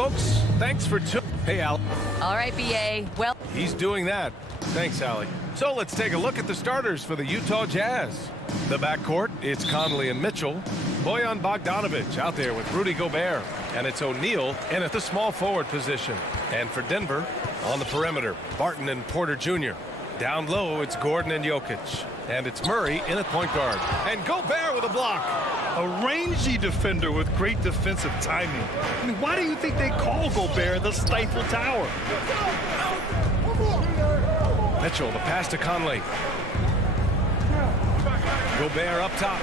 folks. Thanks for tuning. Hey, Al. All right, BA. Well, He's doing that. Thanks, Allie. So let's take a look at the starters for the Utah Jazz. The backcourt, it's Conley and Mitchell. Bojan Bogdanovic out there with Rudy Gobert. And it's O'Neal in at the small forward position. And for Denver, on the perimeter, Barton and Porter Jr. Down low, it's Gordon and Jokic. And it's Murray in at point guard. And Gobert with a block. A rangy defender with great defensive timing. I mean, why do you think they call Gobert the Stifle Tower? Mitchell, the pass to Conley. Gobert up top.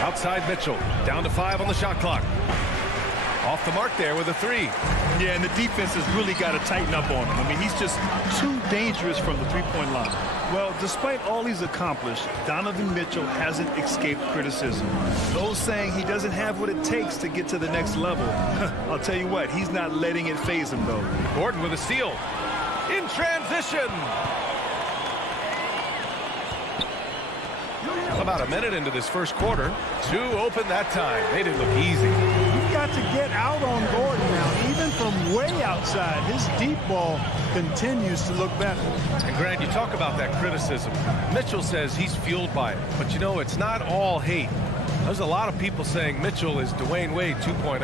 Outside Mitchell. Down to 5 on the shot clock. Off the mark there with a 3. Yeah, and the defense has really got to tighten up on him. I mean, he's just too dangerous from the three-point line. Well, despite all he's accomplished, Donovan Mitchell hasn't escaped criticism. Those saying he doesn't have what it takes to get to the next level. I'll tell you what, he's not letting it faze him, though. Gordon with a steal. In transition. About a minute into this first quarter. 2 open that time. They didn't look easy. You've got to get out on Gordon now, even from way outside. His deep ball continues to look better. And Grant, you talk about that criticism. Mitchell says he's fueled by it. But, you know, it's not all hate. There's a lot of people saying Mitchell is Dwayne Wade 2.0.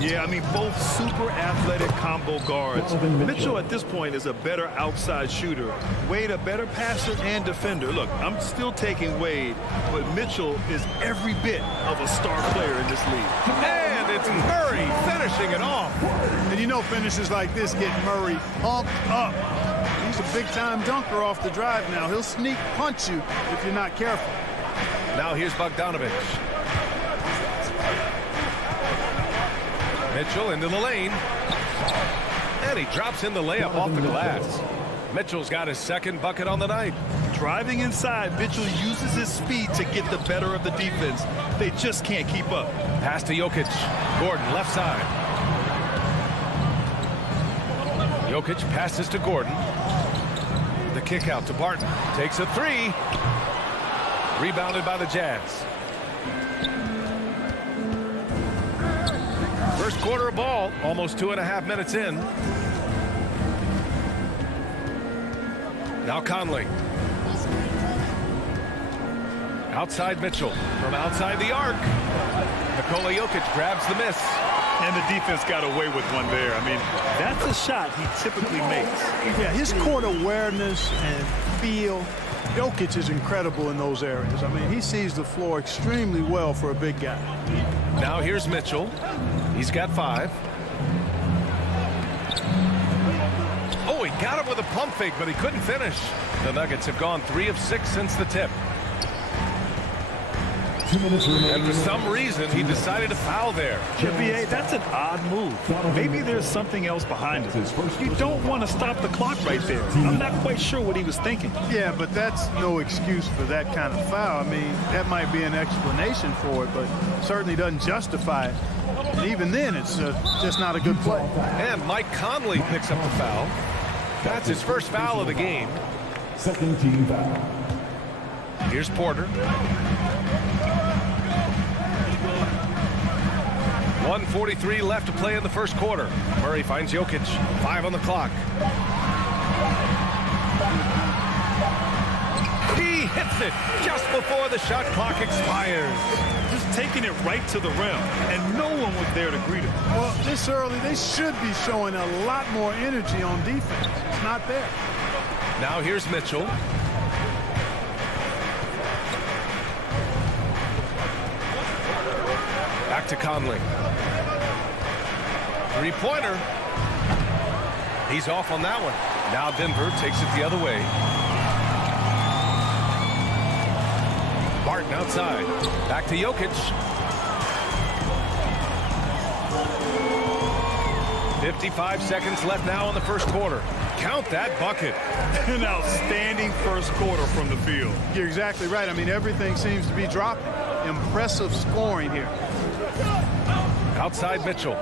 Yeah, I mean, both super athletic combo guards. Mitchell at this point is a better outside shooter. Wade a better passer and defender. Look, I'm still taking Wade, but Mitchell is every bit of a star player in this league. And it's Murray finishing it off. And you know finishes like this get Murray pumped up. He's a big-time dunker off the drive now. He'll sneak punch you if you're not careful. Now here's Bogdanovic. Mitchell into the lane. And he drops in the layup off the glass. Mitchell's got his second bucket on the night. Driving inside, Mitchell uses his speed to get the better of the defense. They just can't keep up. Pass to Jokic. Gordon left side. Jokic passes to Gordon. The kick out to Barton. Takes a 3. Rebounded by the Jazz. First quarter of ball, almost 2.5 minutes in. Now Conley. Outside Mitchell. From outside the arc. Nikola Jokic grabs the miss. And the defense got away with one there. I mean, that's a shot he typically makes. Yeah, his court awareness and feel. Jokic is incredible in those areas. I mean, he sees the floor extremely well for a big guy. Now here's Mitchell. He's got 5. Oh, he got him with a pump fake, but he couldn't finish. The Nuggets have gone 3 of 6 since the tip. And for some reason, he decided to foul there. BA, that's an odd move. Maybe there's something else behind it. You don't want to stop the clock right there. I'm not quite sure what he was thinking. Yeah, but that's no excuse for that kind of foul. I mean, that might be an explanation for it, but certainly doesn't justify it. And even then, it's just not a good play. And Mike Conley picks up the foul. That's his first foul of the game. Second team foul. Here's Porter. 1:43 left to play in the first quarter. Murray finds Jokic. 5 on the clock. He hits it just before the shot clock expires. Just taking it right to the rim, and no one was there to greet him. Well, this early, they should be showing a lot more energy on defense. It's not there. Now here's Mitchell. Back to Conley. 3-pointer. He's off on that one. Now Denver takes it the other way. Barton outside. Back to Jokic. 55 seconds left now in the first quarter. Count that bucket. An outstanding first quarter from the field. You're exactly right. I mean, everything seems to be dropping. Impressive scoring here. Outside Mitchell.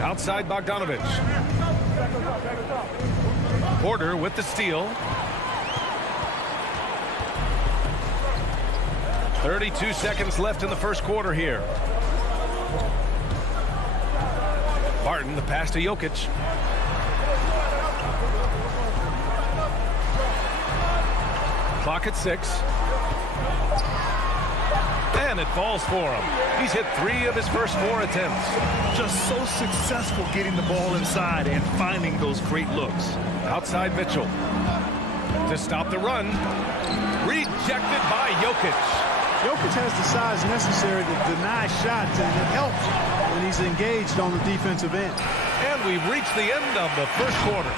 Outside Bogdanovic. Porter with the steal. 32 seconds left in the first quarter here. Barton, the pass to Jokic. Clock at 6. And it falls for him. He's hit 3 of his first 4 attempts. Just so successful getting the ball inside and finding those great looks. Outside Mitchell. To stop the run. Rejected by Jokic. Jokic has the size necessary to deny shots, and it helps when he's engaged on the defensive end. And we've reached the end of the first quarter.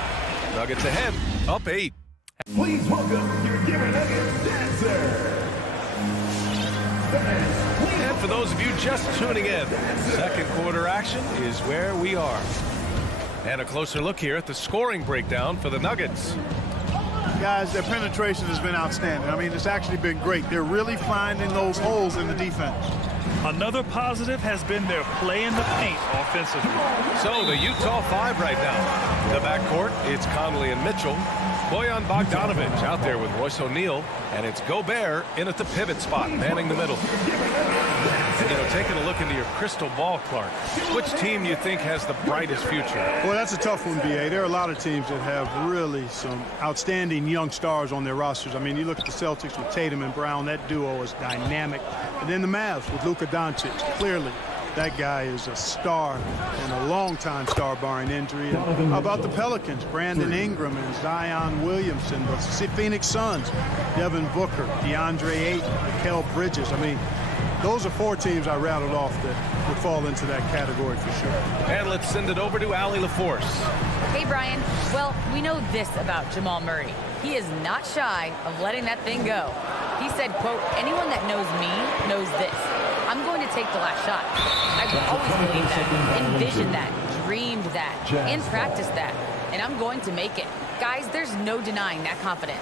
Nuggets ahead, up 8. Please welcome your Giver Nuggets dancer. And for those of you just tuning in, second quarter action is where we are. And a closer look here at the scoring breakdown for the Nuggets. Guys, their penetration has been outstanding. I mean, it's actually been great. They're really finding those holes in the defense. Another positive has been their play in the paint offensively. So the Utah 5 right now. The backcourt, it's Conley and Mitchell. Bojan Bogdanovic out there with Royce O'Neal. And it's Gobert in at the pivot spot, manning the middle. And, you know, taking a look into your crystal ball, Clark, which team you think has the brightest future? Well, that's a tough one, B.A. There are a lot of teams that have really some outstanding young stars on their rosters. I mean, you look at the Celtics with Tatum and Brown. That duo is dynamic. And then the Mavs with Luka Doncic. Clearly, that guy is a star and a long-time star barring injury. And how about the Pelicans? Brandon Ingram and Zion Williamson. The Phoenix Suns, Devin Booker, DeAndre Ayton, Mikal Bridges. I mean, those are 4 teams I rattled off that would fall into that category for sure. And let's send it over to Allie LaForce. Hey, Brian. Well, we know this about Jamal Murray. He is not shy of letting that thing go. He said, quote, anyone that knows me knows this. I'm going to take the last shot. I've always believed that, envisioned that, dreamed that, and practiced that. And I'm going to make it. Guys, there's no denying that confidence.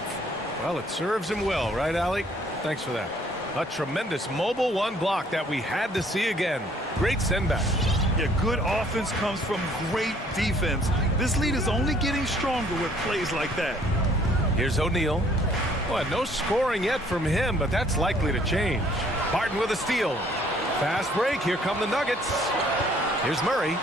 Well, it serves him well, right, Allie? Thanks for that. A tremendous mobile 1 block that we had to see again. Great send-back. Yeah, good offense comes from great defense. This lead is only getting stronger with plays like that. Here's O'Neal. Well, no scoring yet from him, but that's likely to change. Barton with a steal. Fast break. Here come the Nuggets. Here's Murray.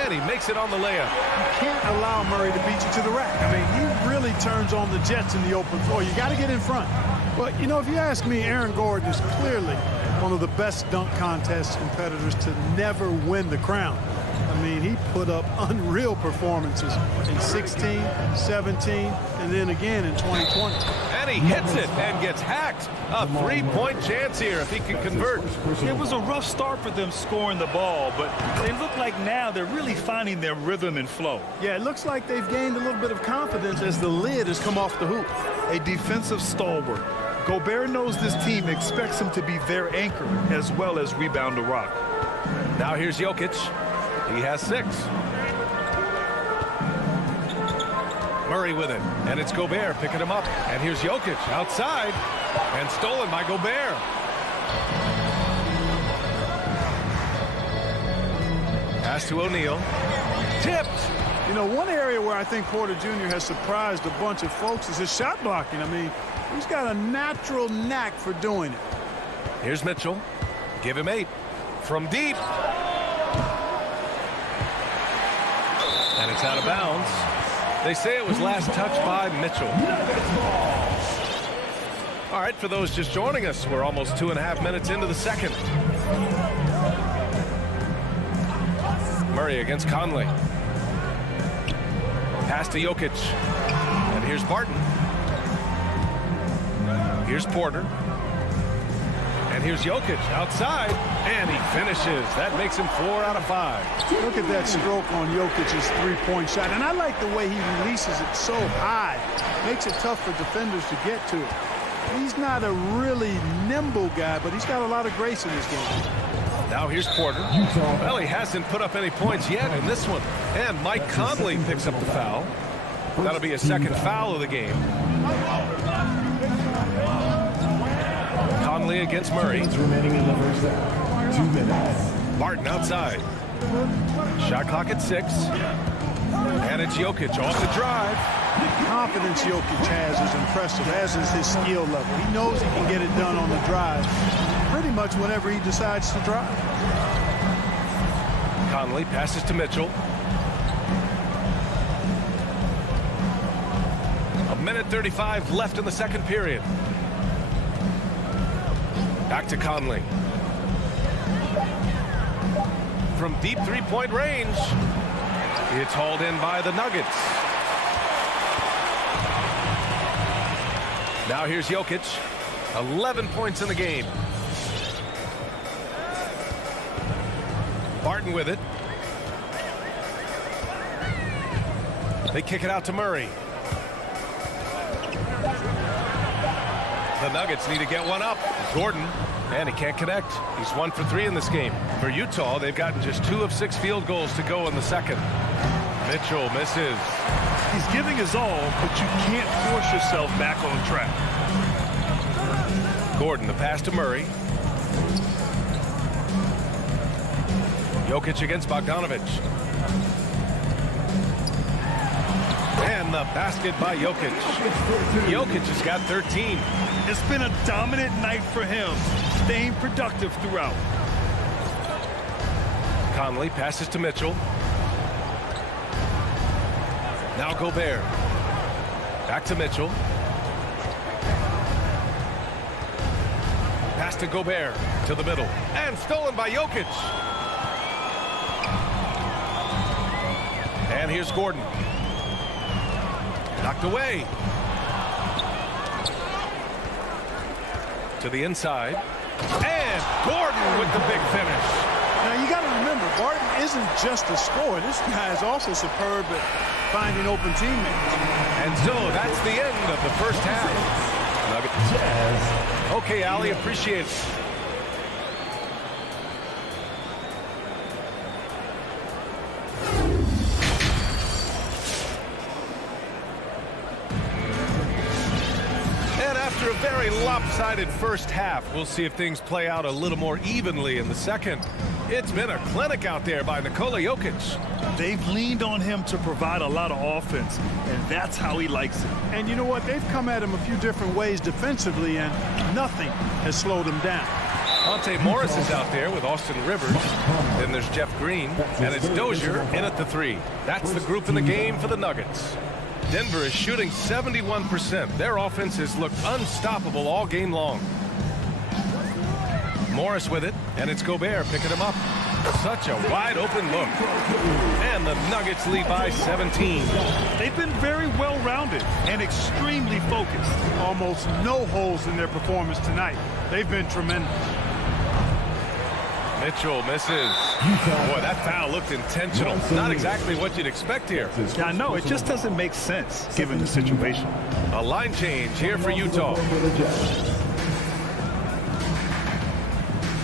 And he makes it on the layup. You can't allow Murray to beat you to the rack. I mean, he really turns on the Jets in the open floor. You got to get in front. But, you know, if you ask me, Aaron Gordon is clearly one of the best dunk contest competitors to never win the crown. I mean, he put up unreal performances in 16, 17, and then again in 2020. And he hits it and gets hacked. A 3-point chance here if he can convert. It was a rough start for them scoring the ball, but they look like now they're really finding their rhythm and flow. Yeah, it looks like they've gained a little bit of confidence as the lid has come off the hoop. A defensive stalwart. Gobert knows this team expects him to be their anchor as well as rebound the rock. Now here's Jokic. He has 6. Murray with it, and it's Gobert picking him up. And here's Jokic outside, and stolen by Gobert. Pass to O'Neal. Tipped. You know, one area where I think Porter Jr. has surprised a bunch of folks is his shot blocking. I mean, he's got a natural knack for doing it. Here's Mitchell. Give him 8. From deep. And it's out of bounds. They say it was last touched by Mitchell. All right, for those just joining us, we're almost 2.5 minutes into the second. Murray against Conley. Pass to Jokic. And here's Barton. Here's Porter. And here's Jokic outside, and he finishes. That makes him 4 out of 5. Look at that stroke on Jokic's three-point shot. And I like the way he releases it so high. Makes it tough for defenders to get to it. He's not a really nimble guy, but he's got a lot of grace in his game. Now here's Porter. Well, he hasn't put up any points yet in this one. And Mike Conley picks up the foul. That'll be a second foul of the game. Conley against Murray. Remaining in the first half. 2 minutes. Barton outside. Shot clock at 6. And it's Jokic off the drive. confidence Jokic has is impressive, as is his skill level. He knows he can get it done on the drive pretty much whenever he decides to drive. Conley passes to Mitchell. A minute 35 left in the second period. Back to Conley. From deep three-point range. It's hauled in by the Nuggets. Now here's Jokic. 11 points in the game. Barton with it. They kick it out to Murray. The Nuggets need to get one up. Gordon, and he can't connect. He's 1 for 3 in this game. For Utah, they've gotten just 2 of 6 field goals to go in the second. Mitchell misses. He's giving his all, but you can't force yourself back on track. Gordon, the pass to Murray. Jokic against Bogdanovic. And the basket by Jokic. Jokic has got 13. It's been a dominant night for him, staying productive throughout. Conley passes to Mitchell. Now Gobert. Back to Mitchell. Pass to Gobert to the middle. And stolen by Jokic. And here's Gordon. Knocked away. To the inside. And Gordon with the big finish. Now, you got to remember, Barton isn't just a scorer. This guy is also superb at finding open teammates. And so that's the end of the first half. Nuggets. Okay, Ali, appreciate it. And after a very lopsided first half, we'll see if things play out a little more evenly in the second. It's been a clinic out there by Nikola Jokic. They've leaned on him to provide a lot of offense, and that's how he likes it. And you know what? They've come at him a few different ways defensively, and nothing has slowed him down. Monte Morris is out there with Austin Rivers. Then there's Jeff Green, and it's Dozier in at the 3. That's the group in the game for the Nuggets. Denver is shooting 71%. Their offense has looked unstoppable all game long. Morris with it, and it's Gobert picking him up. Such a wide open look. And the Nuggets lead by 17. They've been very well-rounded and extremely focused. Almost no holes in their performance tonight. They've been tremendous. Mitchell misses. Boy, that foul looked intentional. Not exactly what you'd expect here. I know, it just doesn't make sense given the situation. A line change here for Utah.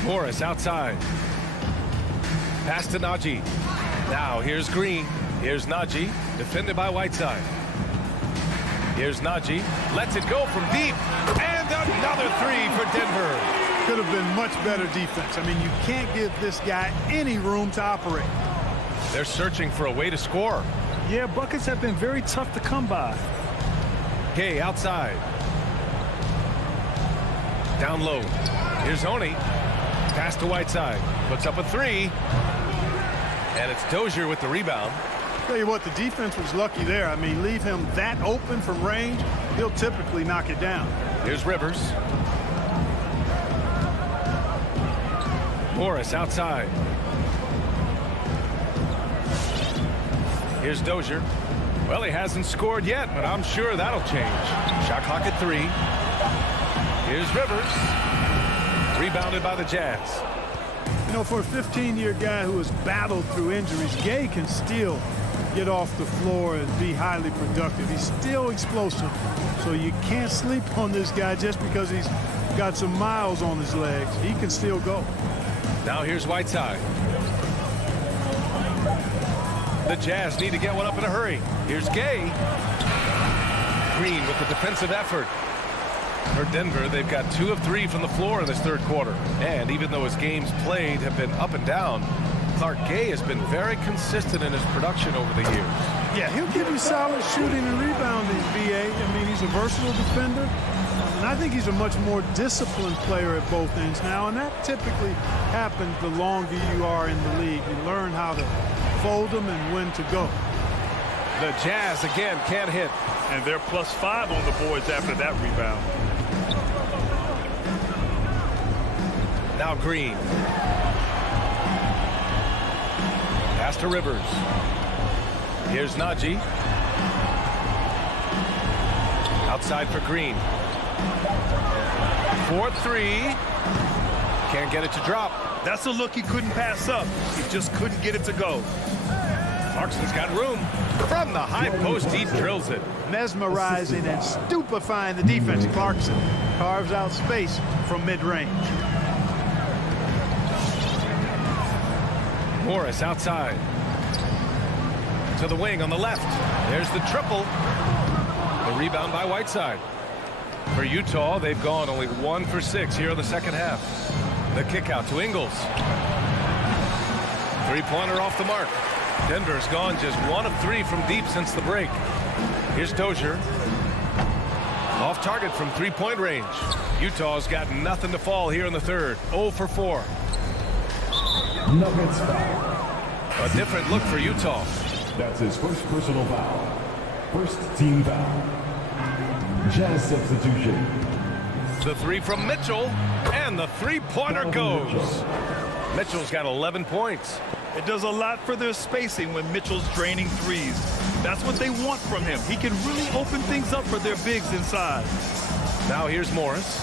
Morris outside. Pass to Najee. Now here's Green. Here's Najee. Defended by Whiteside. Here's Najee. Lets it go from deep. And another 3 for Denver. Could have been much better defense. I mean, you can't give this guy any room to operate. They're searching for a way to score. Yeah, buckets have been very tough to come by. Gay outside. Down low. Here's Oni. Pass to Whiteside. Puts up a 3. And it's Dozier with the rebound. Tell you what, the defense was lucky there. I mean, leave him that open from range, he'll typically knock it down. Here's Rivers. Morris outside. Here's Dozier. Well, he hasn't scored yet, but I'm sure that'll change. Shot clock at 3. Here's Rivers. Rebounded by the Jazz. You know, for a 15-year guy who has battled through injuries, Gay can still get off the floor and be highly productive. He's still explosive, so you can't sleep on this guy just because he's got some miles on his legs. He can still go. Now here's Whiteside. The Jazz need to get one up in a hurry. Here's Gay. Green with the defensive effort. For Denver, they've got 2 of 3 from the floor in this third quarter. And even though his games played have been up and down, Clark Gay has been very consistent in his production over the years. Yeah, he'll give you solid shooting and rebounding he's a versatile defender, and I think he's a much more disciplined player at both ends now, and that typically happens the longer you are in the league. You learn how to fold them and when to go. The Jazz again can't hit. And they're +5 on the boards after that rebound. Now Green. Pass to Rivers. Here's Najee. Outside for Green. 4-3. Can't get it to drop. That's a look he couldn't pass up. He just couldn't get it to go. Clarkson's got room. From the high post, he drills it. Mesmerizing and stupefying the defense. Clarkson carves out space from mid-range. Morris outside. To the wing on the left. There's the triple. The rebound by Whiteside. For Utah, they've gone only 1 for 6 here in the second half. The kick out to Ingles. Three-pointer off the mark. Denver's gone just 1 of 3 from deep since the break. Here's Dozier. Off target from three-point range. Utah's got nothing to fall here in the third. 0 for 4. Nuggets foul. A different look for Utah. That's his first personal foul. First team foul. Jazz substitution. The three from Mitchell, and the three-pointer goes. Mitchell's got 11 points. It does a lot for their spacing when Mitchell's draining threes. That's what they want from him. He can really open things up for their bigs inside. Now here's Morris.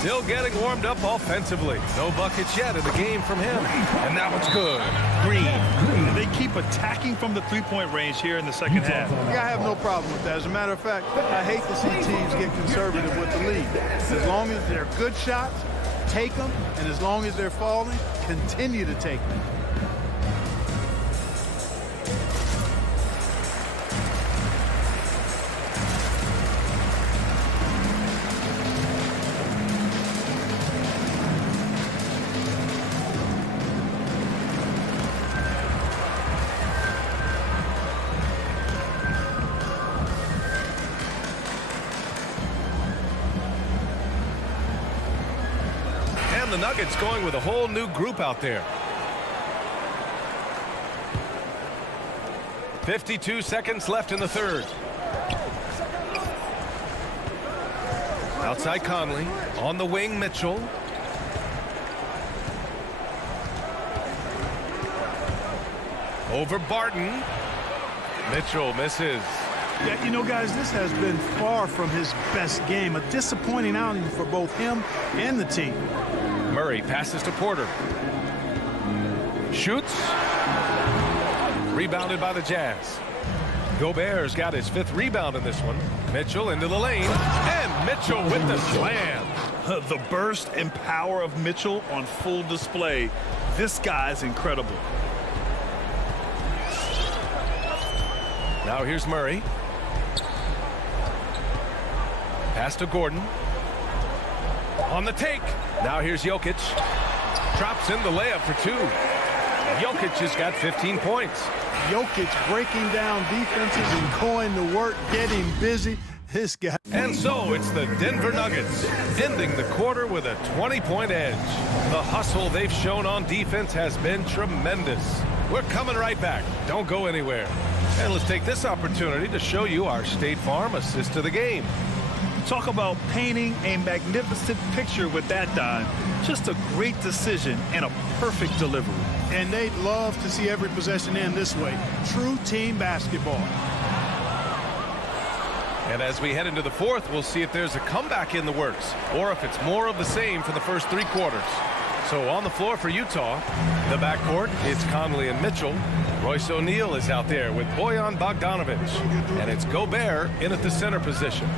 Still getting warmed up offensively. No buckets yet in the game from him. And now it's good. Green. And they keep attacking from the three-point range here in the second half. Yeah, I have no problem with that. As a matter of fact, I hate to see teams get conservative with the lead. As long as they're good shots, take them. And as long as they're falling, continue to take them. The Nuggets going with a whole new group out there. 52 seconds left in the third. Outside Conley. On the wing, Mitchell. Over Barton. Mitchell misses. Yeah, you know, guys, this has been far from his best game. A disappointing outing for both him and the team. Murray passes to Porter. Shoots. Rebounded by the Jazz. Gobert's got his 5th rebound in this one. Mitchell into the lane. And Mitchell with the slam. The burst and power of Mitchell on full display. This guy's incredible. Now here's Murray. Pass to Gordon. On the take. Now here's Jokic. Drops in the layup for 2. Jokic has got 15 points. Jokic breaking down defenses and going to work, getting busy. This guy. And so it's the Denver Nuggets ending the quarter with a 20-point edge. The hustle they've shown on defense has been tremendous. We're coming right back. Don't go anywhere. And let's take this opportunity to show you our State Farm assist to the game. Talk about painting a magnificent picture with that dime. Just a great decision and a perfect delivery. And they'd love to see every possession end this way. True team basketball. And as we head into the fourth, we'll see if there's a comeback in the works or if it's more of the same for the first 3 quarters. So on the floor for Utah, the backcourt, it's Conley and Mitchell. Royce O'Neal is out there with Bojan Bogdanovic. And it's Gobert in at the center position.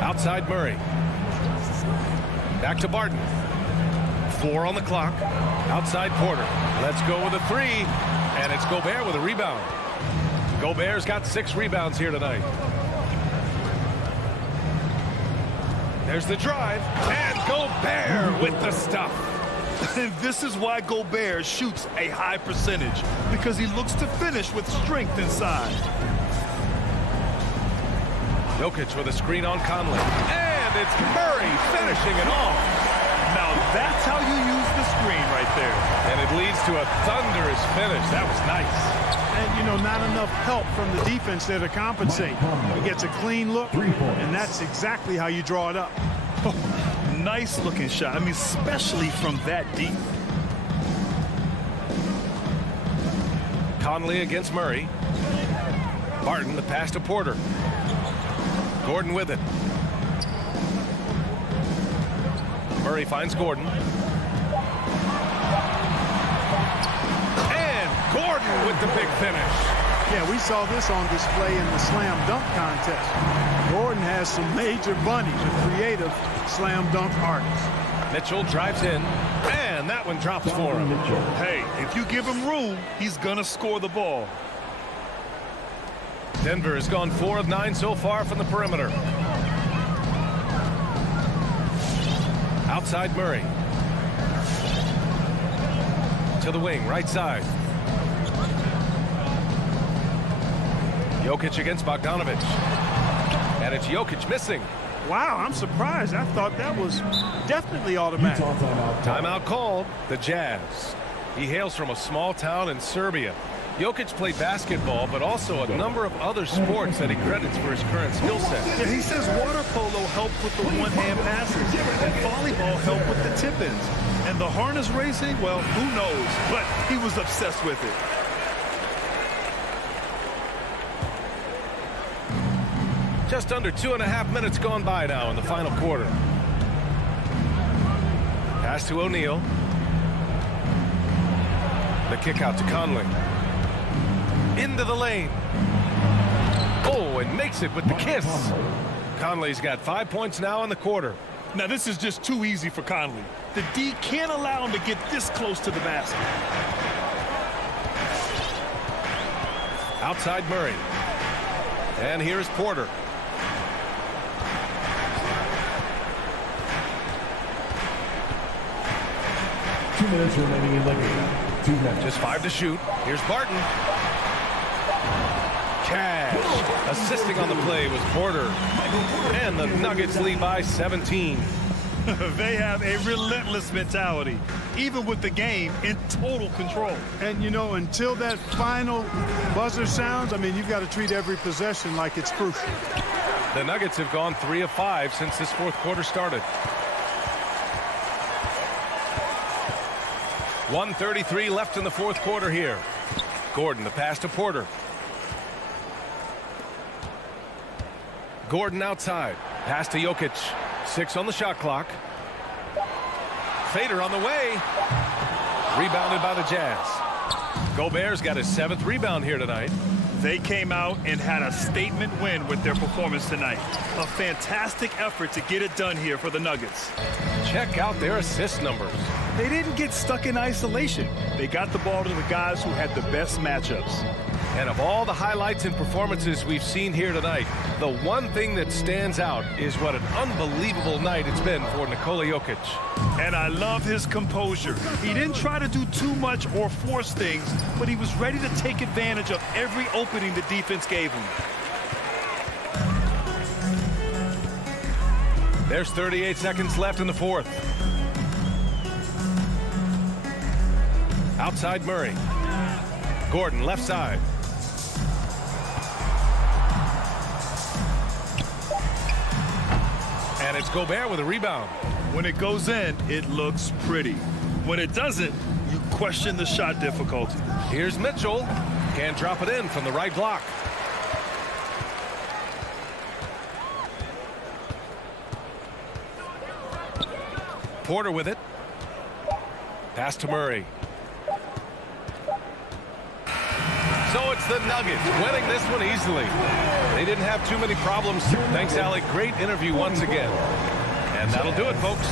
Outside Murray. Back to Barton. 4 on the clock. Outside Porter. Let's go with a 3. And it's Gobert with a rebound. Gobert's got 6 rebounds here tonight. There's the drive. And Gobert with the stuff. And this is why Gobert shoots a high percentage, because he looks to finish with strength inside. Jokic with a screen on Conley. And it's Murray finishing it off. Now that's how you use the screen right there. And it leads to a thunderous finish. That was nice. And, you know, not enough help from the defense there to compensate. He gets a clean look, and that's exactly how you draw it up. Nice looking shot. I mean, especially from that deep. Conley against Murray. Barton, the pass to Porter. Gordon with it. Murray finds Gordon. And Gordon with the big finish. Yeah, we saw this on display in the slam dunk contest. Gordon has some major bunnies, a creative slam dunk artist. Mitchell drives in, and that one drops for him. Hey, if you give him room, he's gonna score the ball. Denver has gone 4 of 9 so far from the perimeter. Outside Murray. To the wing, right side. Jokic against Bogdanovic. And it's Jokic missing. Wow, I'm surprised. I thought that was definitely automatic. Timeout called. The Jazz. He hails from a small town in Serbia. Jokic played basketball, but also a number of other sports that he credits for his current skill set. Yeah, he says water polo helped with the one-hand passes, and volleyball helped with the tip-ins. And the harness racing, well, who knows? But he was obsessed with it. Just under 2.5 minutes gone by now in the final quarter. Pass to O'Neal. The kick out to Conley. Into the lane. Oh, and makes it with the kiss. Conley's got 5 points now in the quarter. Now, this is just too easy for Conley. The D can't allow him to get this close to the basket. Outside Murray. And here's Porter. Two minutes remaining in the game. 2 minutes. Just 5 to shoot. Here's Barton. Cash. Assisting on the play was Porter. And the Nuggets lead by 17. They have a relentless mentality, even with the game in total control. And, you know, until that final buzzer sounds, I mean, you've got to treat every possession like it's crucial. The Nuggets have gone 3 of 5 since this fourth quarter started. 1:33 left in the fourth quarter here. Gordon, the pass to Porter. Gordon outside. Pass to Jokic. 6 on the shot clock. Fader on the way. Rebounded by the Jazz. Gobert's got his 7th rebound here tonight. They came out and had a statement win with their performance tonight. A fantastic effort to get it done here for the Nuggets. Check out their assist numbers. They didn't get stuck in isolation. They got the ball to the guys who had the best matchups. And of all the highlights and performances we've seen here tonight, the one thing that stands out is what an unbelievable night it's been for Nikola Jokic. And I love his composure. He didn't try to do too much or force things, but he was ready to take advantage of every opening the defense gave him. There's 38 seconds left in the fourth. Outside Murray. Gordon, left side. And it's Gobert with a rebound. When it goes in, it looks pretty. When it doesn't, you question the shot difficulty. Here's Mitchell. Can't drop it in from the right block. Porter with it. Pass to Murray. So it's the Nuggets winning this one easily. They didn't have too many problems. Thanks, Allie. Great interview once again. And that'll do it, folks.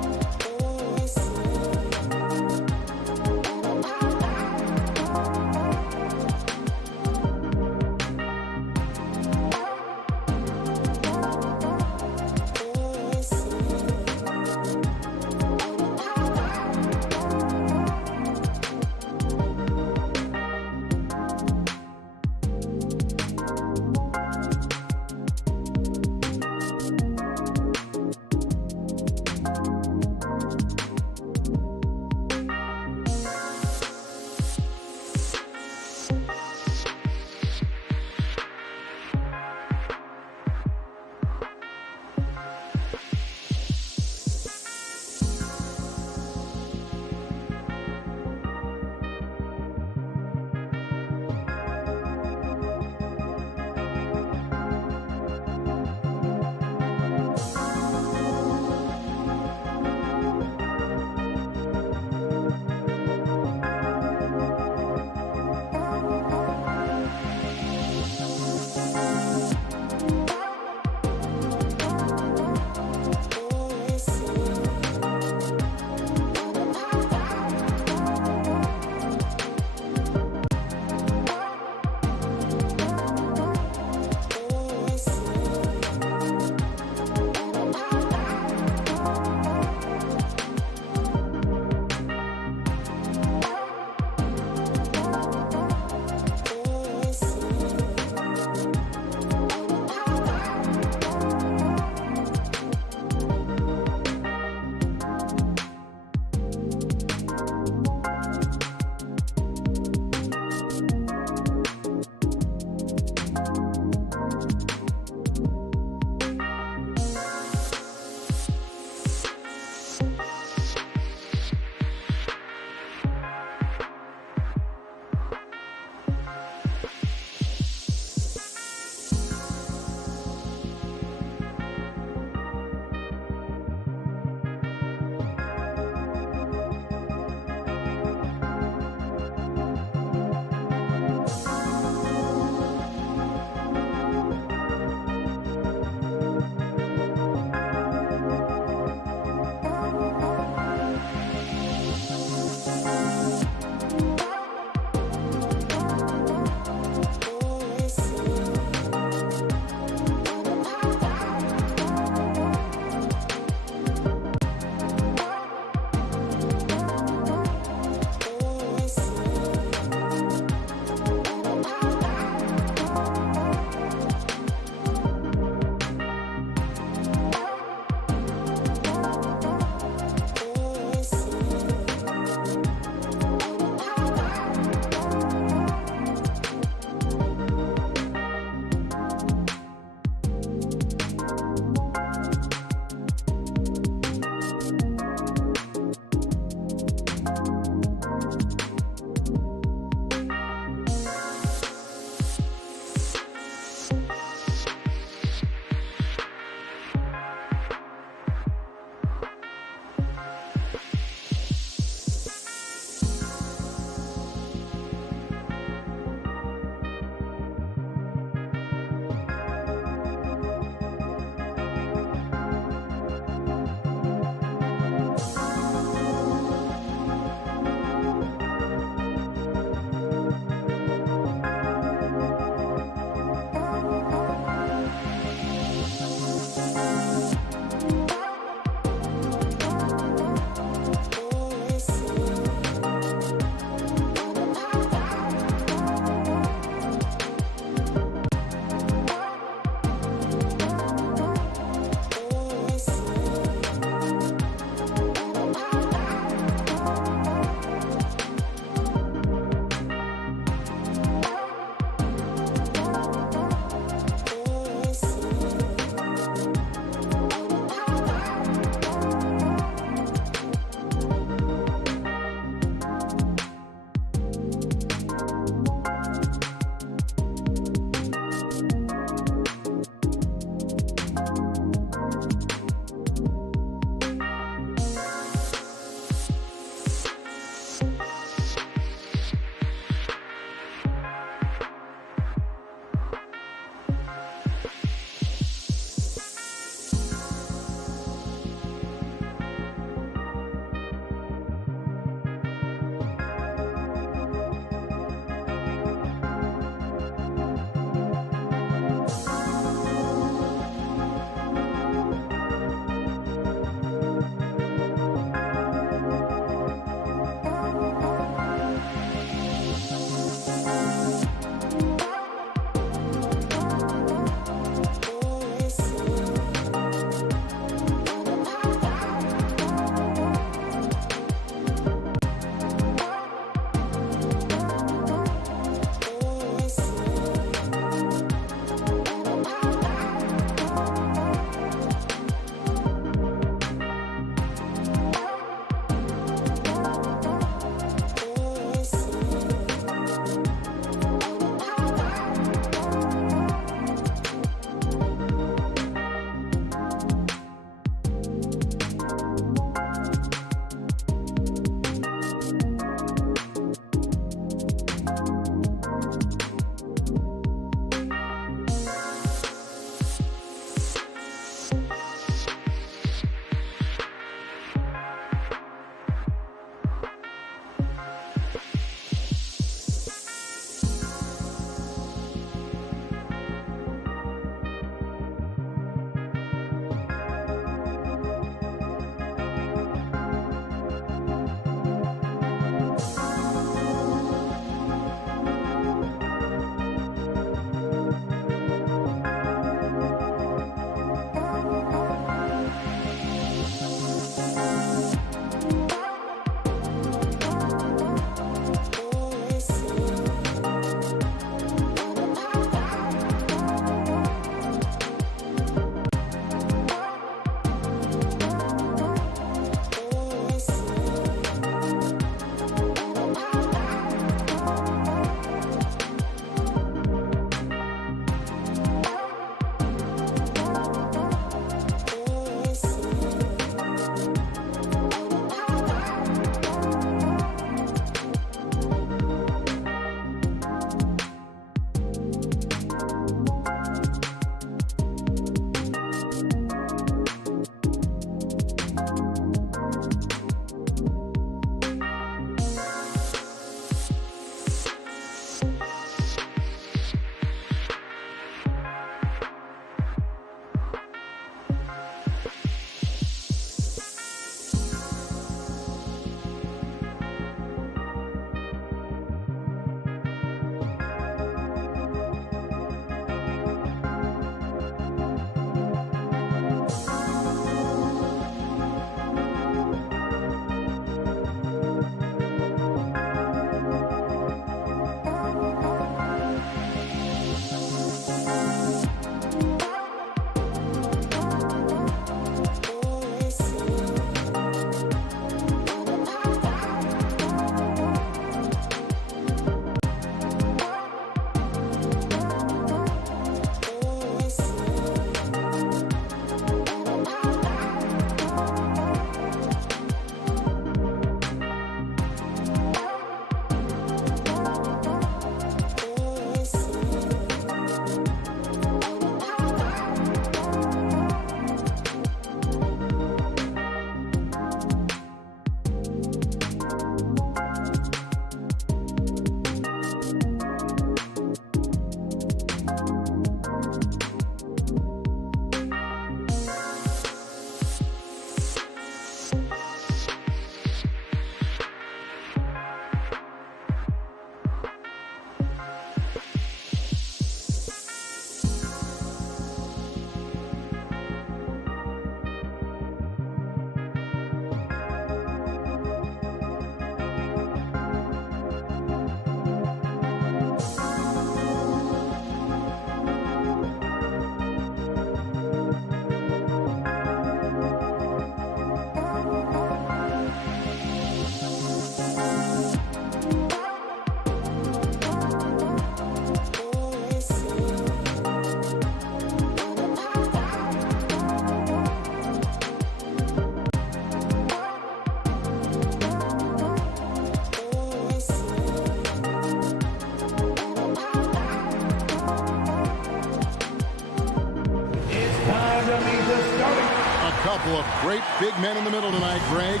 couple of great big men in the middle tonight, Greg.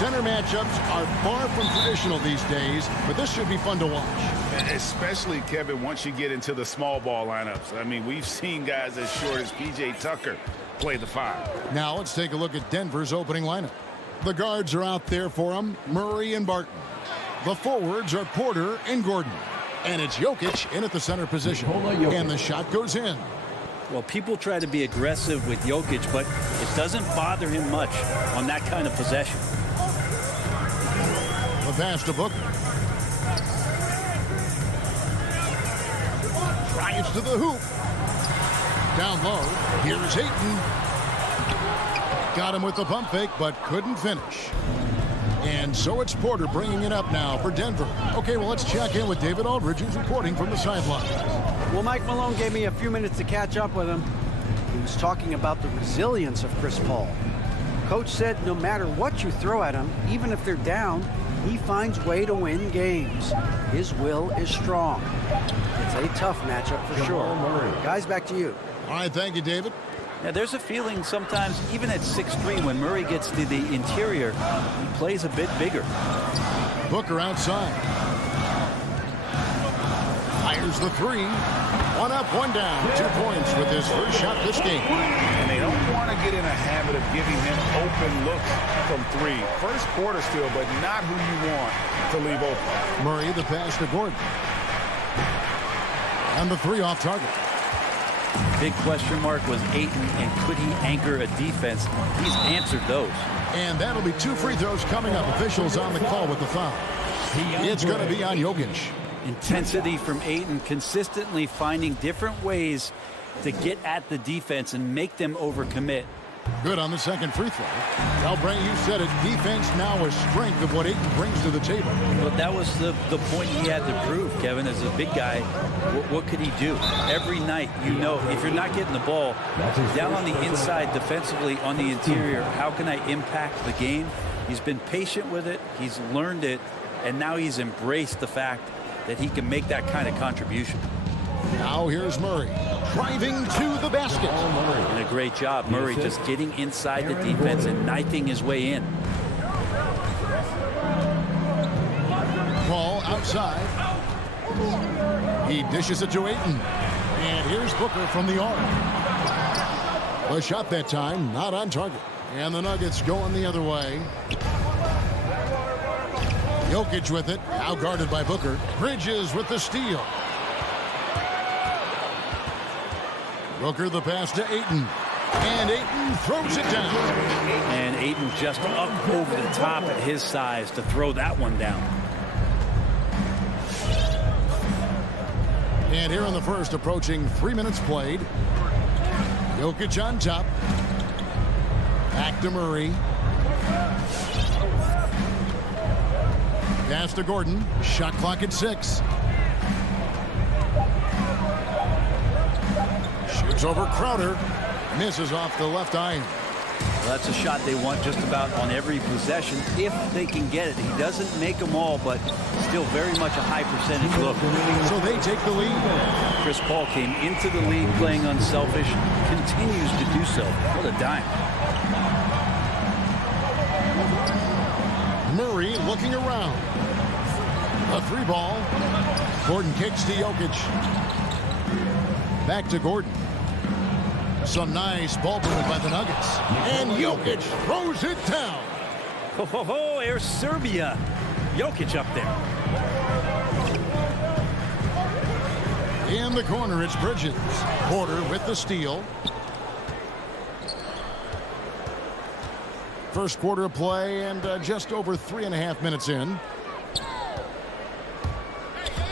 Center matchups are far from traditional these days, but this should be fun to watch. Especially, Kevin, once you get into the small ball lineups. I mean, we've seen guys as short as P.J. Tucker play the 5. Now let's take a look at Denver's opening lineup. The guards are out there for them, Murray and Barton. The forwards are Porter and Gordon. And it's Jokic in at the center position. And the shot goes in. Well, people try to be aggressive with Jokic, but it doesn't bother him much on that kind of possession. The pass to Booker. Drives to the hoop. Down low. Here's Ayton. Got him with the pump fake, but couldn't finish. And so it's Porter bringing it up now for Denver. Okay, well, let's check in with David Aldridge, who's reporting from the sideline. Well, Mike Malone gave me a few minutes to catch up with him. He was talking about the resilience of Chris Paul. Coach said no matter what you throw at him, even if they're down, he finds a way to win games. His will is strong. It's a tough matchup for sure. Guys, back to you. All right, thank you, David. Yeah, there's a feeling sometimes, even at 6'3", when Murray gets to the interior, he plays a bit bigger. Booker outside. Fires the 3. 1 up, 1 down. 2 points with his first shot this game. And they don't want to get in a habit of giving him open looks from 3. First quarter still, but not who you want to leave open. Murray, the pass to Gordon. And the 3 off target. Big question mark was Ayton, and could he anchor a defense? He's answered those. And that'll be 2 free throws coming up. Officials on the call with the foul. It's going to be on Jokic. Intensity from Ayton, consistently finding different ways to get at the defense and make them overcommit. Good on the second free throw. Calbrain, you said it. Defense now a strength of what Ayton brings to the table. But that was the point he had to prove, Kevin. As a big guy, what could he do? Every night, you know, if you're not getting the ball down on the inside defensively on the interior, how can I impact the game? He's been patient with it. He's learned it. And now he's embraced the fact that he can make that kind of contribution. Now here's Murray driving to the basket. And a great job, Murray, just getting inside the defense and knifing his way in. Ball outside. He dishes it to Ayton. And here's Booker from the arc. The shot that time not on target. And the Nuggets going the other way. Jokic with it, now guarded by Booker. Bridges with the steal. Booker the pass to Ayton. And Ayton throws it down. And Ayton just up over the top at his size to throw that one down. And here in the first, approaching 3 minutes played. Jokic on top. Back to Murray. Pass to Gordon. Shot clock at 6. Shoots over Crowder. Misses off the left iron. Well, that's a shot they want just about on every possession if they can get it. He doesn't make them all, but still very much a high percentage look. So they take the lead. Chris Paul came into the league playing unselfish, continues to do so. What a dime. Murray looking around. A 3 ball. Gordon kicks to Jokic. Back to Gordon. Some nice ball movement by the Nuggets. And Jokic throws it down. Ho, ho, ho, Air Serbia. Jokic up there. In the corner, it's Bridges. Porter with the steal. First quarter of play and just over 3.5 minutes in.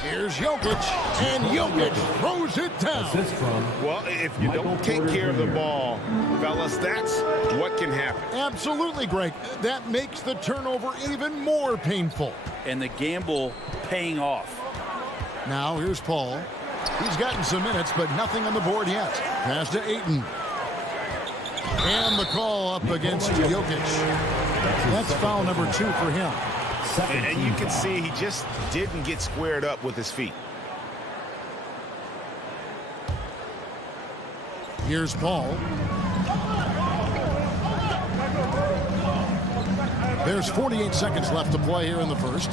Here's Jokic, and Jokic throws it down. Well, if you don't take care of the ball, fellas, that's what can happen. Absolutely, Greg. That makes the turnover even more painful. And the gamble paying off. Now here's Paul. He's gotten some minutes, but nothing on the board yet. Pass to Ayton. And the call up against Jokic. That's foul number 2 for him. And you can see he just didn't get squared up with his feet. Here's Paul. There's 48 seconds left to play here in the first.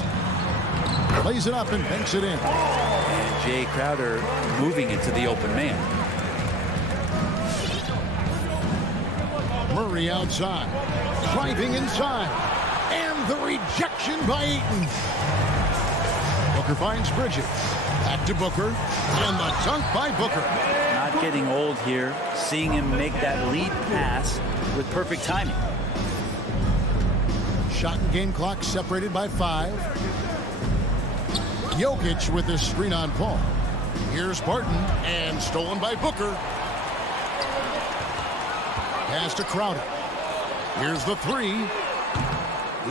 Plays it up and banks it in. And Jay Crowder moving it to the open man. Murray outside. Driving inside. And the rejection by Ayton. Booker finds Bridges. Back to Booker. And the dunk by Booker. Not getting old here. Seeing him make that lead pass with perfect timing. Shot and game clock separated by 5. Jokic with his screen on Paul. Here's Barton, and stolen by Booker. Pass to Crowder. Here's the 3.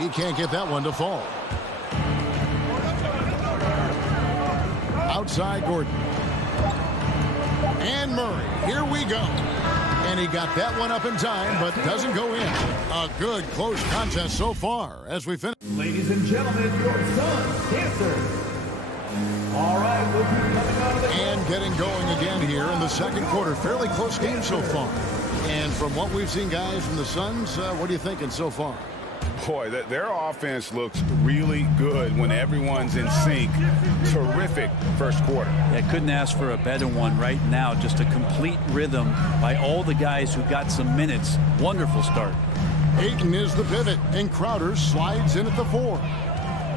He can't get that one to fall. Outside Gordon. And Murray. Here we go. And he got that one up in time, but doesn't go in. A good close contest so far as we finish. Ladies and gentlemen, your son's cancer. All right, we'll be coming out of the... And getting going again here in the second quarter. Fairly close game so far. And from what we've seen, guys, from the Suns, what are you thinking so far? Boy, their offense looks really good when everyone's in sync. Terrific first quarter. Yeah, couldn't ask for a better one right now. Just a complete rhythm by all the guys who got some minutes. Wonderful start. Ayton is the pivot, and Crowder slides in at the 4.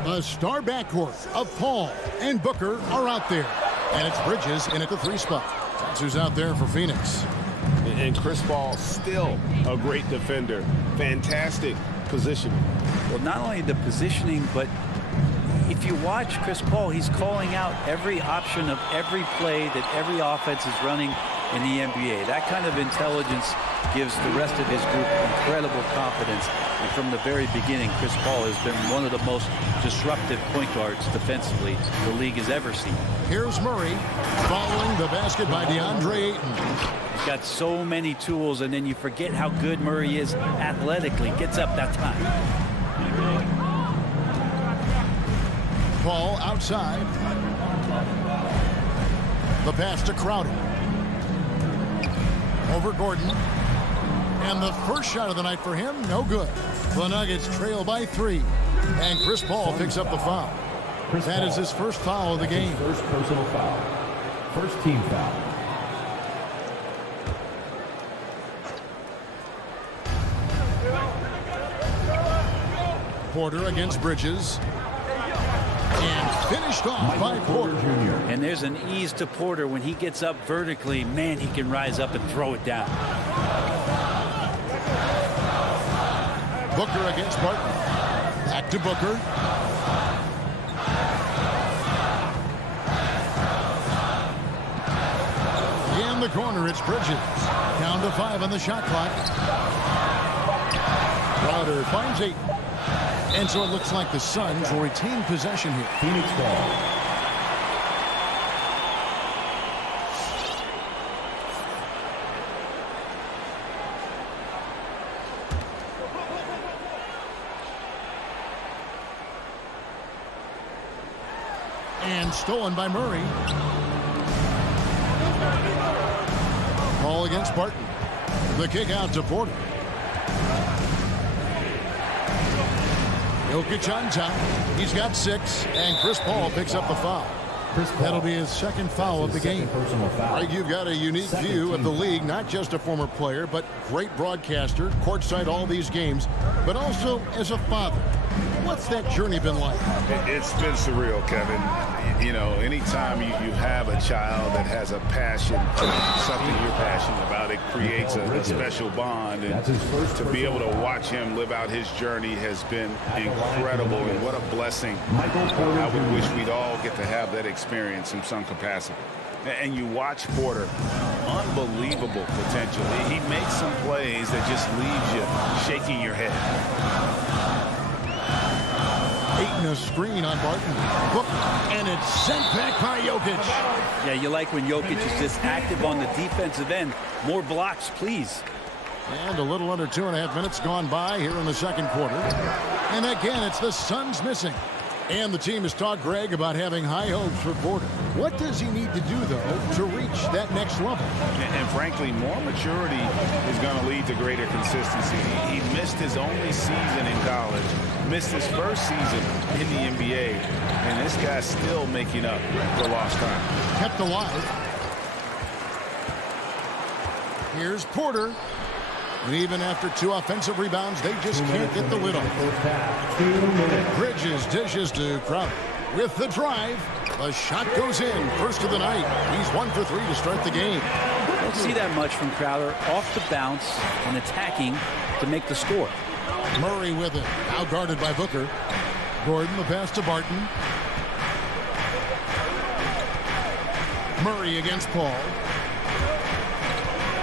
The star backcourt of Paul and Booker are out there. And it's Bridges in at the 3 spot. That's who's out there for Phoenix. And Chris Paul still a great defender. Fantastic positioning. Well, not only the positioning, but if you watch Chris Paul, he's calling out every option of every play that every offense is running in the NBA. That kind of intelligence gives the rest of his group incredible confidence. And from the very beginning, Chris Paul has been one of the most disruptive point guards defensively the league has ever seen. Here's Murray following the basket by DeAndre Ayton. He's got so many tools, and then you forget how good Murray is athletically. Gets up that time. Paul outside. The pass to Crowder. Over Gordon. And the first shot of the night for him, no good. The Nuggets trail by 3. And Chris Paul picks up the foul. That is his first foul of the game. First personal foul. First team foul. Porter against Bridges. And finished off by Porter. And there's an ease to Porter when he gets up vertically. Man, he can rise up and throw it down. Booker against Barton. Back to Booker. In the corner, it's Bridges. Down to 5 on the shot clock. Crowder finds 8. And so it looks like the Suns will retain possession here. Phoenix ball. And stolen by Murray. Ball against Barton. The kick out to Porter. Jokic on top. He's got 6, and Chris Paul picks up the foul. That'll be his second foul of the game. Greg, you've got a unique view of the league, not just a former player, but great broadcaster, courtside all these games, but also as a father. What's that journey been like? It's been surreal, Kevin. You know, anytime you have a child that has a passion for something you're passionate about, it creates a special bond. And to be able to watch him live out his journey has been incredible. And what a blessing. I would wish we'd all get to have that experience in some capacity. And you watch Porter, unbelievable potential. He makes some plays that just leaves you shaking your head. Ayton a screen on Barton. And it's sent back by Jokic. Yeah, you like when Jokic is just active on the defensive end. More blocks, please. And a little under 2.5 minutes gone by here in the second quarter. And again, it's the Suns missing. And the team has talked, Greg, about having high hopes for Porter. What does he need to do, though, to reach that next level? And frankly, more maturity is going to lead to greater consistency. He missed his only season in college, missed his first season in the NBA, and this guy's still making up for lost time. Kept alive. Here's Porter. And even after 2 offensive rebounds, they just can't get the lid off. Bridges dishes to Crowder. With the drive, the shot goes in. First of the night. He's 1 for 3 to start the game. Don't see that much from Crowder. Off the bounce and attacking to make the score. Murray with it. Now guarded by Booker. Gordon, the pass to Barton. Murray against Paul.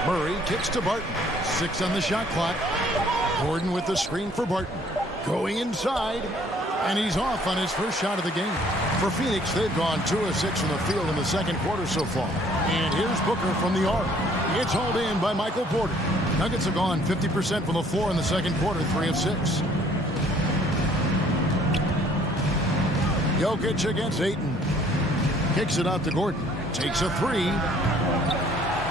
Murray kicks to Barton. 6 on the shot clock. Gordon with the screen for Barton. Going inside. And he's off on his first shot of the game. For Phoenix, they've gone 2 of 6 from the field in the second quarter so far. And here's Booker from the arc. It's hauled in by Michael Porter. Nuggets have gone 50% from the floor in the second quarter, 3 of 6. Jokic against Ayton. Kicks it out to Gordon. Takes a 3.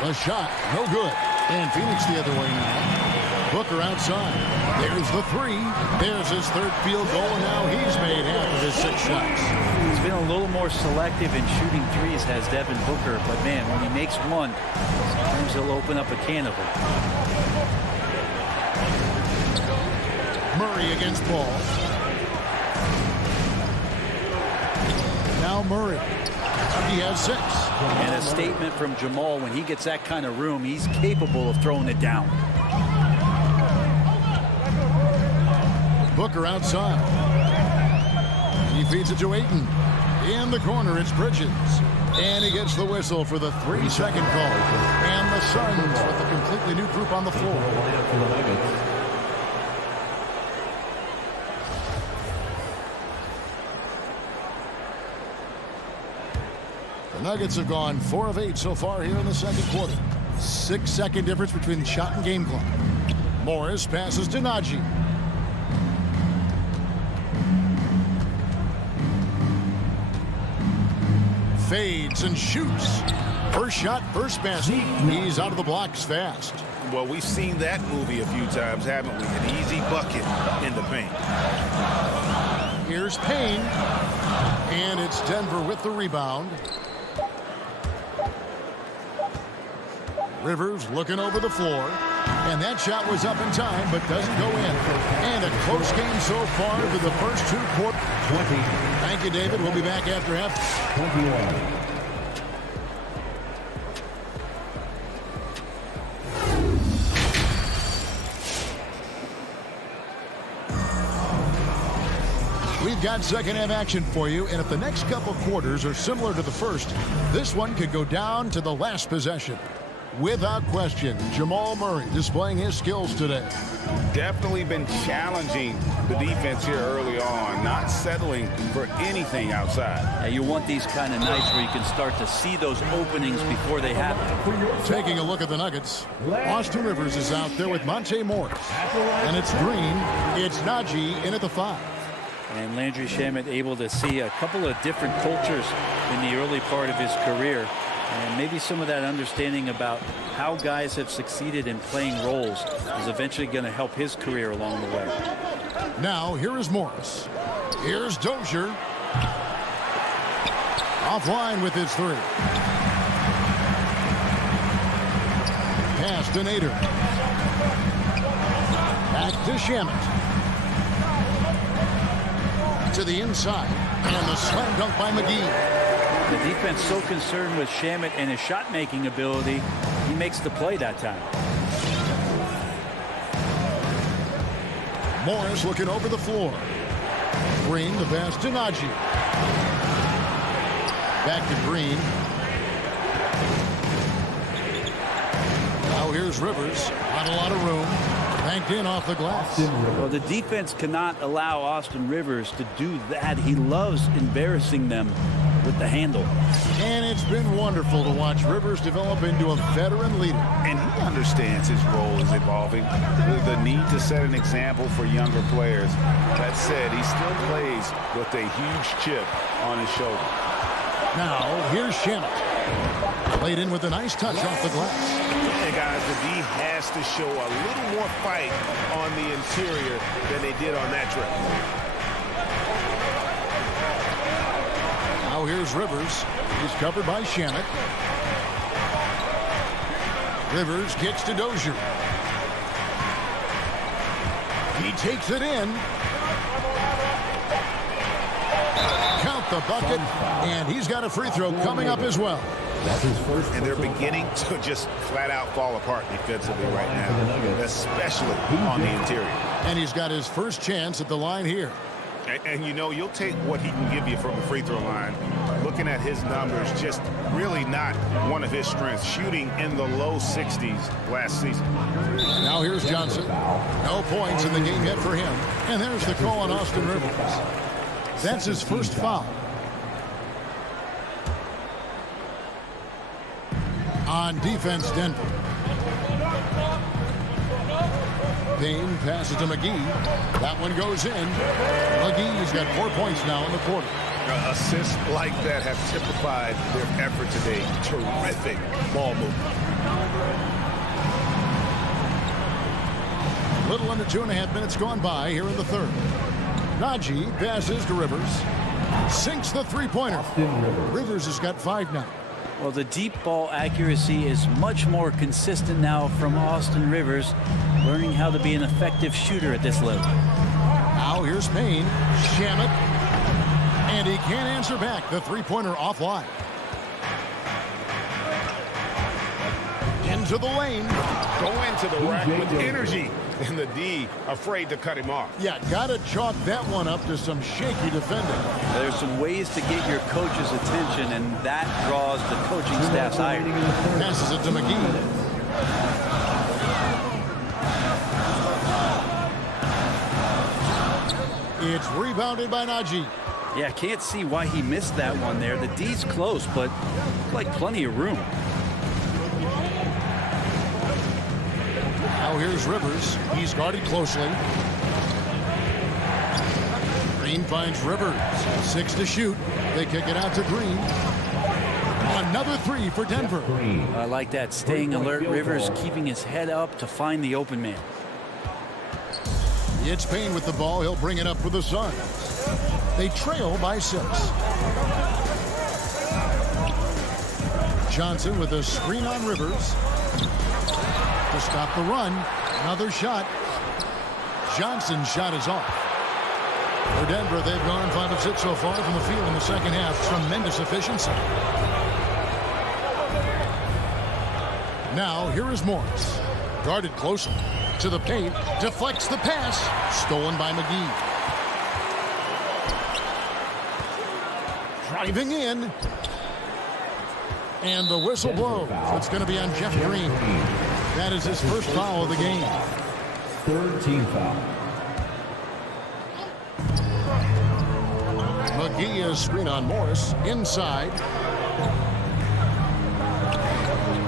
The shot, no good. And Phoenix the other way now. Booker outside. There's the 3. There's his 3rd field goal, and now he's made half of his 6 shots. He's been a little more selective in shooting threes, has Devin Booker. But, man, when he makes one, sometimes he'll open up a can of them. Murray against Paul. Now Murray. He has 6. And a statement from Jamal, when he gets that kind of room, he's capable of throwing it down. Booker outside. He feeds it to Ayton. In the corner, it's Bridges. And he gets the whistle for the 3-second call. And the Suns with a completely new group on the floor. The Nuggets have gone 4 of 8 so far here in the second quarter. 6-second difference between the shot and game clock. Morris passes to Najee. Fades and shoots. First shot, first basket. He's out of the blocks fast. Well, we've seen that movie a few times, haven't we? An easy bucket in the paint. Here's Payne. And it's Denver with the rebound. Rivers looking over the floor. And that shot was up in time, but doesn't go in. And a close game so far to the first 2 quarters. 20. Thank you, David. We'll be back after half. 21. We've got second half action for you, and if the next couple quarters are similar to the first, this one could go down to the last possession. Without question, Jamal Murray displaying his skills today. Definitely been challenging the defense here early on, not settling for anything outside. Yeah, you want these kind of nights where you can start to see those openings before they happen. Taking a look at the Nuggets, Austin Rivers is out there with Monte Morris. And it's Green, it's Najee in at the 5. And Landry Shamet able to see a couple of different cultures in the early part of his career. And maybe some of that understanding about how guys have succeeded in playing roles is eventually going to help his career along the way. Now, here is Morris. Here's Dozier. Offline with his 3. Pass to Nader. Back to Shamet. To the inside. And the slam dunk by McGee. The defense so concerned with Shamet and his shot-making ability, he makes the play that time. Morris looking over the floor. Green, the pass to Najee. Back to Green. Now here's Rivers. Not a lot of room. Banked in off the glass. Well, the defense cannot allow Austin Rivers to do that. He loves embarrassing them with the handle. And it's been wonderful to watch Rivers develop into a veteran leader. And he understands his role is evolving, the need to set an example for younger players. That said, he still plays with a huge chip on his shoulder. Now, here's Shamet. Played in with a nice touch off the glass. And guys, the D has to show a little more fight on the interior than they did on that trip. Now here's Rivers. He's covered by Shamet. Rivers kicks to Dozier. He takes it in. Count the bucket, and he's got a free throw coming up as well. That's his first. And they're beginning to just flat out fall apart defensively right now, especially on the interior. And he's got his first chance at the line here. And you know, you'll take what he can give you from the free throw line. Looking at his numbers, just really not one of his strengths. Shooting in the low 60s last season. Now here's Johnson. No points in the game yet for him. And there's the call on Austin Rivers. That's his first foul. On defense, Denver. Payne passes to McGee. That one goes in. McGee's got 4 points now in the quarter. Assists like that have typified their effort today. Terrific ball movement. A little under 2.5 minutes gone by here in the third. Najee passes to Rivers. Sinks the three-pointer. Rivers has got 5 now. Well, the deep ball accuracy is much more consistent now from Austin Rivers, learning how to be an effective shooter at this level. Now here's Payne. Shamet. And he can't answer back. The three-pointer offline. Into the lane. Go into the rack with energy. And the D afraid to cut him off. Yeah, got to chalk that one up to some shaky defending. There's some ways to get your coach's attention, and that draws the coaching staff's ire. Passes it to McGee. It's rebounded by Najee. Yeah, can't see why he missed that one there. The D's close, but like plenty of room. Now here's Rivers. He's guarded closely. Green finds Rivers. 6 to shoot. They kick it out to Green. Another 3 for Denver. I like that. Staying alert. Rivers keeping his head up to find the open man. It's Payne with the ball. He'll bring it up for the Suns. They trail by 6. Johnson with a screen on Rivers. To stop the run. Another shot. Johnson's shot is off. For Denver, they've gone 5 of 6 so far from the field in the second half. Tremendous efficiency. Now, here is Morris. Guarded closely. To the paint. Deflects the pass. Stolen by McGee. Driving in. And the whistle blows. It's going to be on Jeff Green. That is his first foul of the game. Third team foul. McGee is screen on Morris. Inside.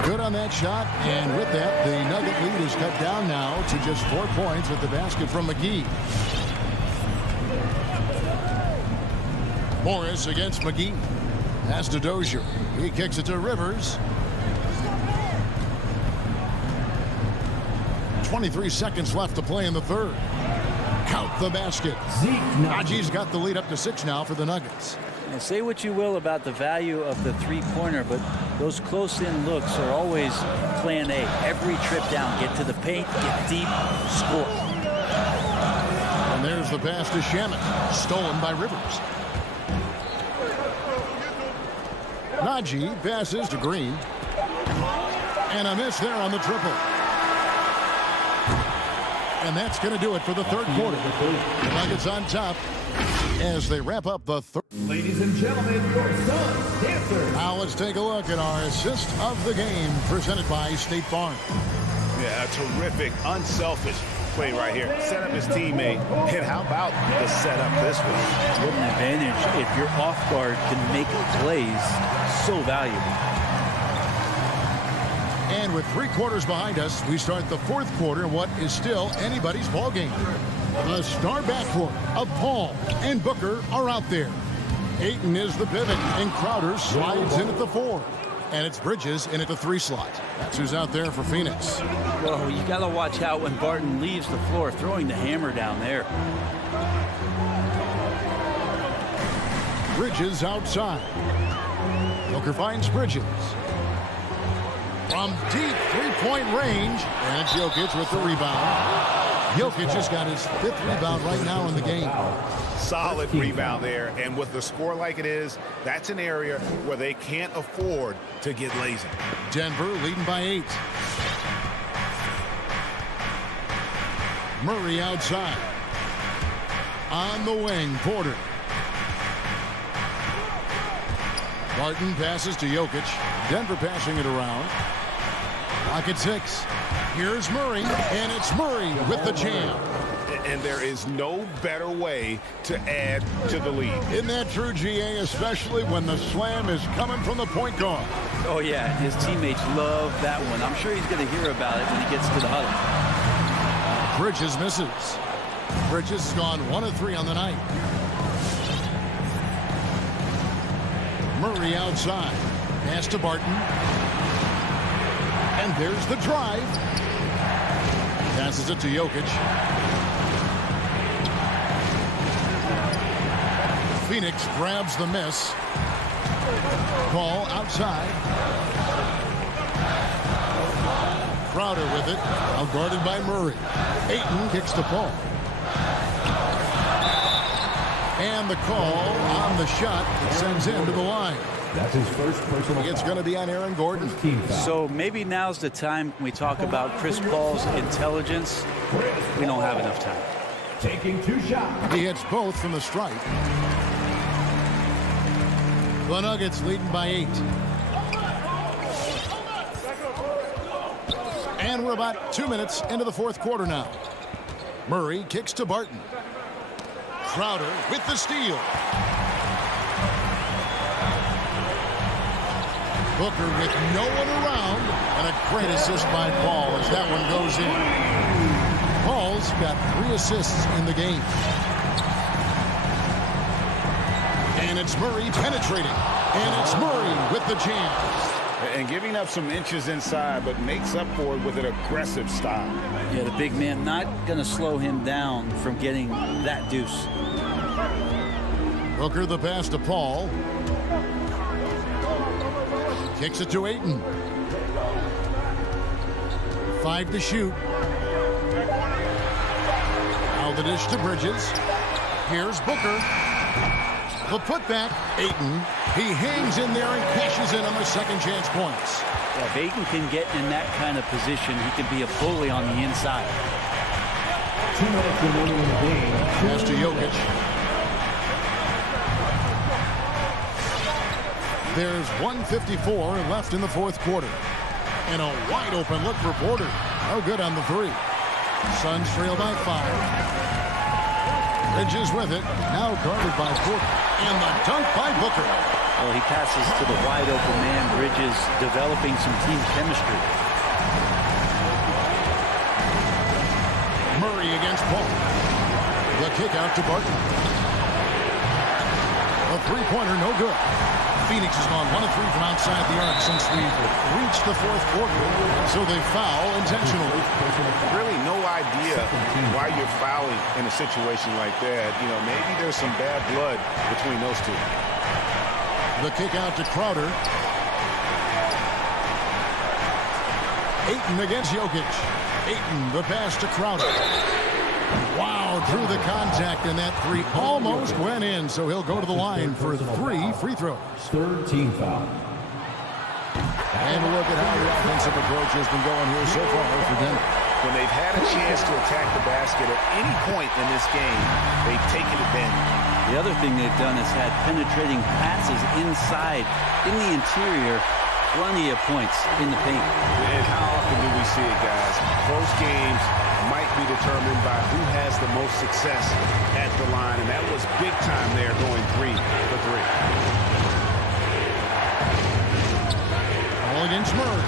Good on that shot. And with that, the Nugget lead is cut down now to just 4 points with the basket from McGee. Morris against McGee. Pass to Dozier. He kicks it to Rivers. 23 seconds left to play in the third. Count the basket. Najee's got the lead up to 6 now for the Nuggets. And say what you will about the value of the three-pointer, but those close-in looks are always plan A. Every trip down, get to the paint, get deep, score. And there's the pass to Shamet. Stolen by Rivers. Najee passes to Green. And a miss there on the triple. And that's going to do it for the third quarter. The Nuggets on top as they wrap up the third. Ladies and gentlemen, your Suns Dancers. Now let's take a look at our assist of the game presented by State Farm. Yeah, a terrific, unselfish play right here. Set up his teammate. And how about the setup this way? What an advantage if your off guard can make plays so valuable. And with 3 quarters behind us, we start the 4th quarter in what is still anybody's ball game. The star backcourt of Paul and Booker are out there. Ayton is the pivot, and Crowder slides in at the 4. And it's Bridges in at the 3 slot. That's who's out there for Phoenix. Whoa, you got to watch out when Barton leaves the floor, throwing the hammer down there. Bridges outside. Booker finds Bridges. From deep 3-point range, and it's Jokic with the rebound. Jokic has got his 5th rebound right now in the game. Solid rebound there, and with the score like it is, that's an area where they can't afford to get lazy. Denver leading by 8. Murray outside. On the wing, Porter. Barton passes to Jokic. Denver passing it around. Clock at 6. Here's Murray, and it's Murray with the jam. And there is no better way to add to the lead. Isn't that true, GA, especially when the slam is coming from the point guard? Oh, yeah, his teammates love that one. I'm sure he's going to hear about it when he gets to the huddle. Bridges misses. Bridges has gone 1 of 3 on the night. Murray outside. Pass to Barton. And there's the drive. Passes it to Jokic. Phoenix grabs the miss. Ball outside. Crowder with it. Now guarded by Murray. Ayton kicks to Paul. And the call on the shot that sends him to the line. That's his first personal. It's going to be on Aaron Gordon. So maybe now's the time we talk about Chris Paul's intelligence. We don't have enough time. Taking 2 shots. He hits both from the stripe. The Nuggets leading by 8. And we're about 2 minutes into the 4th quarter now. Murray kicks to Barton. Crowder with the steal. Booker with no one around, and a great assist by Paul as that one goes in. Paul's got 3 assists in the game. And it's Murray penetrating. And it's Murray with the jam. And giving up some inches inside, but makes up for it with an aggressive style. Yeah, the big man not going to slow him down from getting that deuce. Booker the pass to Paul. Kicks it to Ayton. 5 to shoot. Now the dish to Bridges. Here's Booker. The putback. Ayton. He hangs in there and cashes in on the second chance points. Yeah, if Ayton can get in that kind of position, he can be a bully on the inside. 2 minutes remaining in the game. Pass to Jokic. There's 1:54 left in the 4th quarter. And a wide open look for Porter. No good on the 3. Suns trail by 5. Bridges with it. Now guarded by Porter. And the dunk by Booker. Well, he passes to the wide open man. Bridges developing some team chemistry. Murray against Paul. The kick out to Barton. A 3-pointer, no good. Phoenix has gone 1 of 3 from outside the arc since we've reached the 4th quarter, so they foul intentionally. Really no idea why you're fouling in a situation like that. You know, maybe there's some bad blood between those two. The kick out to Crowder. Ayton against Jokic. Ayton, the pass to Crowder. Wow, drew the contact, and that 3 almost went in, so he'll go to the line for 3 free throws. 3rd team foul. And look at how the offensive approach has been going here so far for Denver. When they've had a chance to attack the basket at any point in this game, they've taken advantage. The other thing they've done is had penetrating passes inside in the interior plenty of points in the paint. And how often do we see it, guys? Close games might be determined by who has the most success at the line, and that was big time there, going 3 for 3. All against Murray.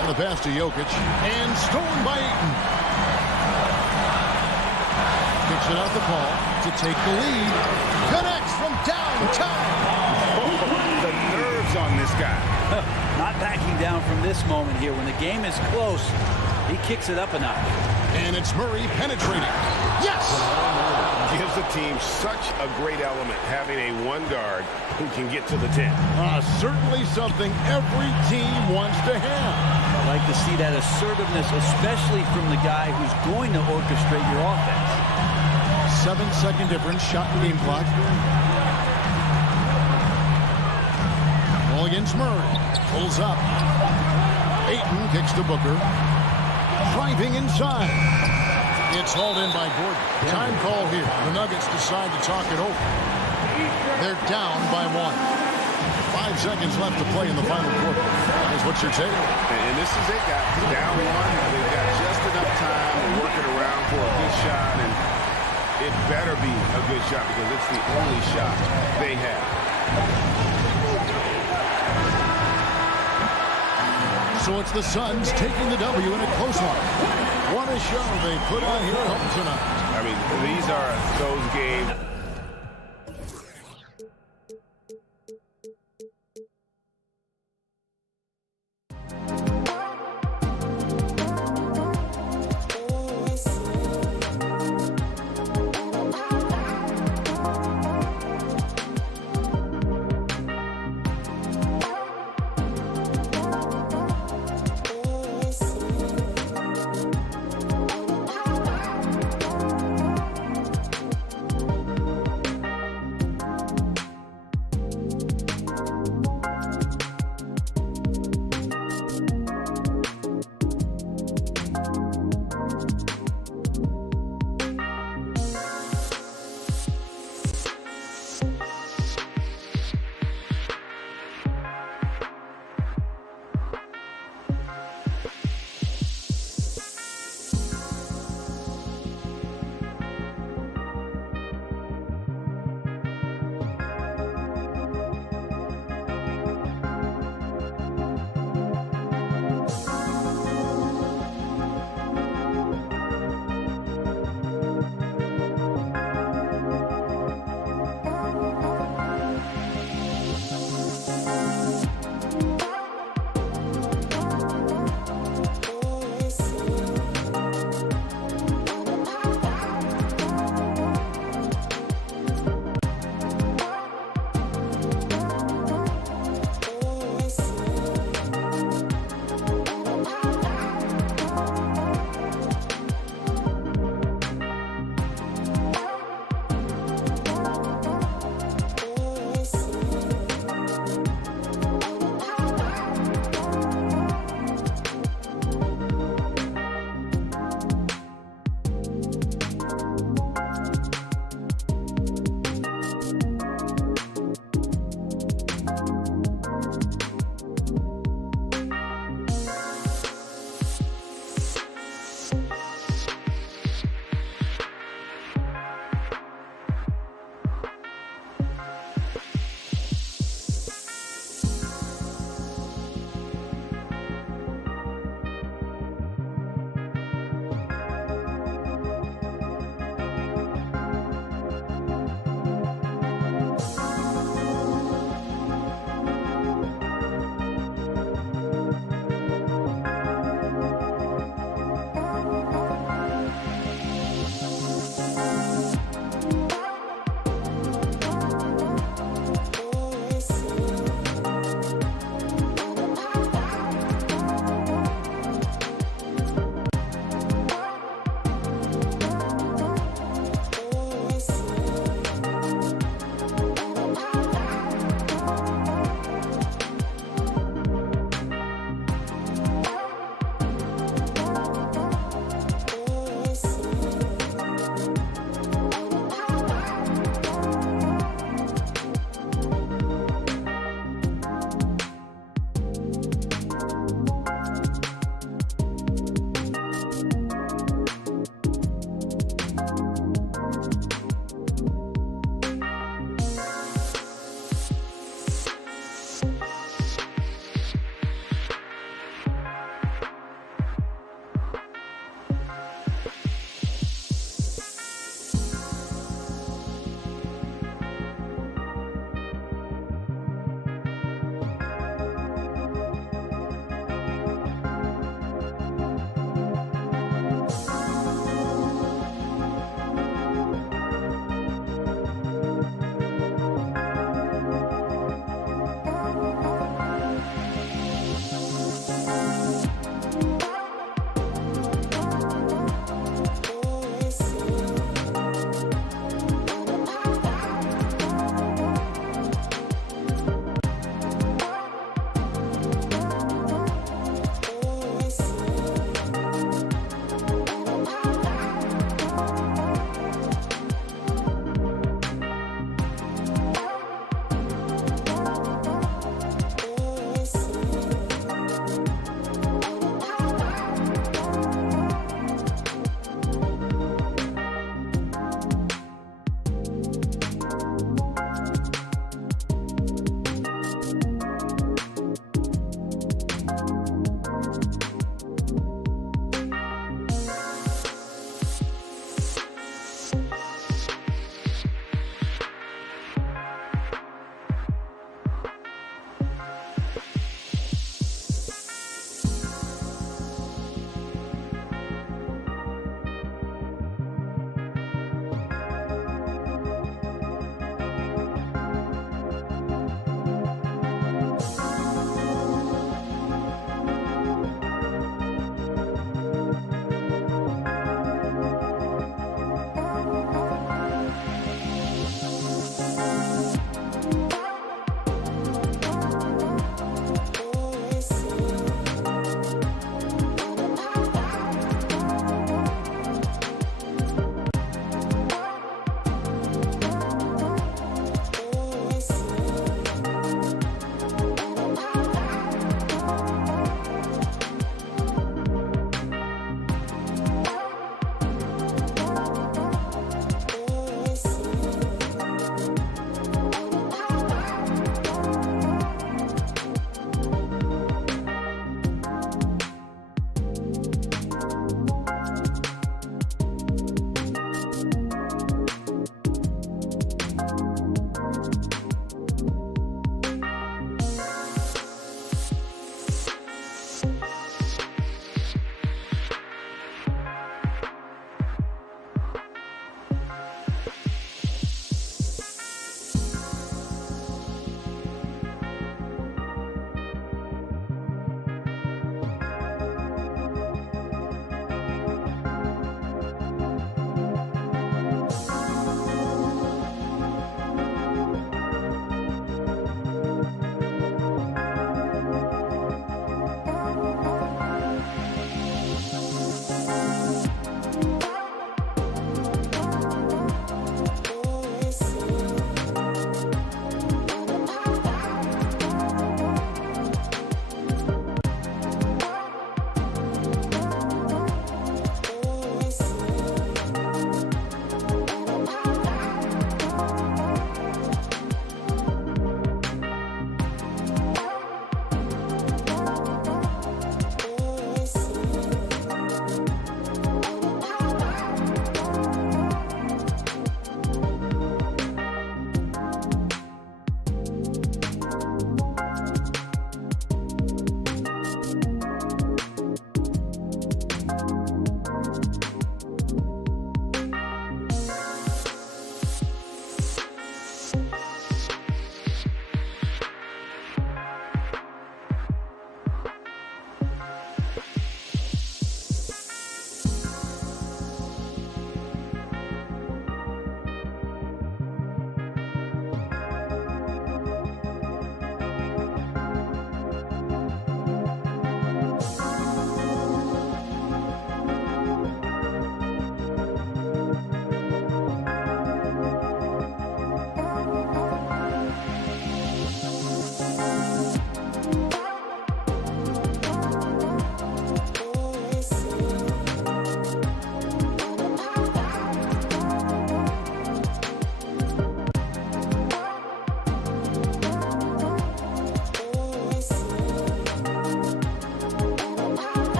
And the pass to Jokic, and stolen by Ayton. Kicks it out the ball to take the lead. Connects from downtown. The nerves on this guy. Not backing down from this moment here. When the game is close, he kicks it up a notch. And it's Murray penetrating. Yes! Gives the team such a great element, having a one guard who can get to the 10. Certainly something every team wants to have. I like to see that assertiveness, especially from the guy who's going to orchestrate your offense. 7-second difference, shot the game clock. Ball against Murray. Pulls up. Ayton kicks to Booker. Driving inside. It's hauled in by Gordon. Time call here. The Nuggets decide to talk it over. They're down by 1. 5 seconds left to play in the final quarter. That is what you're taking. And this is it, guys. Down 1. They've got just enough time to work it around for a good shot, and it better be a good shot because it's the only shot they have. So it's the Suns taking the W in a close one. What a show they put on here at home tonight. I mean, these are those games.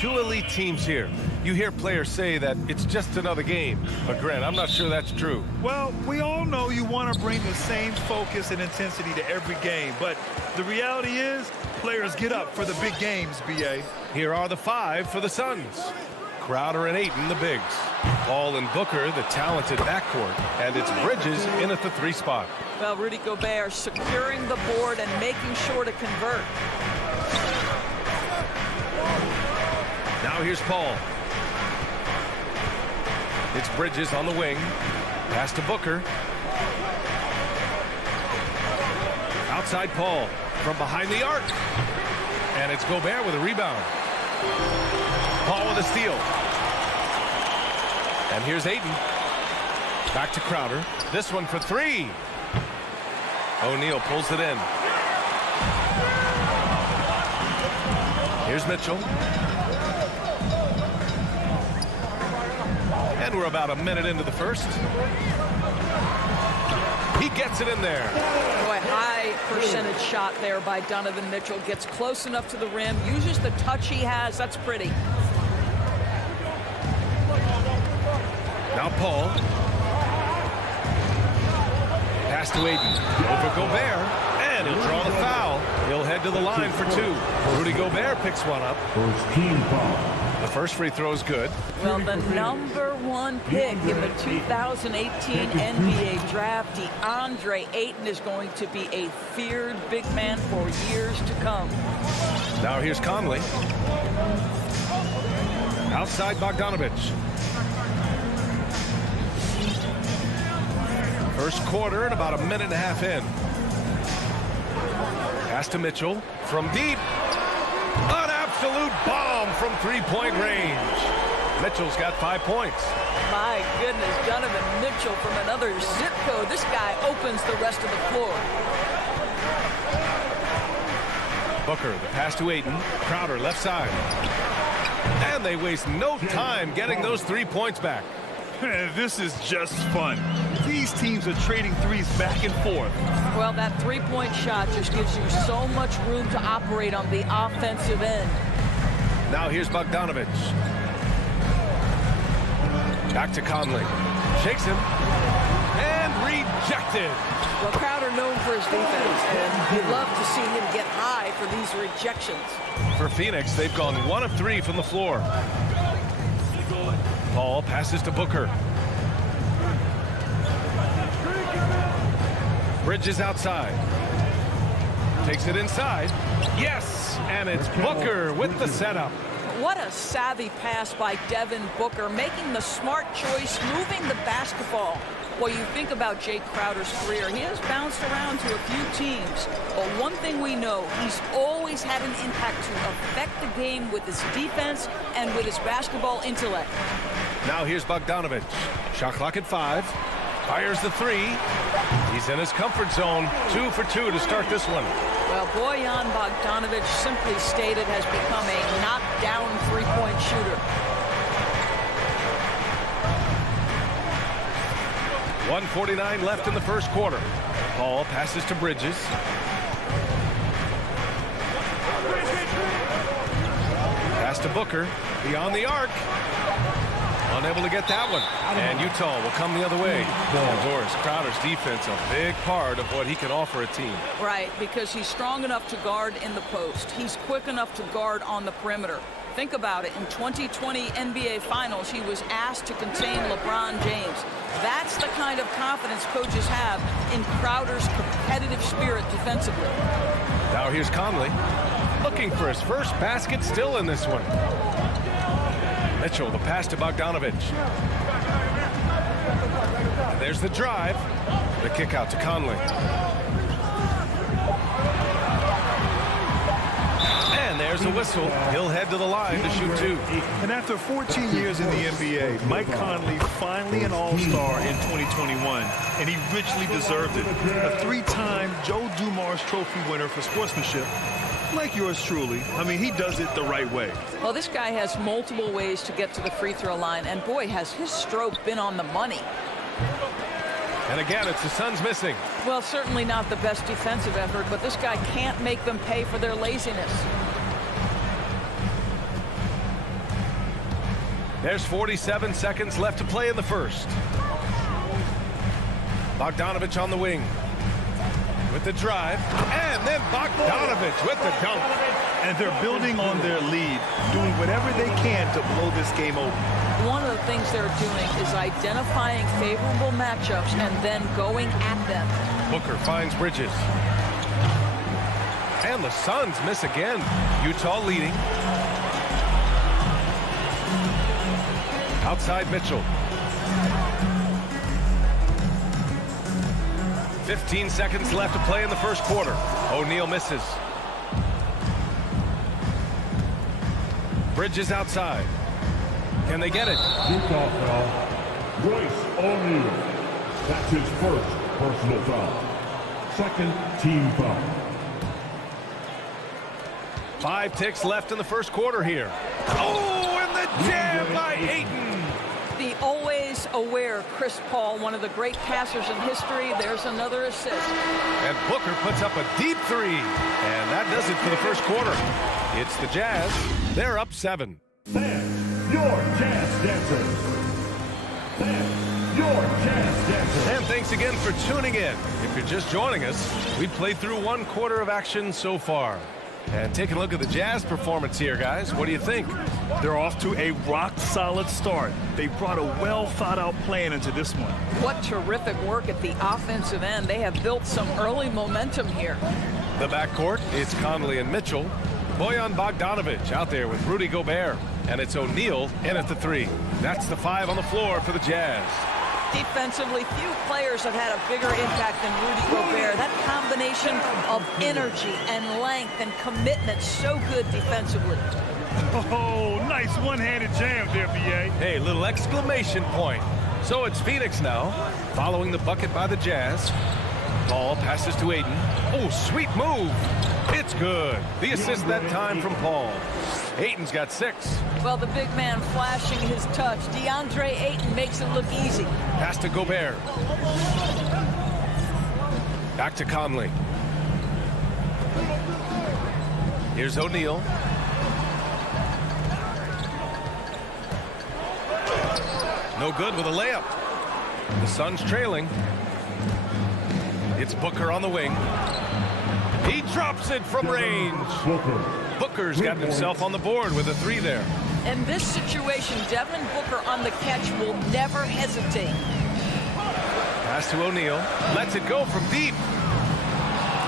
two elite teams here. You hear players say that it's just another game. But, Grant, I'm not sure that's true. Well, we all know you want to bring the same focus and intensity to every game. But the reality is, players get up for the big games, B.A. Here are the 5 for the Suns. Crowder and Ayton, the bigs. Paul and Booker, the talented backcourt. And it's Bridges in at the 3 spot. Well, Rudy Gobert securing the board and making sure to convert. Now here's Paul. It's Bridges on the wing. Pass to Booker. Outside Paul from behind the arc. And it's Gobert with a rebound. Paul with a steal. And here's Ayton. Back to Crowder. This one for 3. O'Neal pulls it in. Here's Mitchell. And we're about a minute into the first. He gets it in there. Boy, high percentage shot there by Donovan Mitchell. Gets close enough to the rim, uses the touch he has. That's pretty. Now Paul. Pass to Ayton. Over Gobert. And he'll draw the foul. He'll head to the line for 2. Rudy Gobert picks one up. First team foul. The first free throw is good. Well, the #1 pick in the 2018 NBA draft, DeAndre Ayton, is going to be a feared big man for years to come. Now here's Conley. Outside Bogdanovich. First quarter and about a minute and a half in. Pass to Mitchell from deep. An absolute bomb from 3-point range. Mitchell's got 5 points. My goodness, Donovan Mitchell from another zip code. This guy opens the rest of the floor. Booker, the pass to Ayton. Crowder, left side. And they waste no time getting those 3 points back. This is just fun. These teams are trading threes back and forth. Well, that 3-point shot just gives you so much room to operate on the offensive end. Now here's Bogdanovich. Back to Conley. Shakes him. And rejected. Well, Crowder known for his defense, and you'd love to see him get high for these rejections. For Phoenix, they've gone 1 of 3 from the floor. Paul passes to Booker. Bridges outside. Takes it inside. Yes! And it's Booker with the setup. What a savvy pass by Devin Booker, making the smart choice, moving the basketball. Well, you think about Jay Crowder's career, he has bounced around to a few teams. But one thing we know, he's always had an impact to affect the game with his defense and with his basketball intellect. Now here's Bogdanovich. Shot clock at 5. Fires the 3. He's in his comfort zone. 2 for 2 to start this one. Well, Bojan Bogdanovic, simply stated, has become a knockdown 3-point shooter. 1:49 left in the first quarter. Paul passes to Bridges. Pass to Booker. Beyond the arc. Unable to get that one. And Utah will come the other way. Doris, Crowder's defense, a big part of what he can offer a team. Right, because he's strong enough to guard in the post. He's quick enough to guard on the perimeter. Think about it. In 2020 NBA Finals, he was asked to contain LeBron James. That's the kind of confidence coaches have in Crowder's competitive spirit defensively. Now here's Conley. Looking for his first basket, still in this one. Mitchell, the pass to Bogdanovich. There's the drive. The kick out to Conley. And there's the whistle. He'll head to the line to shoot 2. And after 14 years in the NBA, Mike Conley finally an all-star in 2021, and he richly deserved it. A 3-time Joe Dumars Trophy winner for sportsmanship, like yours truly. I mean, he does it the right way. Well, this guy has multiple ways to get to the free throw line, and boy, has his stroke been on the money. And again, it's the Suns missing. Well, certainly not the best defensive effort, but this guy can't make them pay for their laziness. There's 47 seconds left to play in the first. Bogdanovich on the wing with the drive, and then Bogdanovich with the dunk. And they're building on their lead, doing whatever they can to blow this game open. One of the things they're doing is identifying favorable matchups and then going at them. Booker finds Bridges. And the Suns miss again. Utah leading. Outside Mitchell. 15 seconds left to play in the first quarter. O'Neal misses. Bridges outside. Can they get it? Utah foul. Royce O'Neal. That's his first personal foul. Second team foul. 5 ticks left in the first quarter here. Oh, and the jam by Ayton. The always aware Chris Paul, one of the great passers in history. There's another assist. And Booker puts up a deep three. And that does it for the first quarter. It's the Jazz. They're up 7. Fan, your Jazz dancers. Fan, your Jazz dancers. And thanks again for tuning in. If you're just joining us, we've played through 1 quarter of action so far. And take a look at the Jazz performance here, guys. What do you think? They're off to a rock-solid start. They brought a well-thought-out plan into this one. What terrific work at the offensive end. They have built some early momentum here. The backcourt, it's Conley and Mitchell. Bojan Bogdanovich out there with Rudy Gobert. And it's O'Neal in at the 3. That's the 5 on the floor for the Jazz. Defensively, few players have had a bigger impact than Rudy Gobert. That combination of energy and length and commitment, so good defensively. Oh, nice one-handed jam there, B.A. Hey, little exclamation point. So it's Phoenix now, following the bucket by the Jazz. Paul passes to Ayton. Oh, sweet move. It's good. The assist that time from Paul. Ayton's got 6. Well, the big man flashing his touch. DeAndre Ayton makes it look easy. Pass to Gobert. Back to Conley. Here's O'Neal. No good with a layup. The Suns trailing. It's Booker on the wing. He drops it from range. Booker's got himself on the board with a 3 there. In this situation, Devin Booker on the catch will never hesitate. Pass to O'Neal. Lets it go from deep.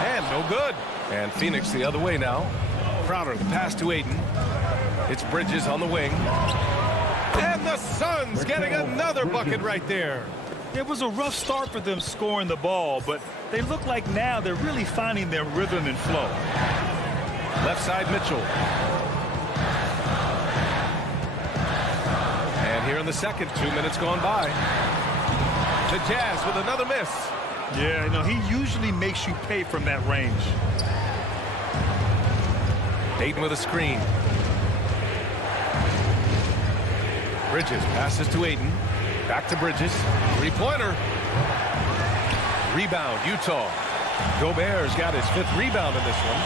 And no good. And Phoenix the other way now. Crowder, the pass to Ayton. It's Bridges on the wing. And the Suns getting another bucket right there. It was a rough start for them scoring the ball, but they look like now they're really finding their rhythm and flow. Left side Mitchell. And here in the second, 2 minutes gone by. The Jazz with another miss. Yeah, no, he usually makes you pay from that range. Ayton with a screen. Bridges passes to Ayton. Back to Bridges. 3-pointer. Rebound, Utah. Gobert's got his 5th rebound in this one.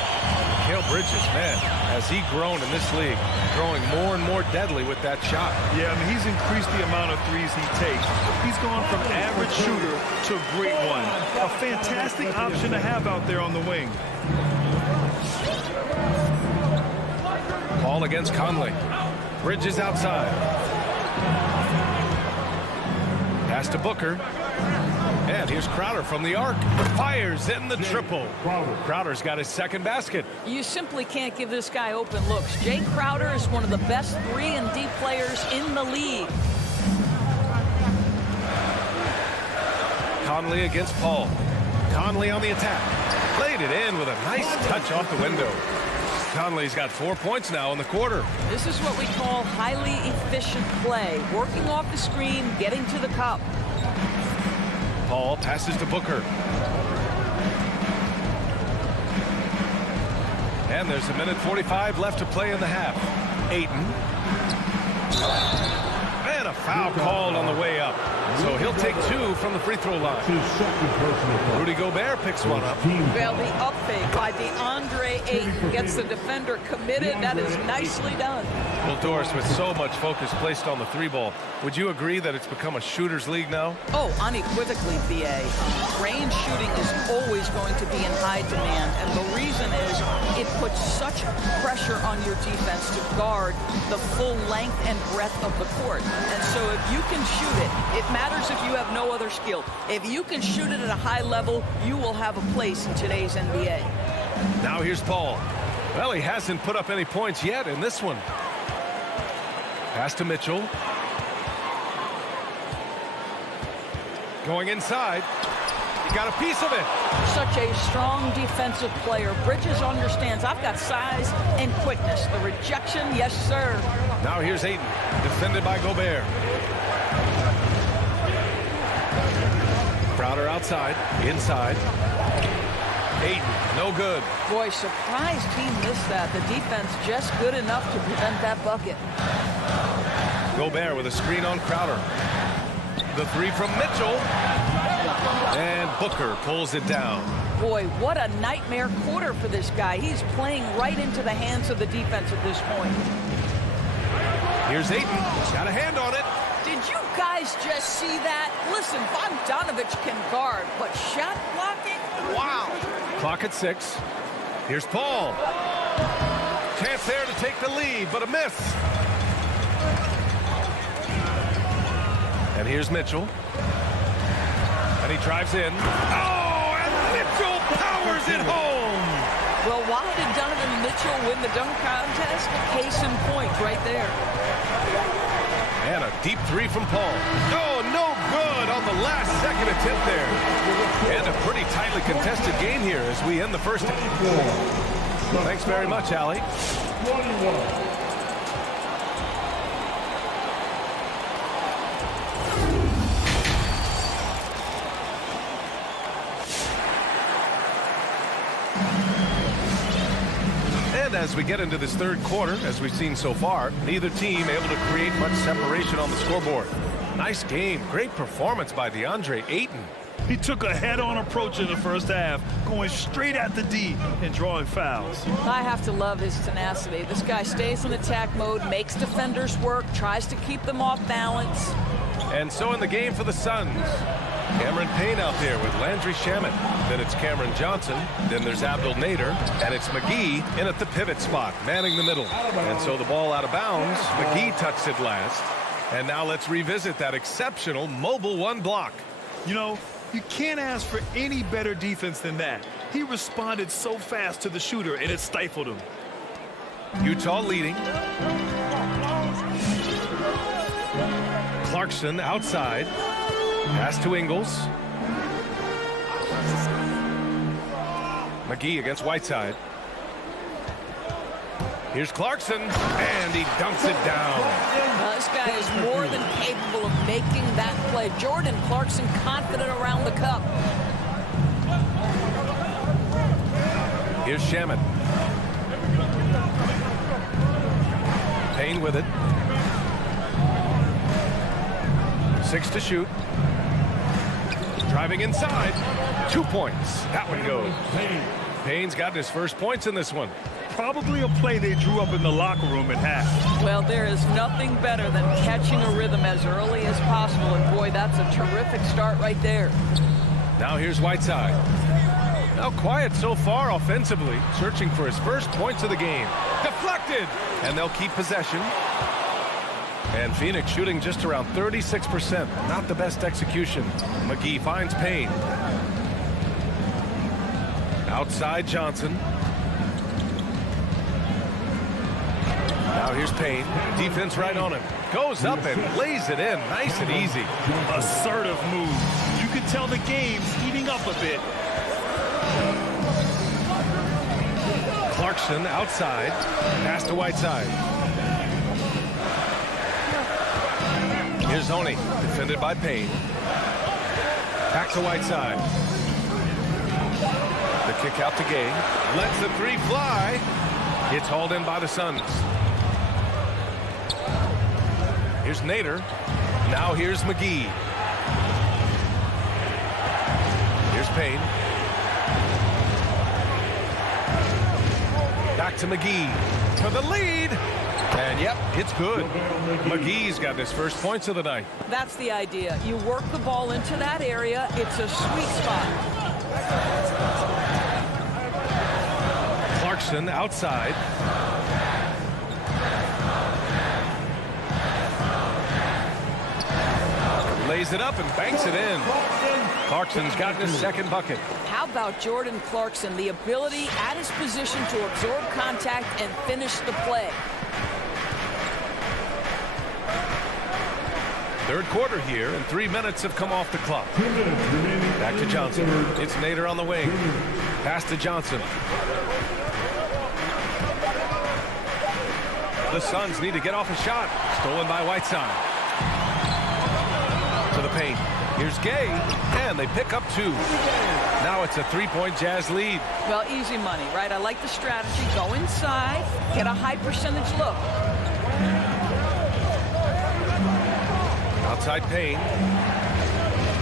Mikal Bridges, man, has he grown in this league, growing more and more deadly with that shot. Yeah, I mean, he's increased the amount of threes he takes. He's gone from average shooter to a great one. A fantastic option to have out there on the wing. Paul against Conley. Bridges outside. Pass to Booker. And here's Crowder from the arc. Fires in the triple. Crowder's got his 2nd basket. You simply can't give this guy open looks. Jay Crowder is one of the best 3-and-D players in the league. Conley against Paul. Conley on the attack. Played it in with a nice touch off the window. Conley's got 4 points now in the quarter. This is what we call highly efficient play. Working off the screen, getting to the cup. Paul passes to Booker. And there's 1:45 left to play in the half. Ayton. And a foul called on the way up. So he'll take 2 from the free throw line. Rudy Gobert picks one up. Well, the up fake by DeAndre Ayton gets the defender committed. That is nicely done. Well, Doris, with so much focus placed on the 3-ball, would you agree that it's become a shooter's league now? Oh, unequivocally, BA. Range shooting is always going to be in high demand, and the reason is it puts such pressure on your defense to guard the full length and breadth of the court. And so if you can shoot it, it matters if you have no other skill. If you can shoot it at a high level, you will have a place in today's NBA. Now here's Paul. Well, he hasn't put up any points yet in this one. Pass to Mitchell. Going inside. He got a piece of it. Such a strong defensive player. Bridges understands I've got size and quickness. The rejection, yes, sir. Now here's Ayton, defended by Gobert. Crowder outside, inside. Ayton, no good. Boy, surprised he missed that. The defense just good enough to prevent that bucket. Gobert with a screen on Crowder. The 3 from Mitchell. And Booker pulls it down. Boy, what a nightmare quarter for this guy. He's playing right into the hands of the defense at this point. Here's Ayton. Got a hand on it. Did you guys just see that? Listen, Bogdanovic can guard, but shot blocking? Wow. Clock at 6. Here's Paul. Chance there to take the lead, but a miss. And here's Mitchell. And he drives in. Oh, and Mitchell powers it home. Well, why did Donovan Mitchell win the dunk contest? Case in point right there. And a deep 3 from Paul. Oh, no good on the last second attempt there. And a pretty tightly contested game here as we end the first. Thanks very much, Allie. 21. And as we get into this third quarter, as we've seen so far, neither team able to create much separation on the scoreboard. Nice game. Great performance by DeAndre Ayton. He took a head-on approach in the first half, going straight at the D and drawing fouls. I have to love his tenacity. This guy stays in attack mode, makes defenders work, tries to keep them off balance. And so in the game for the Suns, Cameron Payne out there with Landry Shamet. Then it's Cameron Johnson. Then there's Abdel Nader. And it's McGee in at the pivot spot, manning the middle. And so the ball out of bounds. McGee touched it last. And now let's revisit that exceptional mobile 1 block. You know, you can't ask for any better defense than that. He responded so fast to the shooter, and it stifled him. Utah leading. Clarkson outside. Pass to Ingles. McGee against Whiteside. Here's Clarkson, and he dunks it down. This guy is more than capable of making that play. Jordan Clarkson confident around the cup. Here's Shamet. Payne with it. 6 to shoot. Driving inside. 2 points. That one goes. Payne's gotten his first points in this one. Probably a play they drew up in the locker room at half. Well, there is nothing better than catching a rhythm as early as possible. And boy, that's a terrific start right there. Now here's Whiteside. Now quiet so far offensively. Searching for his first points of the game. Deflected. And they'll keep possession. And Phoenix shooting just around 36%. Not the best execution. McGee finds Payne. Outside Johnson. Now here's Payne. Defense right on him. Goes up and lays it in. Nice and easy. Assertive move. You can tell the game's heating up a bit. Clarkson outside. Pass to Whiteside. Here's Oni, defended by Payne. Back to Whiteside. The kick out to Gay. Lets the 3 fly. It's hauled in by the Suns. Here's Nader. Now here's McGee. Payne. Back to McGee for the lead. And yep, it's good. McGee's got his first points of the night. That's the idea. You work the ball into that area. It's a sweet spot. Clarkson outside. Lays it up and banks it in. Clarkson's gotten his second bucket. How about Jordan Clarkson? The ability at his position to absorb contact and finish the play. Third quarter here, and 3 minutes have come off the clock. Back to Johnson. It's Nader on the wing. Pass to Johnson. The Suns need to get off a shot. Stolen by Whiteside. To the paint. Here's Gay, and they pick up 2. Now it's a 3-point Jazz lead. Well, easy money, right? I like the strategy. Go inside, get a high percentage look. Outside Payne.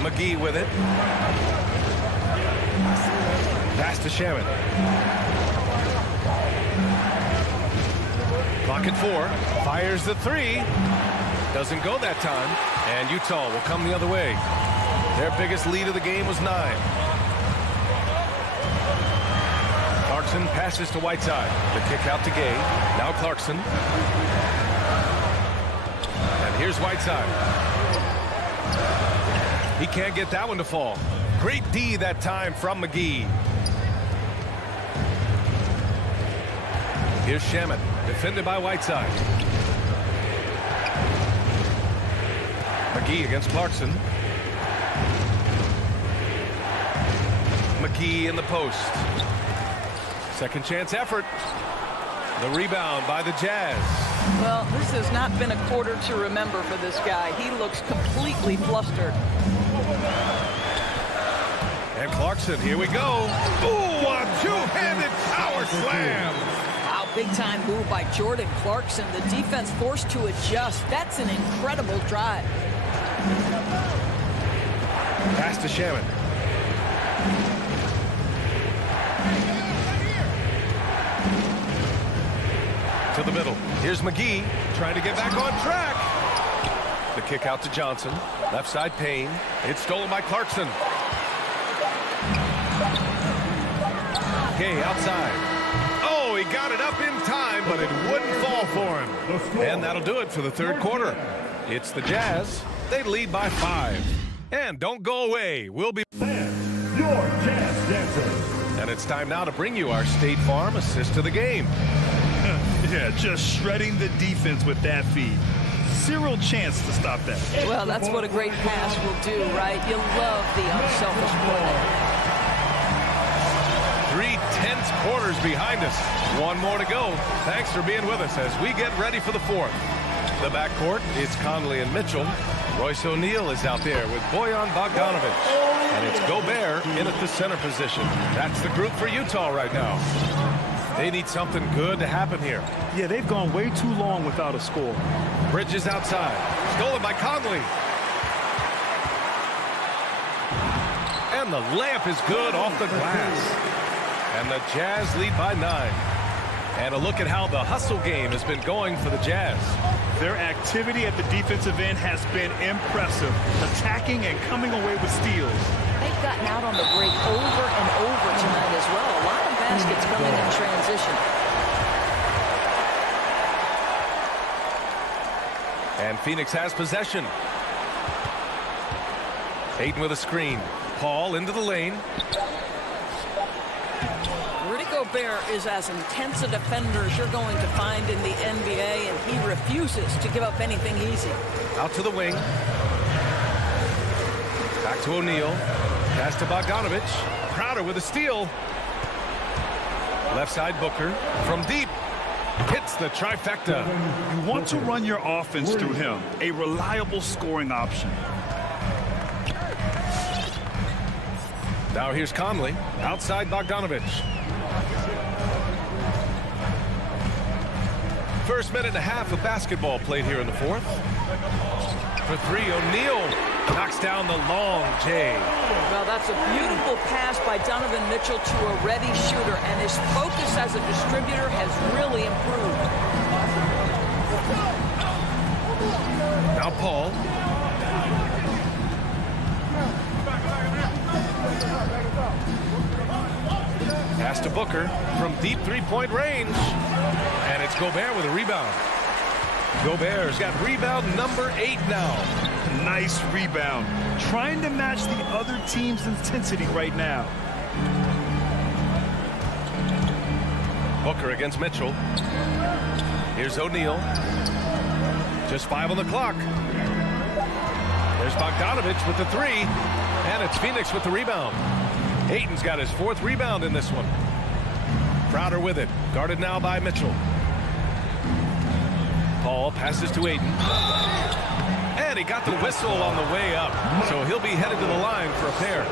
McGee with it. Pass to Shaman. Clock at 4. Fires the 3. Doesn't go that time. And Utah will come the other way. Their biggest lead of the game was 9. Clarkson passes to Whiteside. The kick out to Gay. Now Clarkson. And here's Whiteside. He can't get that one to fall. Great D that time from McGee. Here's Shaman, defended by Whiteside. McGee against Clarkson. McGee in the post. Second chance effort. The rebound by the Jazz. Well, this has not been a quarter to remember for this guy. He looks completely flustered. And Clarkson, here we go. Ooh, a two-handed power slam. Wow, big-time move by Jordan Clarkson. The defense forced to adjust. That's an incredible drive. Pass to Shaman. To the middle. Here's McGee trying to get back on track. The kick out to Johnson. Left side Payne. It's stolen by Clarkson. Gay outside. Oh, he got it up in time, but it wouldn't fall for him. And that'll do it for the third quarter. It's the Jazz. They lead by 5. And don't go away. We'll be... Your Jazz Dancers. And it's time now to bring you our State Farm assist of the game. Yeah, just shredding the defense with that feed. Zero chance to stop that. Well, that's what a great pass will do, right? You love the unselfish play. 3 tense quarters behind us. One more to go. Thanks for being with us as we get ready for the fourth. The backcourt, it's Conley and Mitchell. Royce O'Neal is out there with Bojan Bogdanovic. And it's Gobert in at the center position. That's the group for Utah right now. They need something good to happen here. Yeah, they've gone way too long without a score. Bridges outside. Stolen by Conley. And the layup is good off the glass. And the Jazz lead by 9. And a look at how the hustle game has been going for the Jazz. Their activity at the defensive end has been impressive, attacking and coming away with steals. They've gotten out on the break over and over tonight as well. A lot of baskets coming in transition. And Phoenix has possession. Ayton with a screen. Paul into the lane. Rudy Gobert is as intense a defender as you're going to find in the NBA, and he refuses to give up anything easy. Out to the wing. Back to O'Neal. Pass to Bogdanovic. Crowder with a steal. Left side Booker. From deep. Hits the trifecta. You want to run your offense through him. A reliable scoring option. Now here's Conley. Outside Bogdanovic. First minute and a half of basketball played here in the fourth. For 3, O'Neal Knocks down the long J. Well, that's a beautiful pass by Donovan Mitchell to a ready shooter, and his focus as a distributor has really improved. Now Paul. Pass to Booker from deep three-point range. And it's Gobert with a rebound. Gobert's got rebound number 8 now. Nice rebound. Trying to match the other team's intensity right now. Booker against Mitchell. Here's O'Neal. Just 5 on the clock. There's Bogdanovich with the 3. And it's Phoenix with the rebound. Ayton's got his 4th rebound in this one. Crowder with it. Guarded now by Mitchell. Paul passes to Ayton. And he got the whistle on the way up. So he'll be headed to the line for a pair.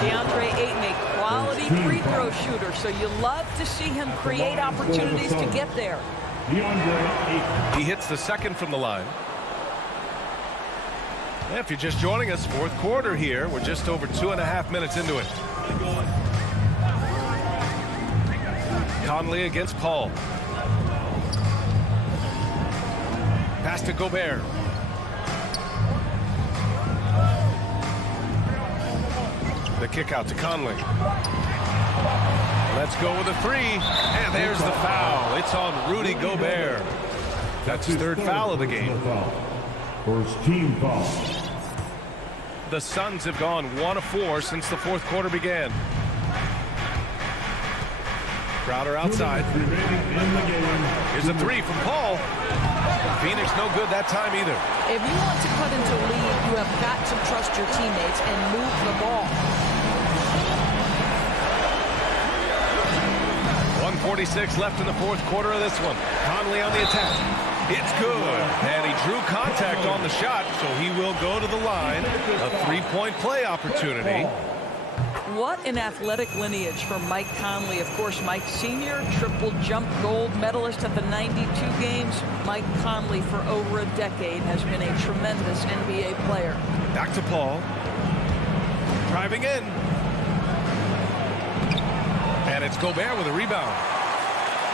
DeAndre Ayton, a quality free throw shooter, so you love to see him create opportunities to get there. He hits the 2nd from the line. If you're just joining us, 4th quarter here. We're just over 2.5 minutes into it. Conley against Paul. Pass to Gobert. The kick out to Conley. Let's go with a 3. And there's the foul. It's on Rudy Gobert. That's his 3rd foul of the game. First team foul. The Suns have gone 1 of 4 since the 4th quarter began. Crowder outside. Here's a 3 from Paul. Phoenix no good that time either. If you want to cut into a lead, you have got to trust your teammates and move the ball. 1:46 left in the 4th quarter of this one. Conley on the attack. It's good. And he drew contact on the shot, so he will go to the line. A 3-point play opportunity. What an athletic lineage for Mike Conley. Of course, Mike Sr., triple jump gold medalist at the 92 games. Mike Conley, for over a decade, has been a tremendous NBA player. Back to Paul. Driving in. And it's Gobert with a rebound.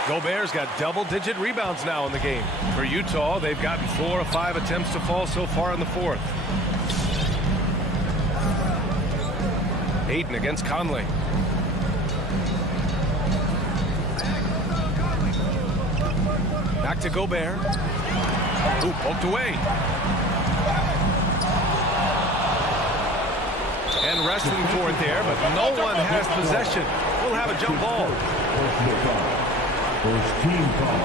Gobert's got double-digit rebounds now in the game. For Utah, they've gotten 4 of 5 attempts to fall so far in the 4th. Ayton against Conley. Back to Gobert. Ooh, poked away. And wrestling for it there, but no one has possession. We'll have a jump ball. First team foul.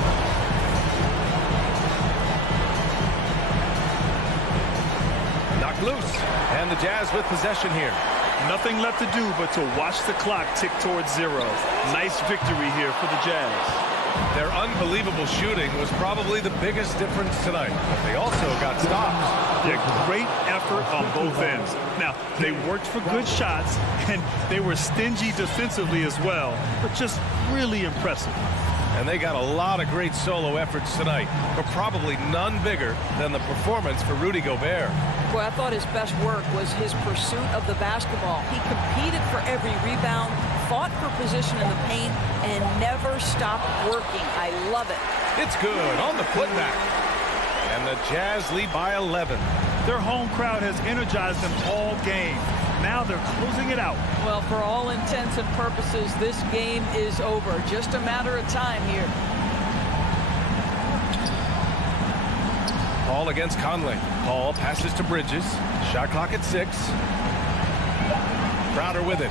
Knocked loose. And the Jazz with possession here. Nothing left to do but to watch the clock tick towards 0. Nice victory here for the Jazz. Their unbelievable shooting was probably the biggest difference tonight. But they also got stops. Yeah, great effort on both ends. Now, they worked for good shots, and they were stingy defensively as well, but just really impressive. And they got a lot of great solo efforts tonight, but probably none bigger than the performance for Rudy Gobert. Boy, I thought his best work was his pursuit of the basketball. He competed for every rebound, fought for position in the paint, and never stopped working. I love it. It's good on the putback. And the Jazz lead by 11. Their home crowd has energized them all game. Now they're closing it out. Well, for all intents and purposes, this game is over. Just a matter of time here. Paul against Conley. Paul passes to Bridges. Shot clock at 6. Crowder with it.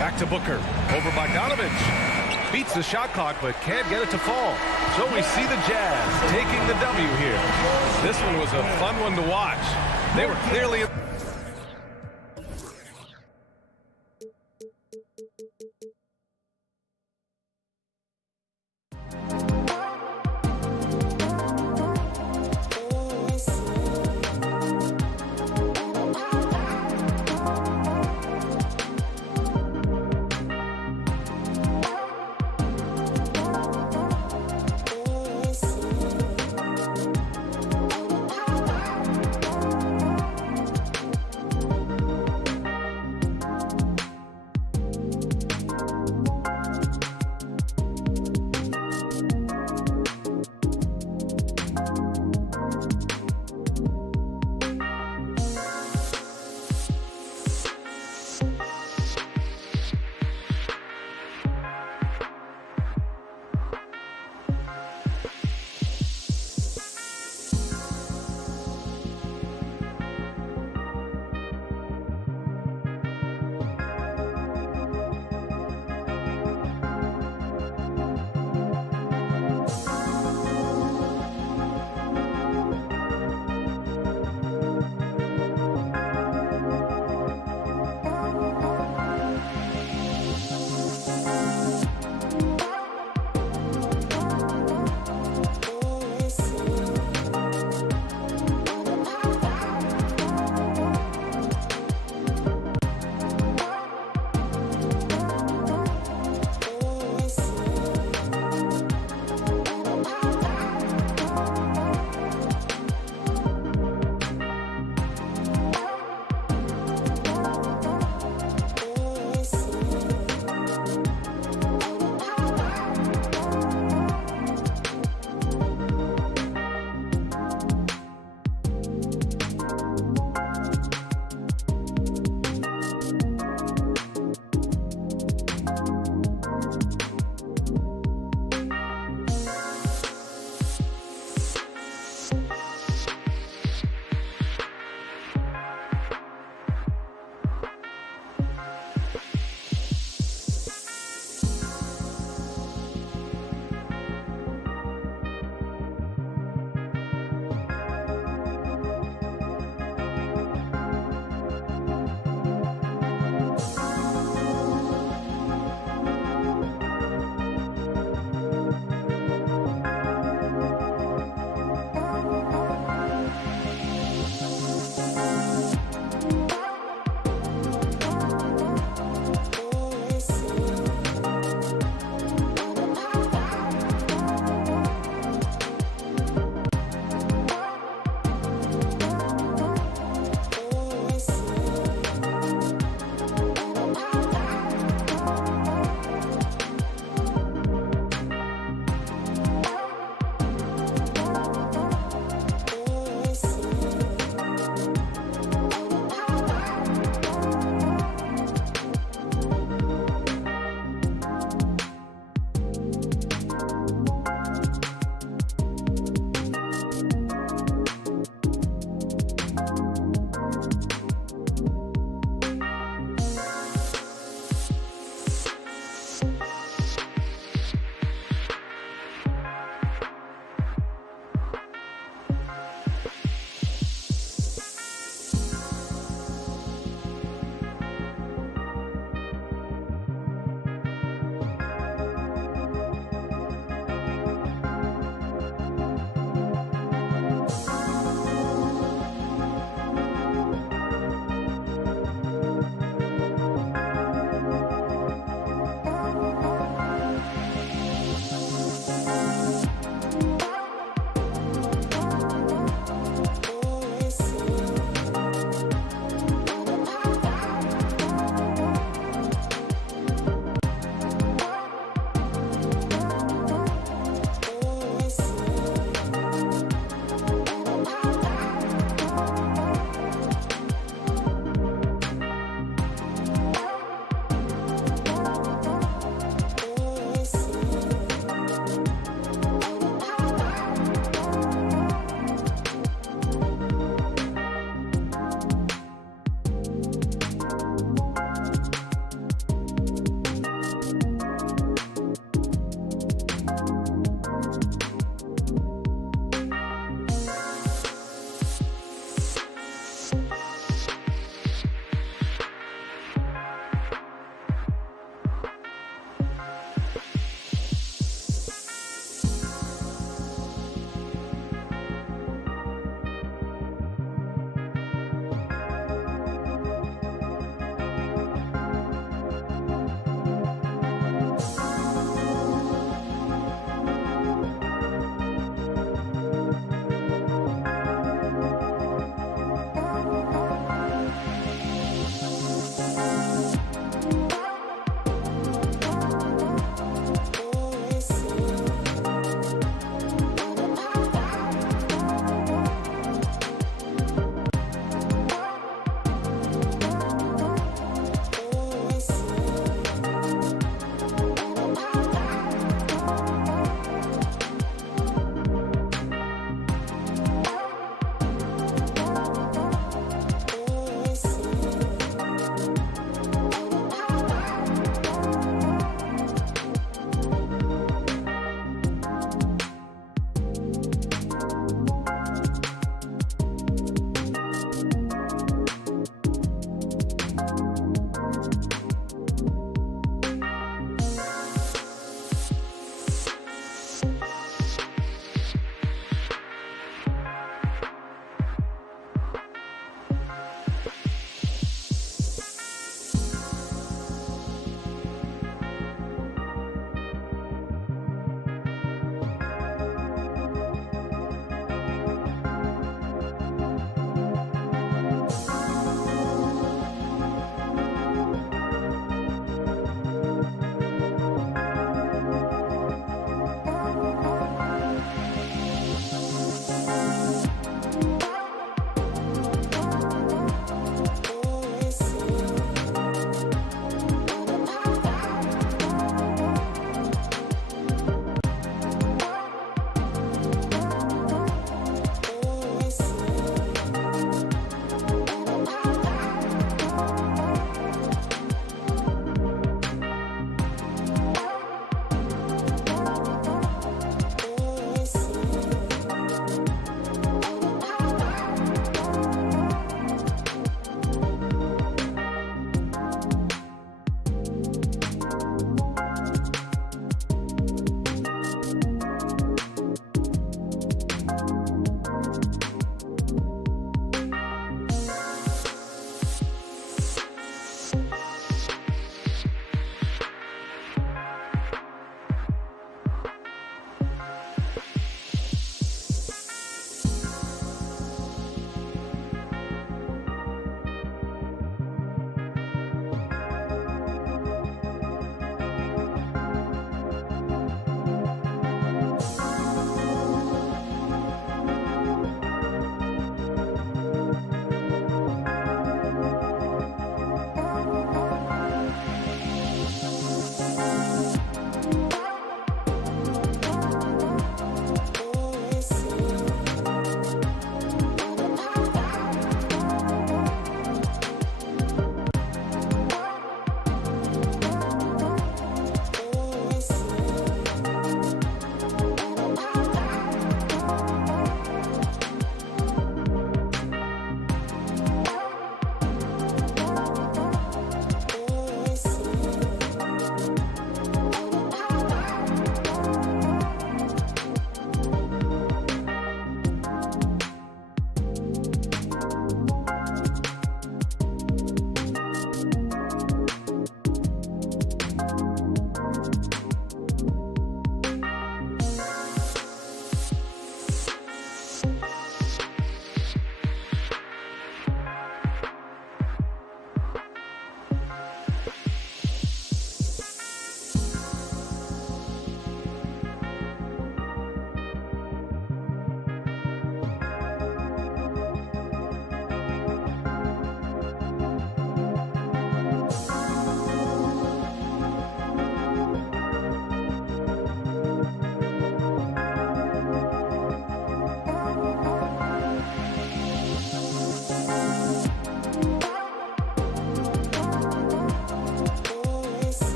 Back to Booker. Over Bogdanovich. Beats the shot clock, but can't get it to fall. So we see the Jazz taking the W here. This one was a fun one to watch. They were clearly...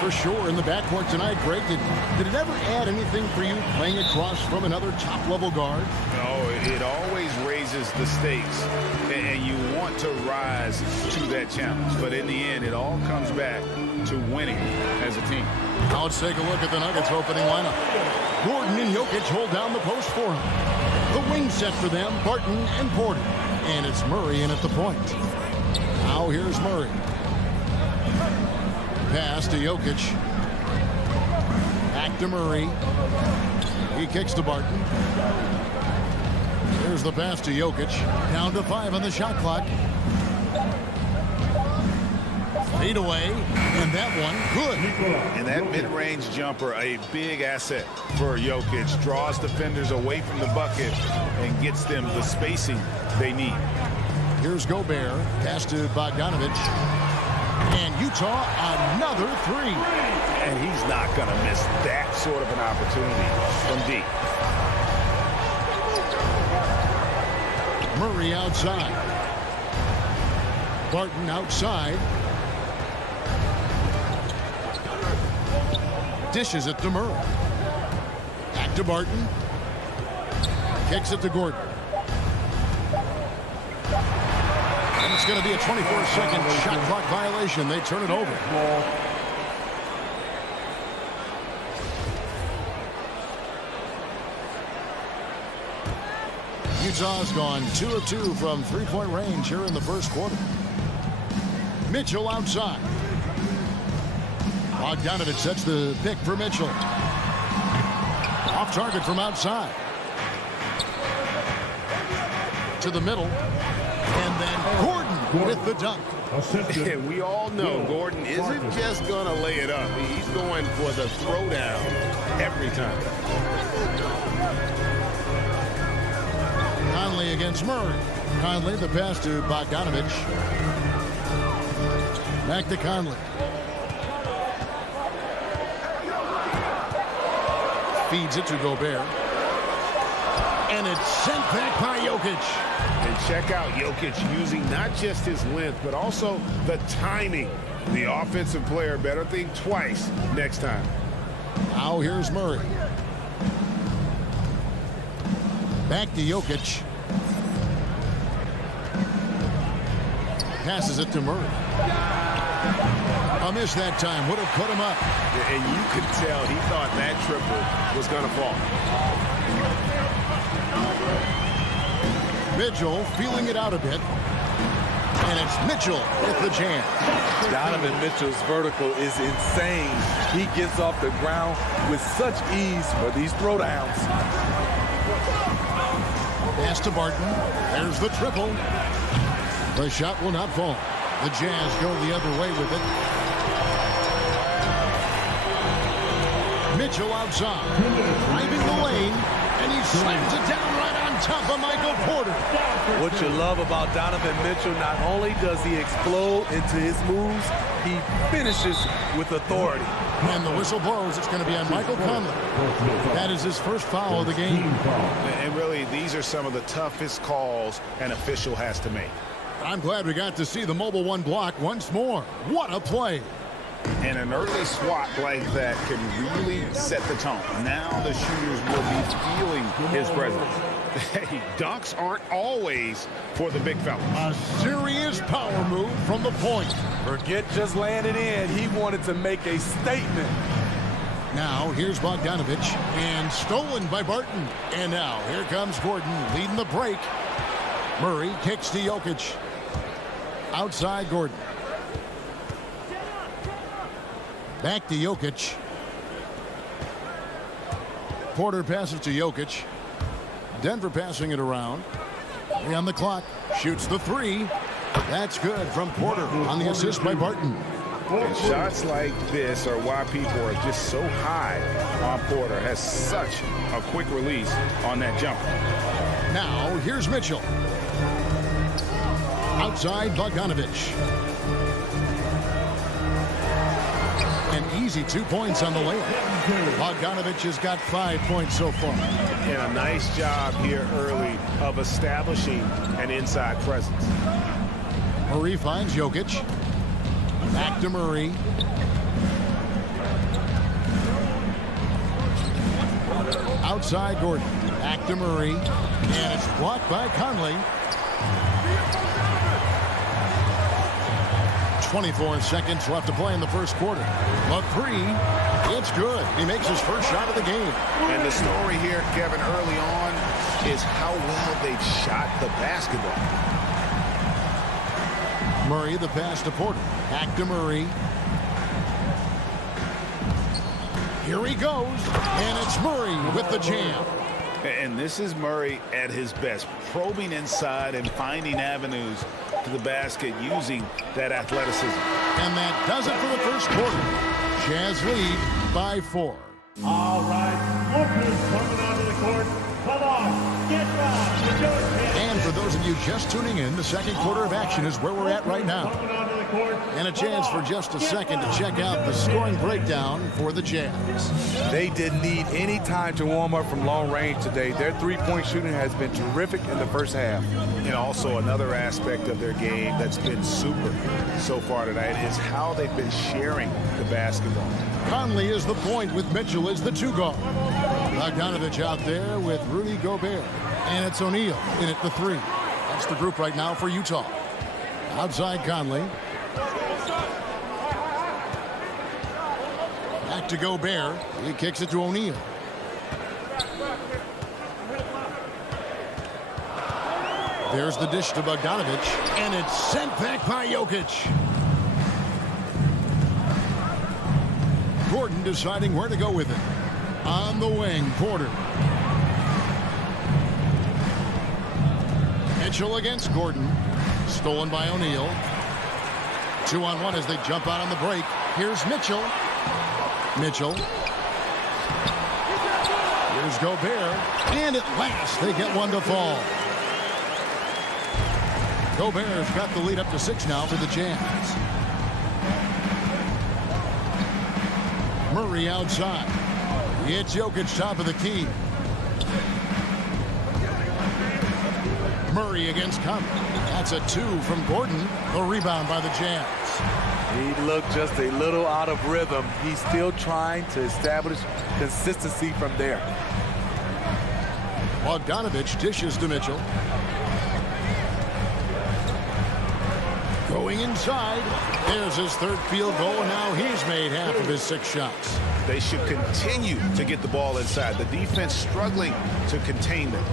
for sure in the backcourt tonight, Greg. Did it ever add anything for you playing across from another top-level guard? No, it always raises the stakes, and you want to rise to that challenge. But in the end, it all comes back to winning as a team. Now let's take a look at the Nuggets opening lineup. Gordon and Jokic hold down the post for him. The wing set for them, Barton and Porter. And it's Murray in at the point. Now here's Murray. Pass to Jokic. Back to Murray. He kicks to Barton. Here's the pass to Jokic. Down to 5 on the shot clock. Fade away, and that one good. And that mid-range jumper, a big asset for Jokic. Draws defenders away from the bucket and gets them the spacing they need. Here's Gobert. Pass to Bogdanovich. And Utah, another 3. And he's not going to miss that sort of an opportunity from deep. Murray outside. Barton outside. Dishes it to Murray. Back to Barton. Kicks it to Gordon. And it's going to be a 24-second shot clock violation. They turn it over. Utah's gone 2 of 2 from three-point range here in the first quarter. Mitchell outside. Bogdanovich sets the pick for Mitchell. Off target from outside. To the middle. And then Gordon with the dunk. And we all know Gordon isn't just going to lay it up. He's going for the throwdown every time. Conley against Murray. Conley, the pass to Bogdanovich. Back to Conley. Feeds it to Gobert. And it's sent back by Jokic. And check out Jokic using not just his length, but also the timing. The offensive player better think twice next time. Now here's Murray. Back to Jokic. Passes it to Murray. A miss that time. Would have put him up. And you could tell he thought that triple was going to fall. Mitchell feeling it out a bit. And it's Mitchell with the jam. Donovan Mitchell's vertical is insane. He gets off the ground with such ease for these throwdowns. Pass to Barton. There's the triple. The shot will not fall. The Jazz go the other way with it. Mitchell outside. Driving the lane. And he slams it down right on top of Michael Porter. What you love about Donovan Mitchell, not only does he explode into his moves, he finishes with authority. And the whistle blows. It's going to be on Michael Conley. That is his first foul of the game. And really, these are some of the toughest calls an official has to make. I'm glad we got to see the Mobile One block once more. What a play. And an early swat like that can really set the tone. Now the shooters will be feeling his presence. Hey, dunks aren't always for the big fella. A serious power move from the point. Forget just laying it in. He wanted to make a statement. Now here's Bogdanovich, and stolen by Barton. And now here comes Gordon leading the break. Murray kicks to Jokic. Outside Gordon. Back to Jokic. Porter passes to Jokic. Denver passing it around. 3 on the clock. Shoots the 3. That's good from Porter on the assist by Barton. And shots like this are why people are just so high on Porter. Has such a quick release on that jumper. Now here's Mitchell. Outside Bogdanovich. An easy 2 points on the layup. Bogdanovich has got 5 points so far. And a nice job here early of establishing an inside presence. Murray finds Jokic. Back to Murray. Outside Gordon. Back to Murray. And it's blocked by Conley. 24 seconds left to play in the first quarter. A three. It's good. He makes his first shot of the game. And the story here, Kevin, early on is how well they've shot the basketball. Murray, the pass to Porter. Back to Murray. Here he goes. And it's Murray with the jam. And this is Murray at his best, probing inside and finding avenues to the basket using that athleticism. And that does it for the first quarter. Jazz lead by 4. All right, Booker's coming onto the court. Come on, get down. And for those of you just tuning in, the second quarter of action is where we're at right now. And a chance for just a second to check out the scoring breakdown for the Jazz. They didn't need any time to warm up from long range today. Their three-point shooting has been terrific in the first half. And also another aspect of their game that's been super so far tonight is how they've been sharing the basketball. Conley is the point with Mitchell as the 2 guard. Bogdanovich out there with Rudy Gobert. And it's O'Neal in at the 3. That's the group right now for Utah. Outside Conley. Back to Gobert. He kicks it to O'Neal. There's the dish to Bogdanovich. And it's sent back by Jokic. Gordon deciding where to go with it. On the wing, Porter. Mitchell against Gordon. Stolen by O'Neal. 2-on-1 as they jump out on the break. Here's Mitchell. Mitchell. Here's Gobert. And at last, they get one to fall. Gobert's got the lead up to 6 now for the Jazz. Murray outside. It's Jokic top of the key. Murray against Conley. That's a 2 from Gordon. The rebound by the Jazz. He looked just a little out of rhythm. He's still trying to establish consistency from there. Bogdanovich dishes to Mitchell. Going inside. There's his 3rd field goal, and now he's made half of his 6 shots. They should continue to get the ball inside. The defense struggling to contain them.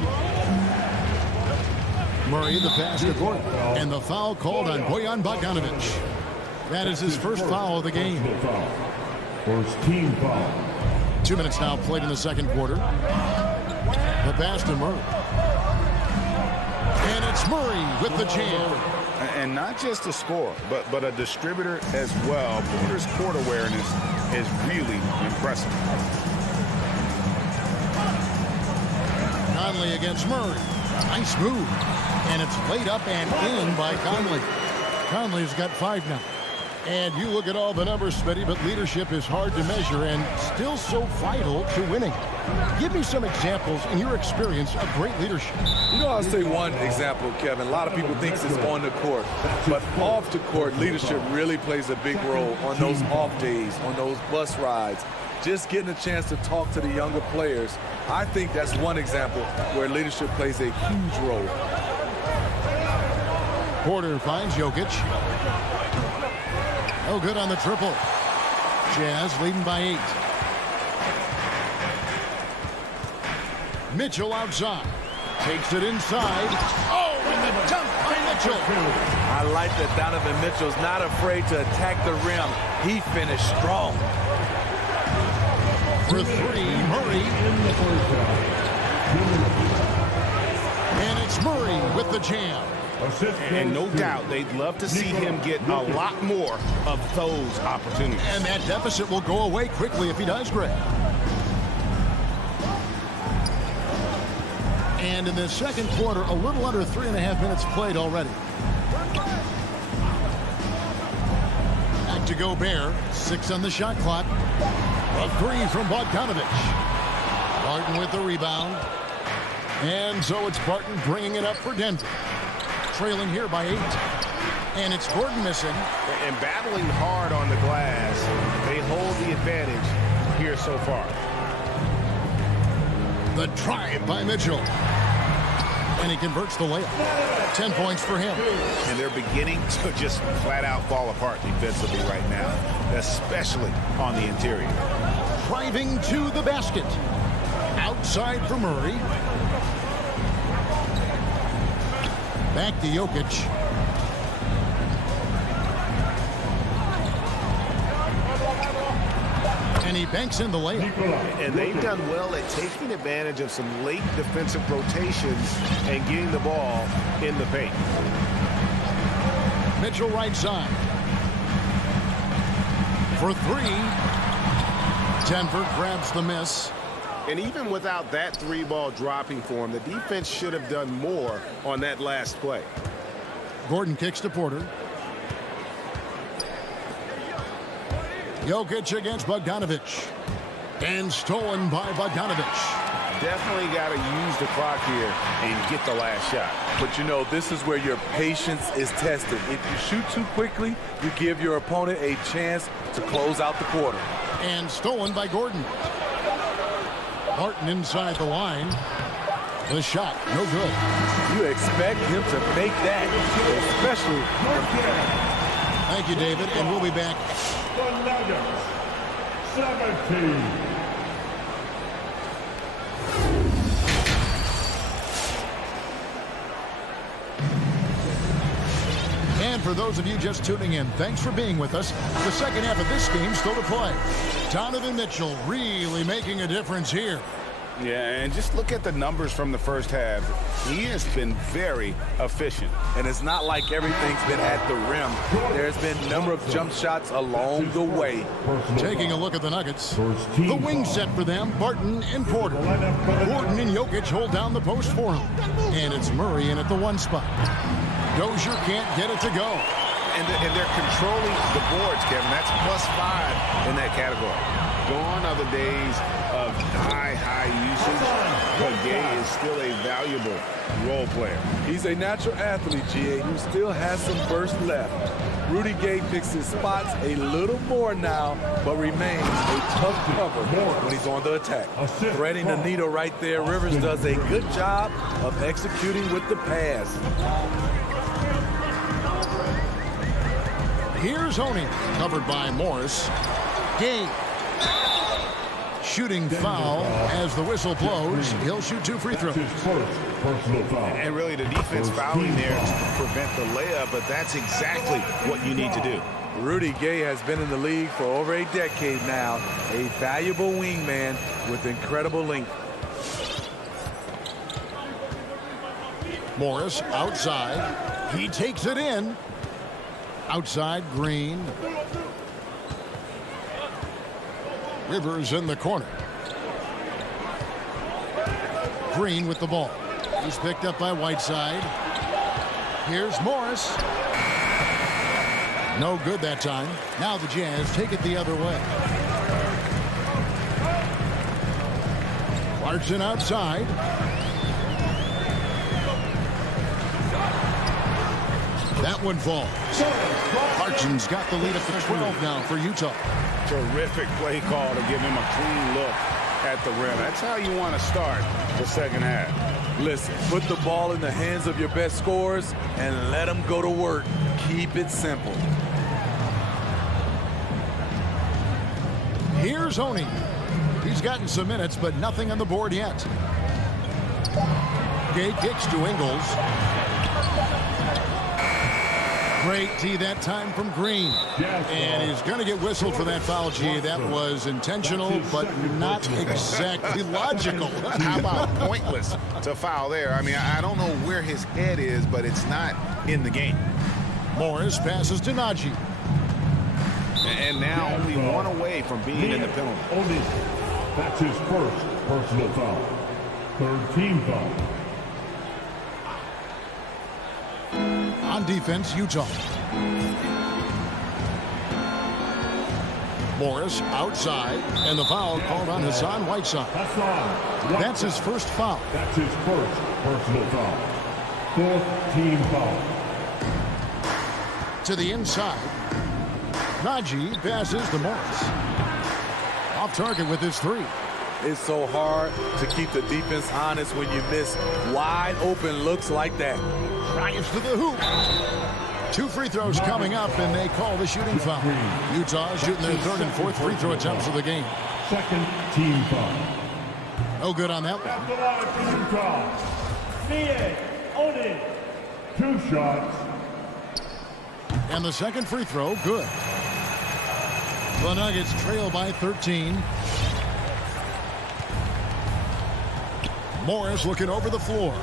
Murray the pass to Gordon. And the foul called on Bojan Bogdanovich. That is his first foul of the game. First team foul. 2 minutes now played in the second quarter. The pass to Murray. And it's Murray with the jam. And not just a scorer, but a distributor as well. Porter's court awareness is really impressive. Conley against Murray. Nice move. And it's laid up and in by Conley. Conley's got 5 now. And you look at all the numbers, Smitty, but leadership is hard to measure and still so vital to winning. Give me some examples in your experience of great leadership. You know, I'll say one example, Kevin. A lot of people think it's on the court, but off the court, leadership really plays a big role on those off days, on those bus rides. Just getting a chance to talk to the younger players. I think that's one example where leadership plays a huge role. Porter finds Jokic. No good on the triple. Jazz leading by 8. Mitchell outside. Takes it inside. Oh, and the dunk by Mitchell. I like that Donovan Mitchell's not afraid to attack the rim. He finished strong. For 3, Murray. And it's Murray with the jam. And no doubt they'd love to see him get a lot more of those opportunities. And that deficit will go away quickly if he does, Greg. And in the second quarter, a little under 3.5 minutes played already. Back to Gobert. 6 on the shot clock. A 3 from Bogdanovich. Barton with the rebound. And so it's Barton bringing it up for Denver. Trailing here by 8. And it's Gordon missing. And battling hard on the glass. They hold the advantage here so far. The drive by Mitchell. And he converts the layup. 10 points for him. And they're beginning to just flat out fall apart defensively right now, especially on the interior. Driving to the basket. Outside for Murray. Back to Jokic. And he banks in the layup. And they've done well at taking advantage of some late defensive rotations and getting the ball in the paint. Mitchell right side. For three. Denver grabs the miss. And even without that three ball dropping for him, the defense should have done more on that last play. Gordon kicks to Porter. Jokic against Bogdanovic. And stolen by Bogdanovic. Definitely got to use the clock here and get the last shot. But you know, this is where your patience is tested. If you shoot too quickly, you give your opponent a chance to close out the quarter. And stolen by Gordon. Martin inside the line. The shot, no good. You expect him to make that, especially. Thank you, David, and we'll be back. The Nuggets, 17. And for those of you just tuning in, thanks for being with us. The second half of this game still to play. Donovan Mitchell really making a difference here. Yeah, and just look at the numbers from the first half. He has been very efficient. And it's not like everything's been at the rim. There's been a number of jump shots along the way. Taking a look at the Nuggets. The wing set for them, Barton and Porter. Gordon and Jokic hold down the post for him. And it's Murray in at the one spot. Dozier can't get it to go. And they're controlling the boards, Kevin. That's +5 in that category. Gone are the days of high usage, but Gay is still a valuable role player. He's a natural athlete, GA, who still has some burst left. Rudy Gay picks his spots a little more now, but remains a tough cover when he's on the attack. Threading the needle right there, Rivers does a good job of executing with the pass. Here's Honey, covered by Morris. Gay. Shooting foul as the whistle blows. He'll shoot 2 free throws. And really the defense fouling there to prevent the layup, but that's exactly what you need to do. Rudy Gay has been in the league for over a decade now. A valuable wingman with incredible length. Morris outside. He takes it in. Outside, Green. Rivers in the corner. Green with the ball. He's picked up by Whiteside. Here's Morris. No good that time. Now the Jazz take it the other way. Clarkson outside. That one falls. Clarkson's got the lead up to 12 now for Utah. Terrific play call to give him a clean look at the rim. That's how you want to start the second half. Listen, put the ball in the hands of your best scorers and let them go to work. Keep it simple. Here's Honey. He's gotten some minutes, but nothing on the board yet. Gay kicks to Ingles. Great D that time from Green. And he's going to get whistled for that foul, G. That was intentional, but not exactly logical. How about pointless to foul there? I mean, I don't know where his head is, but it's not in the game. Morris passes to Najee. And now only one away from being in the penalty. That's his first personal foul. Third team foul. On defense, Utah. Morris outside, and the foul called on Hassan Whiteside. That's his first foul. That's his first personal foul. Fourth team foul. To the inside. Najee passes to Morris. Off target with his three. It's so hard to keep the defense honest when you miss wide open looks like that. Drives to the hoop. 2 free throws coming up, and they call the shooting foul. Utah shooting their 3rd and 4th free throw attempts of the game. Second team foul. No good on that one. At the line for Utah, Mie Onin. 2 shots. And the second free throw, good. The Nuggets trail by 13. Morris looking over the floor.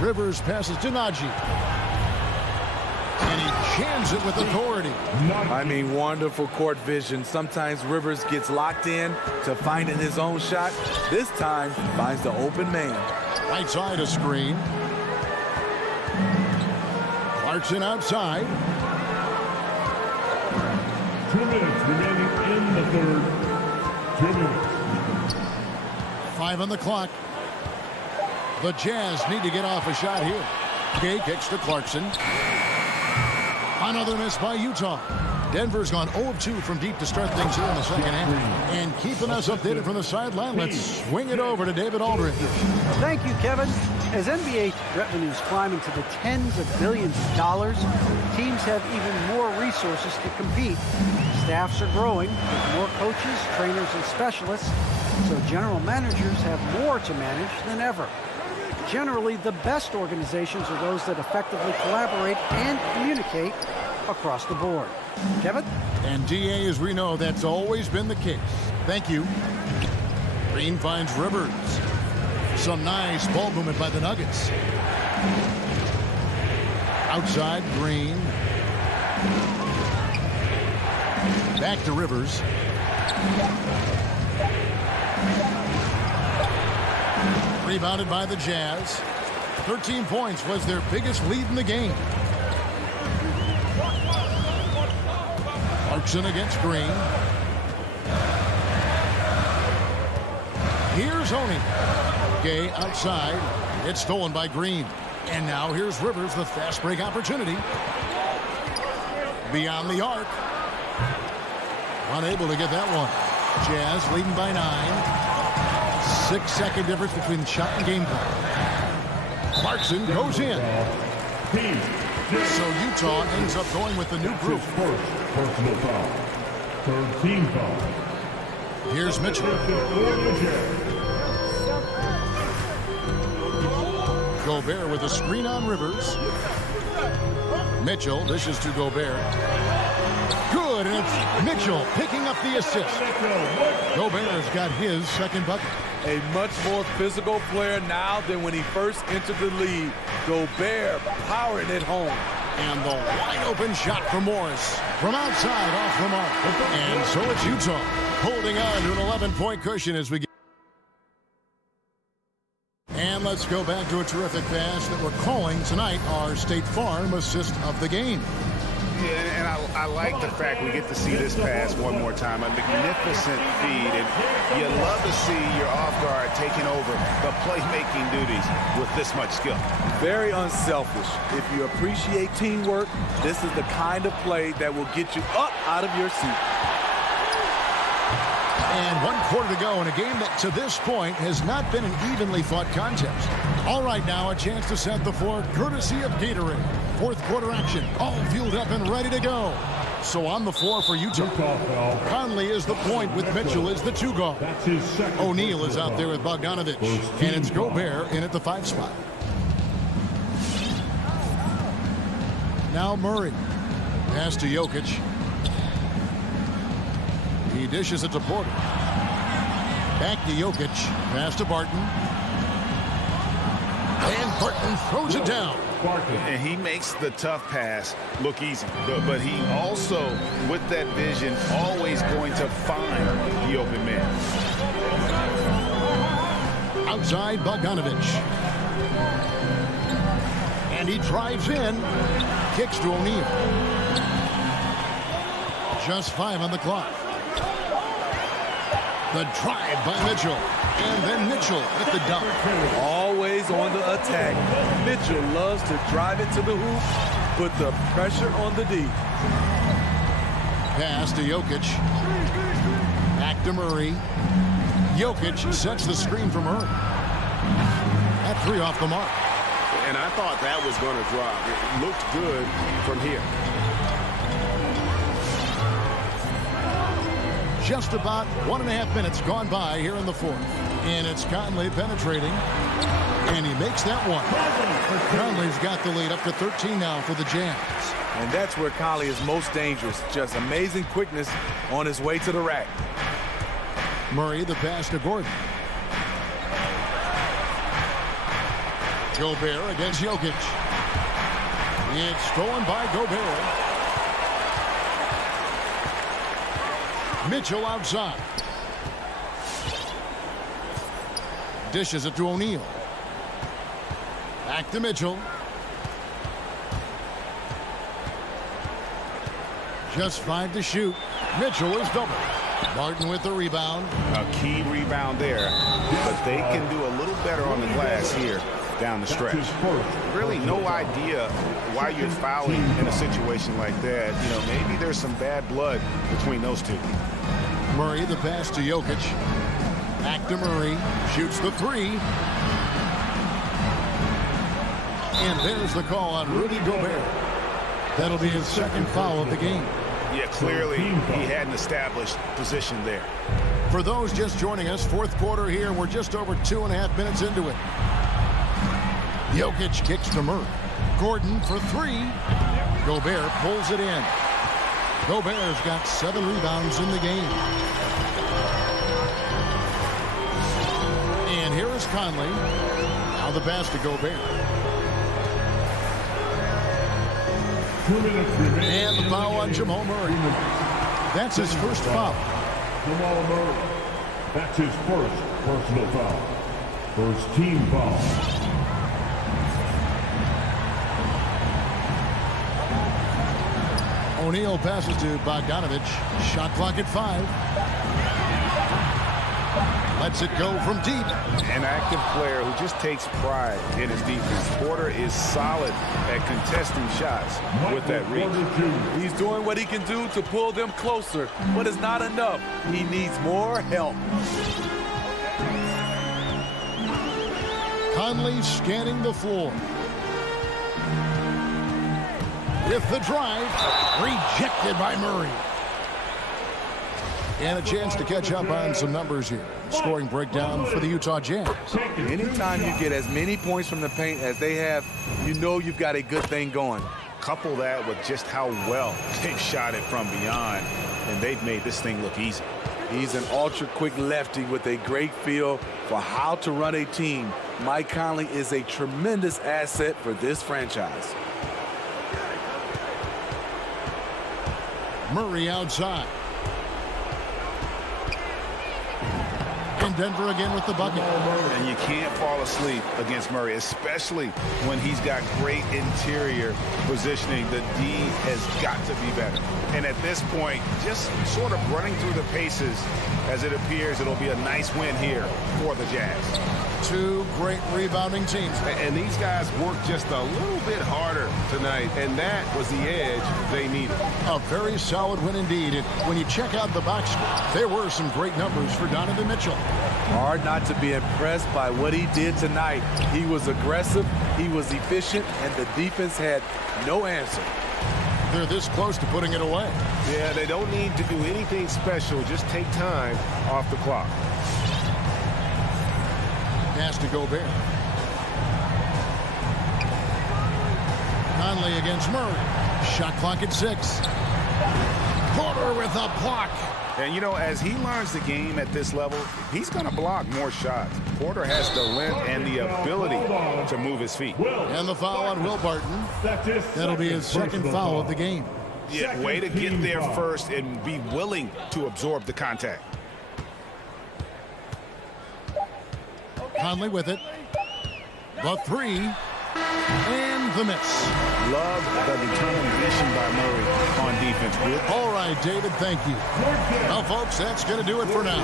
Rivers passes to Najee. And he jams it with authority. I mean, wonderful court vision. Sometimes Rivers gets locked in to finding his own shot. This time, finds the open man. Right side a screen. Clarkson outside. 2 minutes remaining in the 3rd. 2 minutes. 5 on the clock. The Jazz need to get off a shot here. Gay kicks to Clarkson. Another miss by Utah. Denver's gone 0 of 2 from deep to start things here in the second half. And keeping us updated from the sideline, let's swing it over to David Aldridge. Thank you, Kevin. As NBA revenues climb into the tens of billions of dollars, teams have even more resources to compete. Staffs are growing with more coaches, trainers, and specialists, so general managers have more to manage than ever. Generally, the best organizations are those that effectively collaborate and communicate across the board. Kevin? And DA, as we know, that's always been the case. Thank you. Green finds Rivers. Some nice ball movement by the Nuggets. Outside, Green. Back to Rivers. Rebounded by the Jazz. 13 points was their biggest lead in the game. Clarkson against Green. Here's Oni. Gay outside. It's stolen by Green. And now here's Rivers, the fast break opportunity. Beyond the arc. Unable to get that one. Jazz leading by 9. 6-second difference between shot and game clock. Clarkson goes in. So Utah ends up going with the new group. First personal foul. 3rd team foul. Here's Mitchell. Gobert with a screen on Rivers. Mitchell dishes to Gobert. Good, and it's Mitchell picking up the assist. Gobert has got his second bucket. A much more physical player now than when he first entered the league. Gobert powering it home. And the wide open shot from Morris. From outside, off the mark. And so it's Utah holding on to an 11-point cushion as we get. And let's go back to a terrific pass that we're calling tonight our State Farm assist of the game. Yeah, and I like the fact we get to see this pass one more time. A magnificent feed, and you love to see your off guard taking over the playmaking duties with this much skill. Very unselfish. If you appreciate teamwork, this is the kind of play that will get you up out of your seat. And 1 quarter to go in a game that to this point has not been an evenly fought contest. All right, now a chance to set the floor courtesy of Gatorade. 4th quarter action, all fueled up and ready to go. So on the floor for Utah. Conley is the point with Mitchell as the 2 guard. O'Neal is out there with Bogdanovich. And it's Gobert in at the 5 spot. Now Murray. Pass to Jokic. He dishes it to Porter. Back to Jokic. Pass to Barton. And Barton throws it down. And he makes the tough pass look easy. But he also, with that vision, always going to find the open man. Outside Bogdanovich. And he drives in. Kicks to O'Neal. Just 5 on the clock. The drive by Mitchell. And then Mitchell with the dunk. Always on the attack. Mitchell loves to drive it to the hoop, put the pressure on the D. Pass to Jokic. Back to Murray. Jokic sets the screen for Murray. That three off the mark. And I thought that was going to drop. It looked good from here. Just about 1.5 minutes gone by here in the fourth. And it's Conley penetrating. And he makes that one. Conley's got the lead up to 13 now for the Jazz. And that's where Conley is most dangerous. Just amazing quickness on his way to the rack. Murray, the pass to Gordon. Gobert against Jokic. It's stolen by Gobert. Mitchell outside. Dishes it to O'Neal. Back to Mitchell. Just 5 to shoot. Mitchell is double. Martin with the rebound. A key rebound there, but they can do a little better on the glass here down the stretch. Really no idea why you're fouling in a situation like that. You know, maybe there's some bad blood between those two. Murray, the pass to Jokic. Back to Murray. Shoots the three. And there's the call on Rudy Gobert. That'll be his second foul of the game. Yeah, clearly he had an established position there. For those just joining us, fourth quarter here. We're just over 2.5 minutes into it. Jokic kicks to Murray. Gordon for three. Gobert pulls it in. Gobert's got 7 rebounds in the game. And here is Conley. Now the pass to Gobert. And the foul on Jamal Murray. That's his first foul. Jamal Murray. That's his first personal foul. First team foul. O'Neal passes to Bogdanovich. Shot clock at 5. Lets it go from deep. An active player who just takes pride in his defense. Porter is solid at contesting shots with that reach. He's doing what he can do to pull them closer, but it's not enough. He needs more help. Conley scanning the floor. With the drive, rejected by Murray. And a chance to catch up on some numbers here. Scoring breakdown for the Utah Jazz. Anytime you get as many points from the paint as they have, you know you've got a good thing going. Couple that with just how well they've shot it from beyond, and they've made this thing look easy. He's an ultra-quick lefty with a great feel for how to run a team. Mike Conley is a tremendous asset for this franchise. Murray outside. And Denver again with the bucket. And you can't fall asleep against Murray, especially when he's got great interior positioning. The D has got to be better. And at this point, just sort of running through the paces as it appears it'll be a nice win here for the Jazz. 2 great rebounding teams. And these guys worked just a little bit harder tonight, and that was the edge they needed. A very solid win indeed. And when you check out the box score, there were some great numbers for Donovan Mitchell. Hard not to be impressed by what he did tonight. He was aggressive, he was efficient, and the defense had no answer. They're this close to putting it away. Yeah, they don't need to do anything special. Just take time off the clock. Pass to Gobert. Conley against Murray. Shot clock at 6. Porter with a block. And, you know, as he learns the game at this level, he's going to block more shots. Porter has the length and the ability to move his feet. And the foul on Will Barton. That'll be his second foul of the game. Yeah, way to get there first and be willing to absorb the contact. Conley with it. The 3. And the miss. Love the determination by Murray on defense. All right, David, thank you. Well, folks, that's going to do it for now.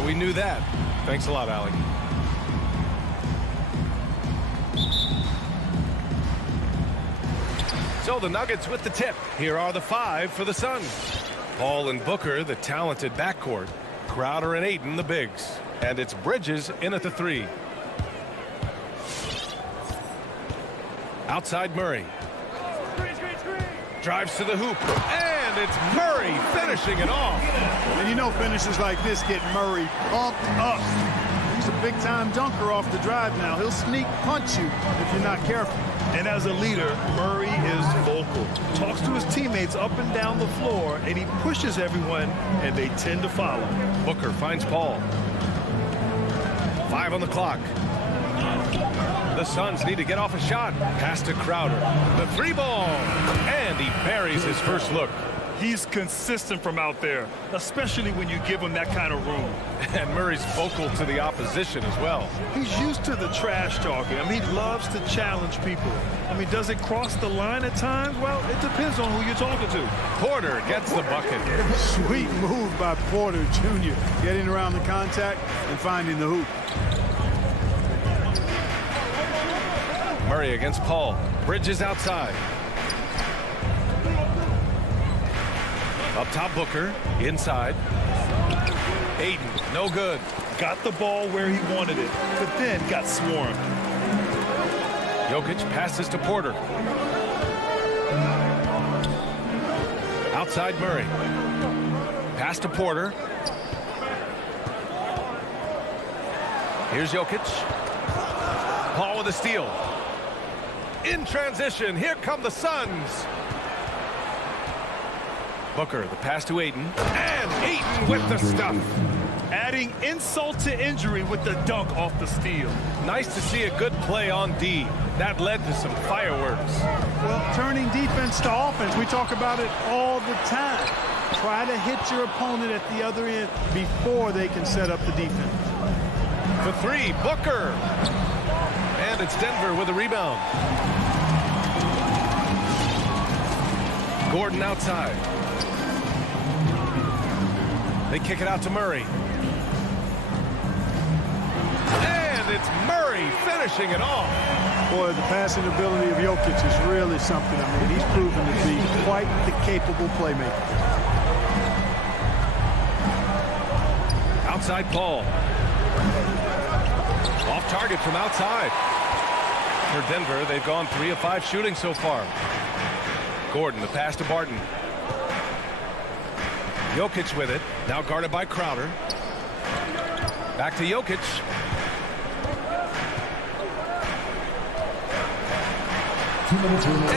Yeah, we knew that. Thanks a lot, Allie. So the Nuggets with the tip. Here are the 5 for the Suns. Paul and Booker, the talented backcourt. Crowder and Ayton, the bigs. And it's Bridges in at the 3. Outside Murray. Drives to the hoop. And it's Murray finishing it off. And you know finishes like this get Murray pumped up. He's a big-time dunker off the drive now. He'll sneak punch you if you're not careful. And as a leader, Murray is vocal. Talks to his teammates up and down the floor, and he pushes everyone, and they tend to follow. Booker finds Paul. 5 on the clock. The Suns need to get off a shot. Pass to Crowder. The 3 ball. And he buries his first look. He's consistent from out there, especially when you give him that kind of room. And Murray's vocal to the opposition as well. He's used to the trash talking. I mean, he loves to challenge people. I mean, does it cross the line at times? Well, it depends on who you're talking to. Porter gets the bucket. Sweet move by Porter Jr. Getting around the contact and finding the hoop. Murray against Paul. Bridges outside. Up top, Booker. Inside. Ayton, no good. Got the ball where he wanted it, but then got swarmed. Jokic passes to Porter. Outside Murray. Pass to Porter. Here's Jokic. Paul with a steal. In transition, here come the Suns. Booker, the pass to Ayton. And Ayton with the stuff. Adding insult to injury with the dunk off the steal. Nice to see a good play on D. That led to some fireworks. Well, turning defense to offense, we talk about it all the time. Try to hit your opponent at the other end before they can set up the defense. For 3, Booker. And it's Denver with a rebound. Gordon outside. They kick it out to Murray. And it's Murray finishing it off. Boy, the passing ability of Jokic is really something. I mean, he's proven to be quite the capable playmaker. Outside Paul. Off target from outside. For Denver, they've gone 3 of 5 shooting so far. Gordon, the pass to Barton. Jokic with it. Now guarded by Crowder. Back to Jokic.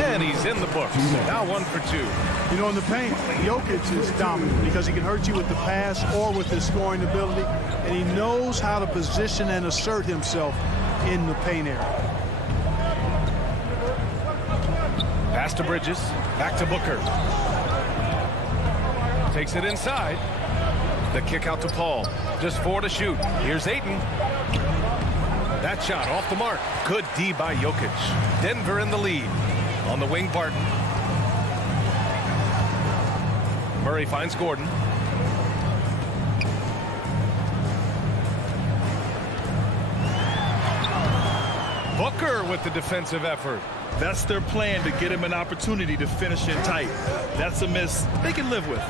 And he's in the books. Now 1 for 2. You know, in the paint, Jokic is dominant because he can hurt you with the pass or with his scoring ability, and he knows how to position and assert himself in the paint area. Pass to Bridges. Back to Booker. Takes it inside. The kick out to Paul. Just 4 to shoot. Here's Ayton. That shot off the mark. Good D by Jokic. Denver in the lead. On the wing, Barton. Murray finds Gordon. Booker with the defensive effort. That's their plan, to get him an opportunity to finish in tight. That's a miss they can live with.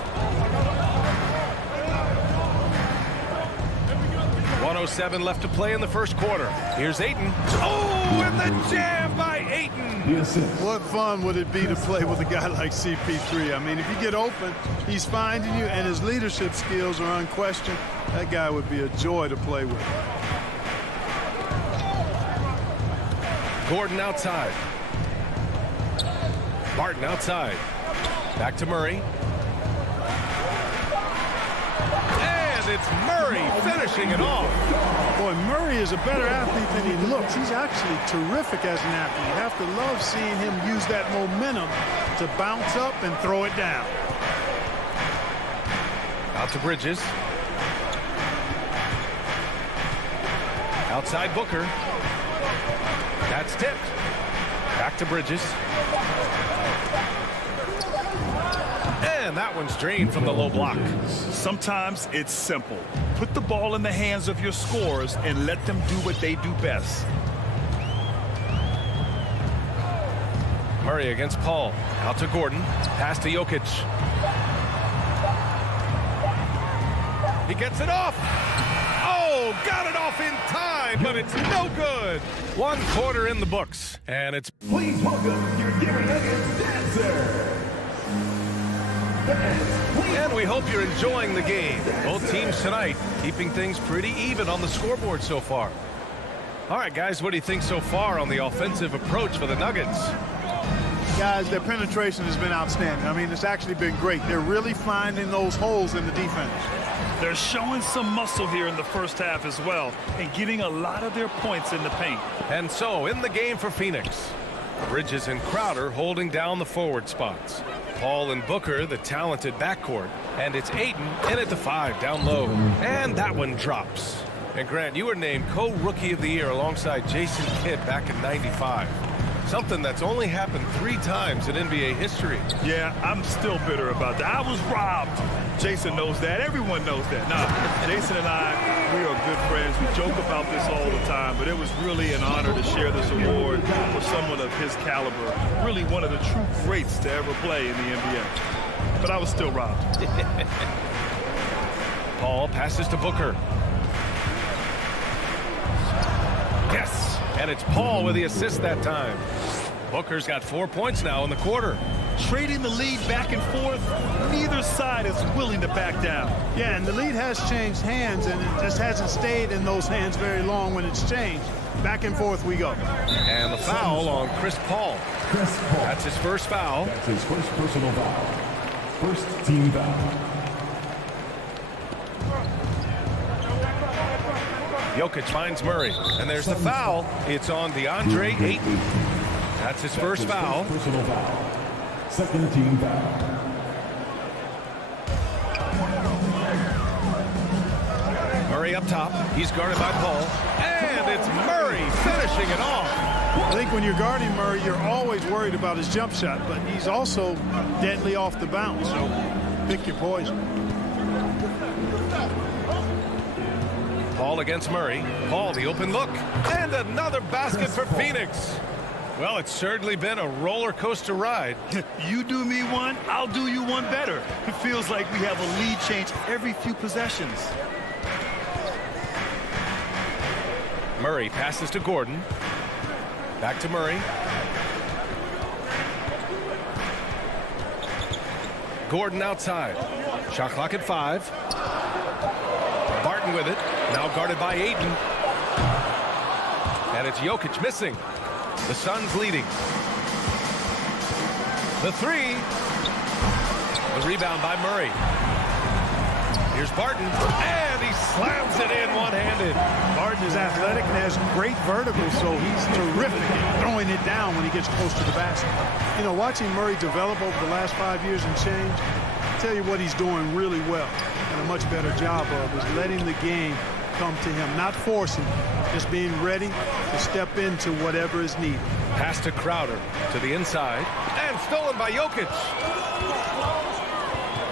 1:07 left to play in the first quarter. Here's Ayton. Oh, and the jam by Ayton. What fun would it be to play with a guy like CP3? I mean, if you get open, he's finding you, and his leadership skills are unquestioned. That guy would be a joy to play with. Gordon outside. Barton outside. Back to Murray. And it's Murray finishing it off. Boy, Murray is a better athlete than he looks. He's actually terrific as an athlete. You have to love seeing him use that momentum to bounce up and throw it down. Out to Bridges. Outside Booker. That's tipped. Back to Bridges. And that one's drained from the low block. Sometimes it's simple. Put the ball in the hands of your scorers and let them do what they do best. Murray against Paul. Out to Gordon. Pass to Jokic. He gets it off. Oh, got it off in time, but it's no good. 1 quarter in the books, and it's... Please welcome your Denver Nuggets dancer. And we hope you're enjoying the game. Both teams tonight keeping things pretty even on the scoreboard so far. All right, guys, what do you think so far on the offensive approach for the Nuggets? Guys, their penetration has been outstanding. I mean, it's actually been great. They're really finding those holes in the defense. They're showing some muscle here in the first half as well and getting a lot of their points in the paint. And so, in the game for Phoenix, Bridges and Crowder holding down the forward spots. Paul and Booker, the talented backcourt. And it's Ayton in at the 5 down low. And that one drops. And Grant, you were named co-rookie of the year alongside Jason Kidd back in '95. Something that's only happened 3 times in NBA history. Yeah, I'm still bitter about that. I was robbed. Jason knows that. Everyone knows that. Nah, Jason and I, we are good friends. We joke about this all the time, but it was really an honor to share this award with someone of his caliber. Really one of the true greats to ever play in the NBA. But I was still robbed. Paul passes to Booker. Yes! And it's Paul with the assist that time. Booker's got 4 points now in the quarter. Trading the lead back and forth, neither side is willing to back down. Yeah, and the lead has changed hands, and it just hasn't stayed in those hands very long when it's changed. Back and forth we go. And the foul on Chris Paul. That's his first foul. That's his first personal foul. First team foul. Jokic finds Murray, and there's the foul. It's on DeAndre Ayton. That's his first foul. Personal foul. Second team foul. Murray up top. He's guarded by Paul. And it's Murray finishing it off. I think when you're guarding Murray, you're always worried about his jump shot, but he's also deadly off the bounce, so pick your poison. Paul against Murray. Paul, the open look. And another basket for Phoenix. Well, it's certainly been a roller coaster ride. You do me one, I'll do you one better. It feels like we have a lead change every few possessions. Murray passes to Gordon. Back to Murray. Gordon outside. Shot clock at 5. Barton with it. Now guarded by Ayton. And it's Jokic missing. The Suns leading. The 3. The rebound by Murray. Here's Barton. And he slams it in one-handed. Barton is athletic and has great vertical, so he's terrific at throwing it down when he gets close to the basket. You know, watching Murray develop over the last 5 years and change, I'll tell you what he's doing really well and a much better job of is letting the game come to him, not forcing, just being ready to step into whatever is needed. Pass to Crowder to the inside and stolen by Jokic.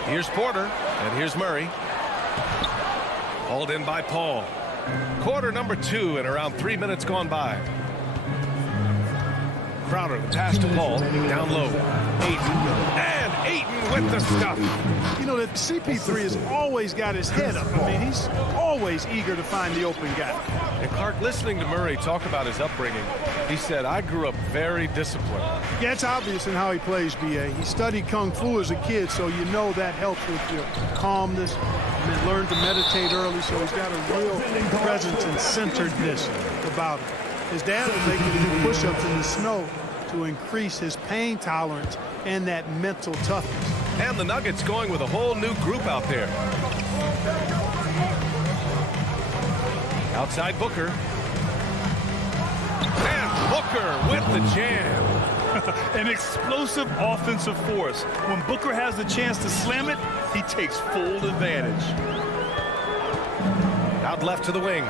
Here's Porter and here's Murray. Hauled in by Paul. Quarter number 2 and around 3 minutes gone by. Crowder, the pass to Paul, down low. Ayton with the stuff. You know, that CP3 has always got his head up. I mean, he's always eager to find the open guy. And Clark, listening to Murray talk about his upbringing, he said, I grew up very disciplined. Yeah, it's obvious in how he plays, B.A. He studied Kung Fu as a kid, so you know that helps with your calmness. And then learned to meditate early, so he's got a real presence and centeredness about him. His dad was making him do push-ups in the snow to increase his pain tolerance and that mental toughness. And the Nuggets going with a whole new group out there. Outside Booker. And Booker with the jam. An explosive offensive force. When Booker has the chance to slam it, he takes full advantage. Out left to the wing.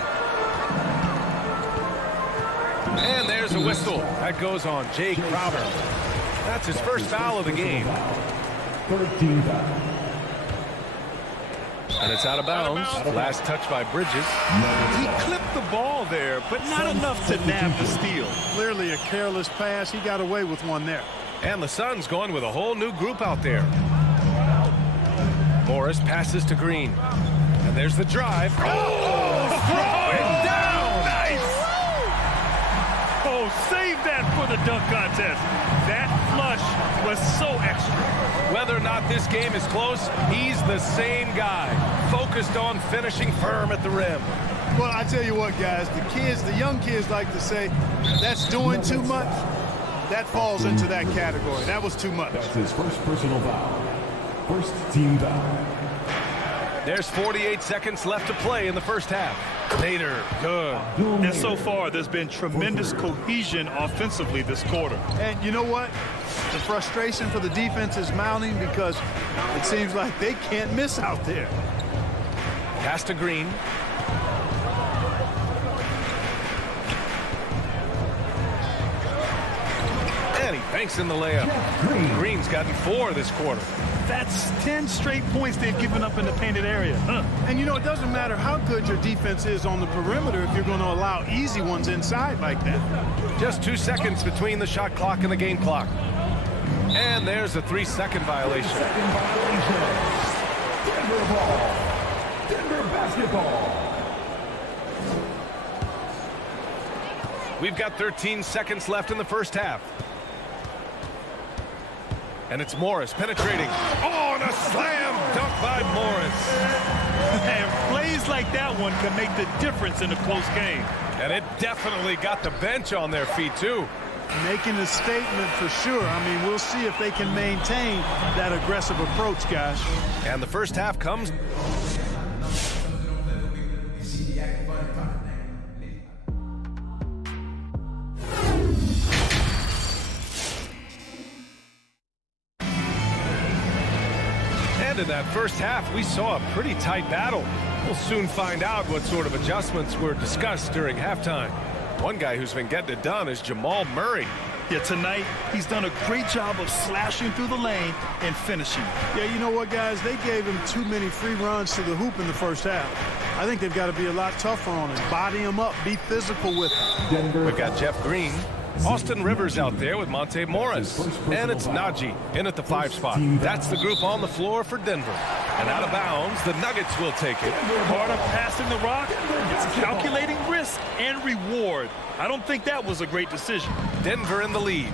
And there's a whistle. That goes on Jay Crowder. That's his first foul of the game. 13 foul. And it's out of bounds. Last touch by Bridges. He clipped the ball there, but not enough to nab the steal. Clearly a careless pass. He got away with one there. And the Suns going with a whole new group out there. Morris passes to Green. And there's the drive. Oh, throwing down! Nice! Oh, save that for the dunk contest. That flush was so extra. Whether or not this game is close, he's the same guy, focused on finishing firm at the rim. Well, I tell you what, guys, the young kids like to say, that's doing too much. That falls into that category. That was too much. That's his first personal foul. First team foul. There's 48 seconds left to play in the first half. Nader, good. And so far, there's been tremendous cohesion offensively this quarter. And you know what? The frustration for the defense is mounting because it seems like they can't miss out there. Pass to Green. And he banks in the layup. Green's gotten 4 this quarter. That's 10 straight points they've given up in the painted area. And you know, it doesn't matter how good your defense is on the perimeter if you're going to allow easy ones inside like that. Just 2 seconds between the shot clock and the game clock. And there's a 3-second violation. Denver ball. Denver basketball. We've got 13 seconds left in the first half. And it's Morris penetrating. Oh, and a slam dunk by Morris. And plays like that one can make the difference in a close game. And it definitely got the bench on their feet, too. Making a statement for sure. I mean, we'll see if they can maintain that aggressive approach, guys. And the first half comes. And in that first half, we saw a pretty tight battle. We'll soon find out what sort of adjustments were discussed during halftime. One guy who's been getting it done is Jamal Murray. Yeah, tonight, he's done a great job of slashing through the lane and finishing. Yeah, you know what, guys? They gave him too many free runs to the hoop in the first half. I think they've got to be a lot tougher on him. Body him up. Be physical with him. We've got Jeff Green. Austin Rivers out there with Monte Morris. And it's Najee in at the 5 spot. That's the group on the floor for Denver. And out of bounds, the Nuggets will take it. Part of passing the rock, it's calculating risk and reward. I don't think that was a great decision. Denver in the lead.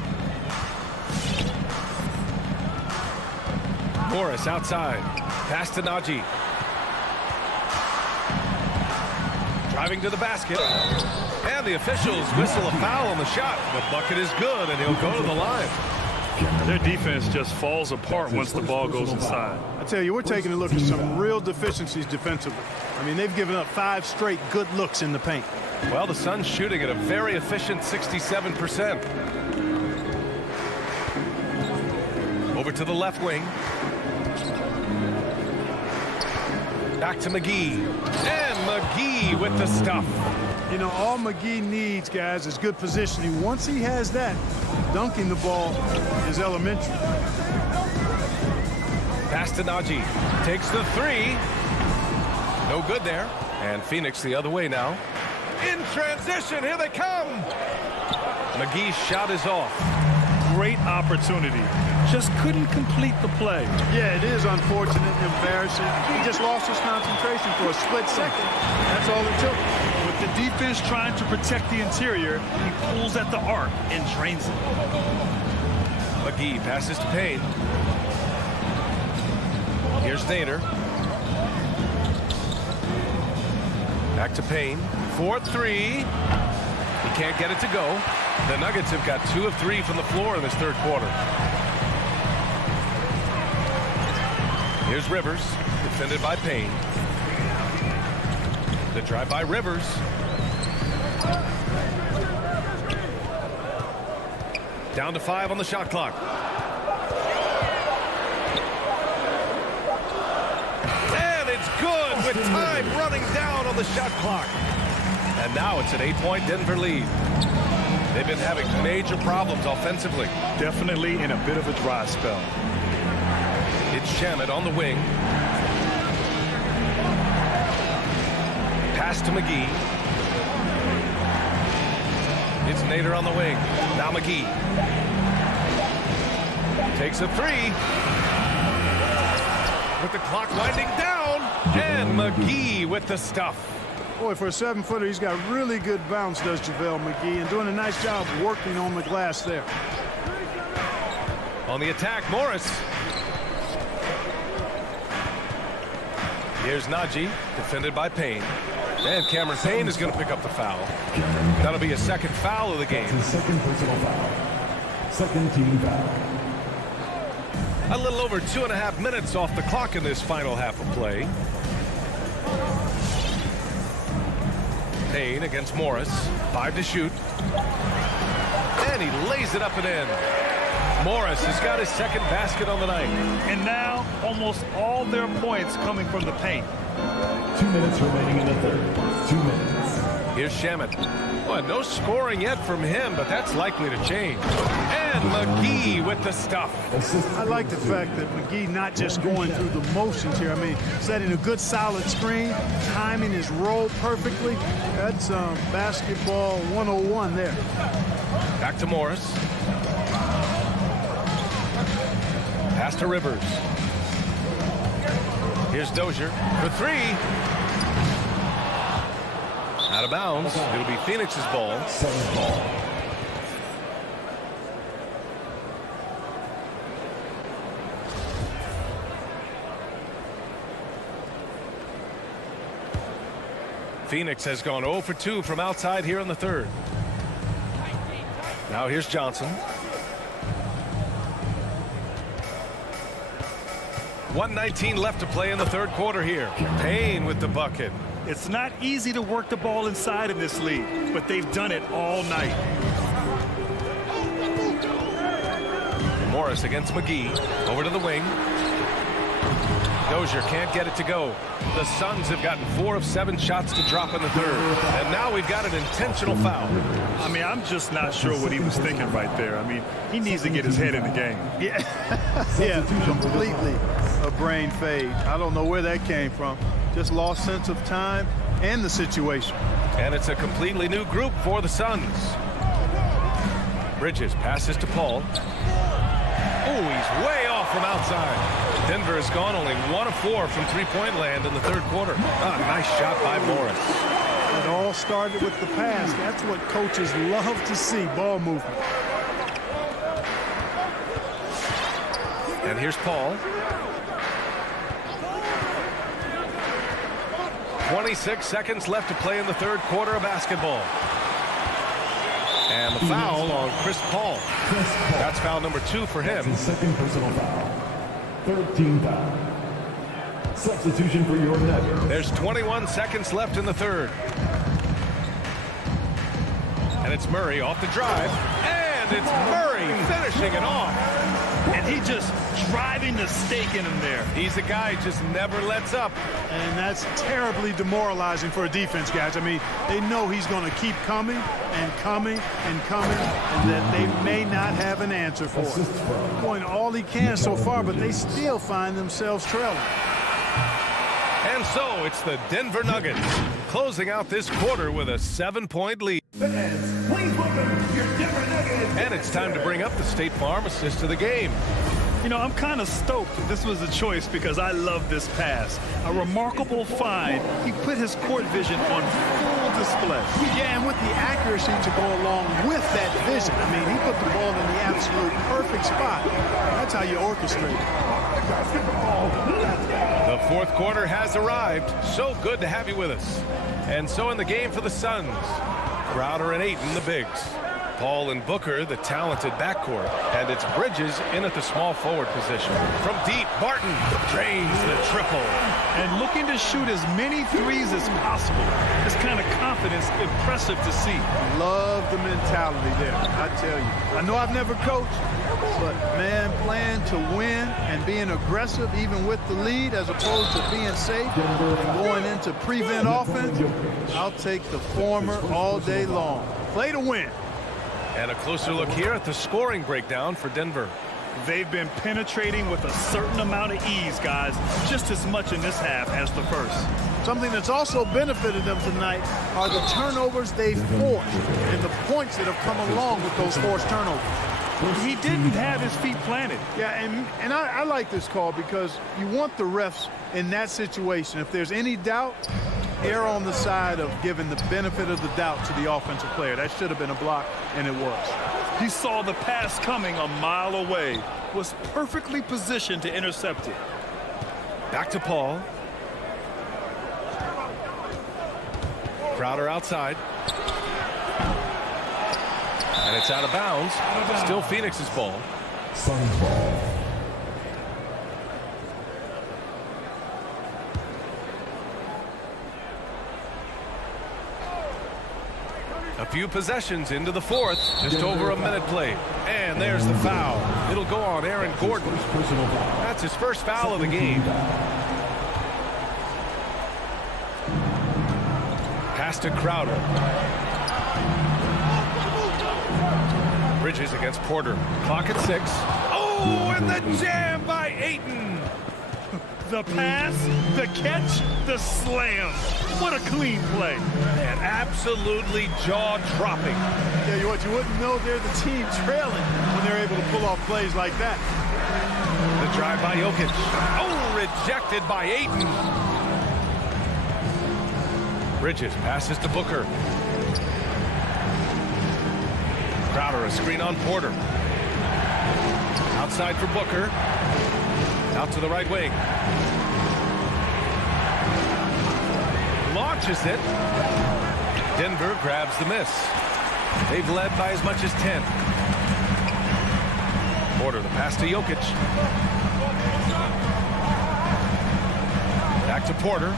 Morris outside. Pass to Najee. Driving to the basket. And the officials whistle a foul on the shot. The bucket is good, and he'll go to the line. Their defense just falls apart once the ball goes inside. I tell you, we're taking a look at some real deficiencies defensively. I mean, they've given up 5 straight good looks in the paint. Well, the Suns shooting at a very efficient 67%. Over to the left wing. Back to McGee. And McGee with the stuff. You know, all McGee needs, guys, is good positioning. Once he has that, dunking the ball is elementary. Pass to Najee. Takes the 3. No good there. And Phoenix the other way now. In transition, here they come. McGee's shot is off. Great opportunity. Just couldn't complete the play. Yeah, it is unfortunate and embarrassing. He just lost his concentration for a split second. That's all it took. With the defense trying to protect the interior, he pulls at the arc and drains it. McGee passes to Payne. Here's Nader. Back to Payne. 4-3. He can't get it to go. The Nuggets have got 2 of 3 from the floor in this third quarter. Here's Rivers, defended by Payne. The drive by Rivers. Down to 5 on the shot clock. And it's good with time running down on the shot clock. And now it's an 8-point Denver lead. They've been having major problems offensively. Definitely in a bit of a dry spell. It's Shamet on the wing. Pass to McGee. It's Nader on the wing. Now McGee. Takes a three. With the clock winding down. And McGee with the stuff. Boy, for a 7-footer, he's got really good bounce, does JaVale McGee, and doing a nice job working on the glass there. On the attack, Morris. Here's Najee, defended by Payne. And Cameron Payne is going to pick up the foul. That'll be a second foul of the game. Second personal foul. Second team foul. A little over 2.5 minutes off the clock in this final half of play. Payne against Morris. 5 to shoot. And he lays it up and in. Morris has got his second basket on the night. And now almost all their points coming from the paint. 2 minutes remaining in the third. 2 minutes. Here's Shamet. Well, no scoring yet from him, but that's likely to change. And McGee with the stuff. I like the fact that McGee not just going through the motions here. I mean, setting a good solid screen, timing his roll perfectly. That's basketball 101 there. Back to Morris. Pass to Rivers. Here's Dozier for three. Out of bounds. It'll be Phoenix's ball. Seventh ball. Phoenix has gone 0 for 2 from outside here in the third. Now here's Johnson. 1:19 left to play in the third quarter here. Payne with the bucket. It's not easy to work the ball inside in this league, but they've done it all night. Morris against McGee. Over to the wing. Dozier can't get it to go. The Suns have gotten 4 of 7 shots to drop in the third. And now we've got an intentional foul. I mean, I'm just not sure what he was thinking right there. I mean, he needs to get his head in the game. Yeah, yeah, completely a brain fade. I don't know where that came from. Just lost sense of time and the situation. And it's a completely new group for the Suns. Bridges passes to Paul. Oh, he's way off from outside. Denver has gone only 1 of 4 from three-point land in the third quarter. Nice shot by Morris. It all started with the pass. That's what coaches love to see, ball movement. And here's Paul. 26 seconds left to play in the third quarter of basketball. And the foul on Chris Paul. That's foul number 2 for him. That's his second personal foul. Third team foul. Substitution for your Nuggets. There's 21 seconds left in the third. And it's Murray off the drive. And it's Murray finishing it off. And he just driving the stake in him there. He's a guy who just never lets up. And that's terribly demoralizing for a defense, guys. I mean, they know he's going to keep coming and coming and coming, and that they may not have an answer for it. Doing all he can so far, but they still find themselves trailing. And so it's the Denver Nuggets closing out this quarter with a 7-point lead. Fans, please welcome your Denver Nuggets. And it's time to bring up the State Farm assist of the game. You know, I'm kind of stoked this was a choice because I love this pass. A remarkable find. He put his court vision on full display. Yeah, and with the accuracy to go along with that vision. I mean, he put the ball in the absolute perfect spot. That's how you orchestrate it. The fourth quarter has arrived. So good to have you with us. And so in the game for the Suns, Crowder and Ayton, the bigs. Paul and Booker, the talented backcourt. And it's Bridges in at the small forward position. From deep, Barton drains the triple. And looking to shoot as many threes as possible. This kind of confidence, impressive to see. Love the mentality there, I tell you. I know I've never coached, but man, playing to win and being aggressive even with the lead as opposed to being safe and going into prevent offense, I'll take the former all day long. Play to win. And a closer look here at the scoring breakdown for Denver. They've been penetrating with a certain amount of ease, guys, just as much in this half as the first. Something that's also benefited them tonight are the turnovers they've forced and the points that have come along with those forced turnovers. He didn't have his feet planted. Yeah, and I like this call because you want the refs in that situation. If there's any doubt, err on the side of giving the benefit of the doubt to the offensive player. That should have been a block, and it was. He saw the pass coming a mile away, was perfectly positioned to intercept it. Back to Paul. Crowder outside. And it's out of bounds. Still Phoenix's ball. Suns ball. A few possessions into the fourth. Just over a minute played. And there's the foul. It'll go on Aaron Gordon. That's his first foul of the game. Pass to Crowder. Bridges against Porter. Clock at 6. Oh, and the jam by Ayton. The pass, the catch, the slam. What a clean play. And absolutely jaw-dropping. Yeah, you wouldn't know they're the team trailing when they're able to pull off plays like that. The drive by Jokic. Oh, rejected by Ayton. Bridges passes to Booker. Crowder, a screen on Porter. Outside for Booker. Out to the right wing. Launches it. Denver grabs the miss. They've led by as much as 10. Porter, the pass to Jokic. Back to Porter.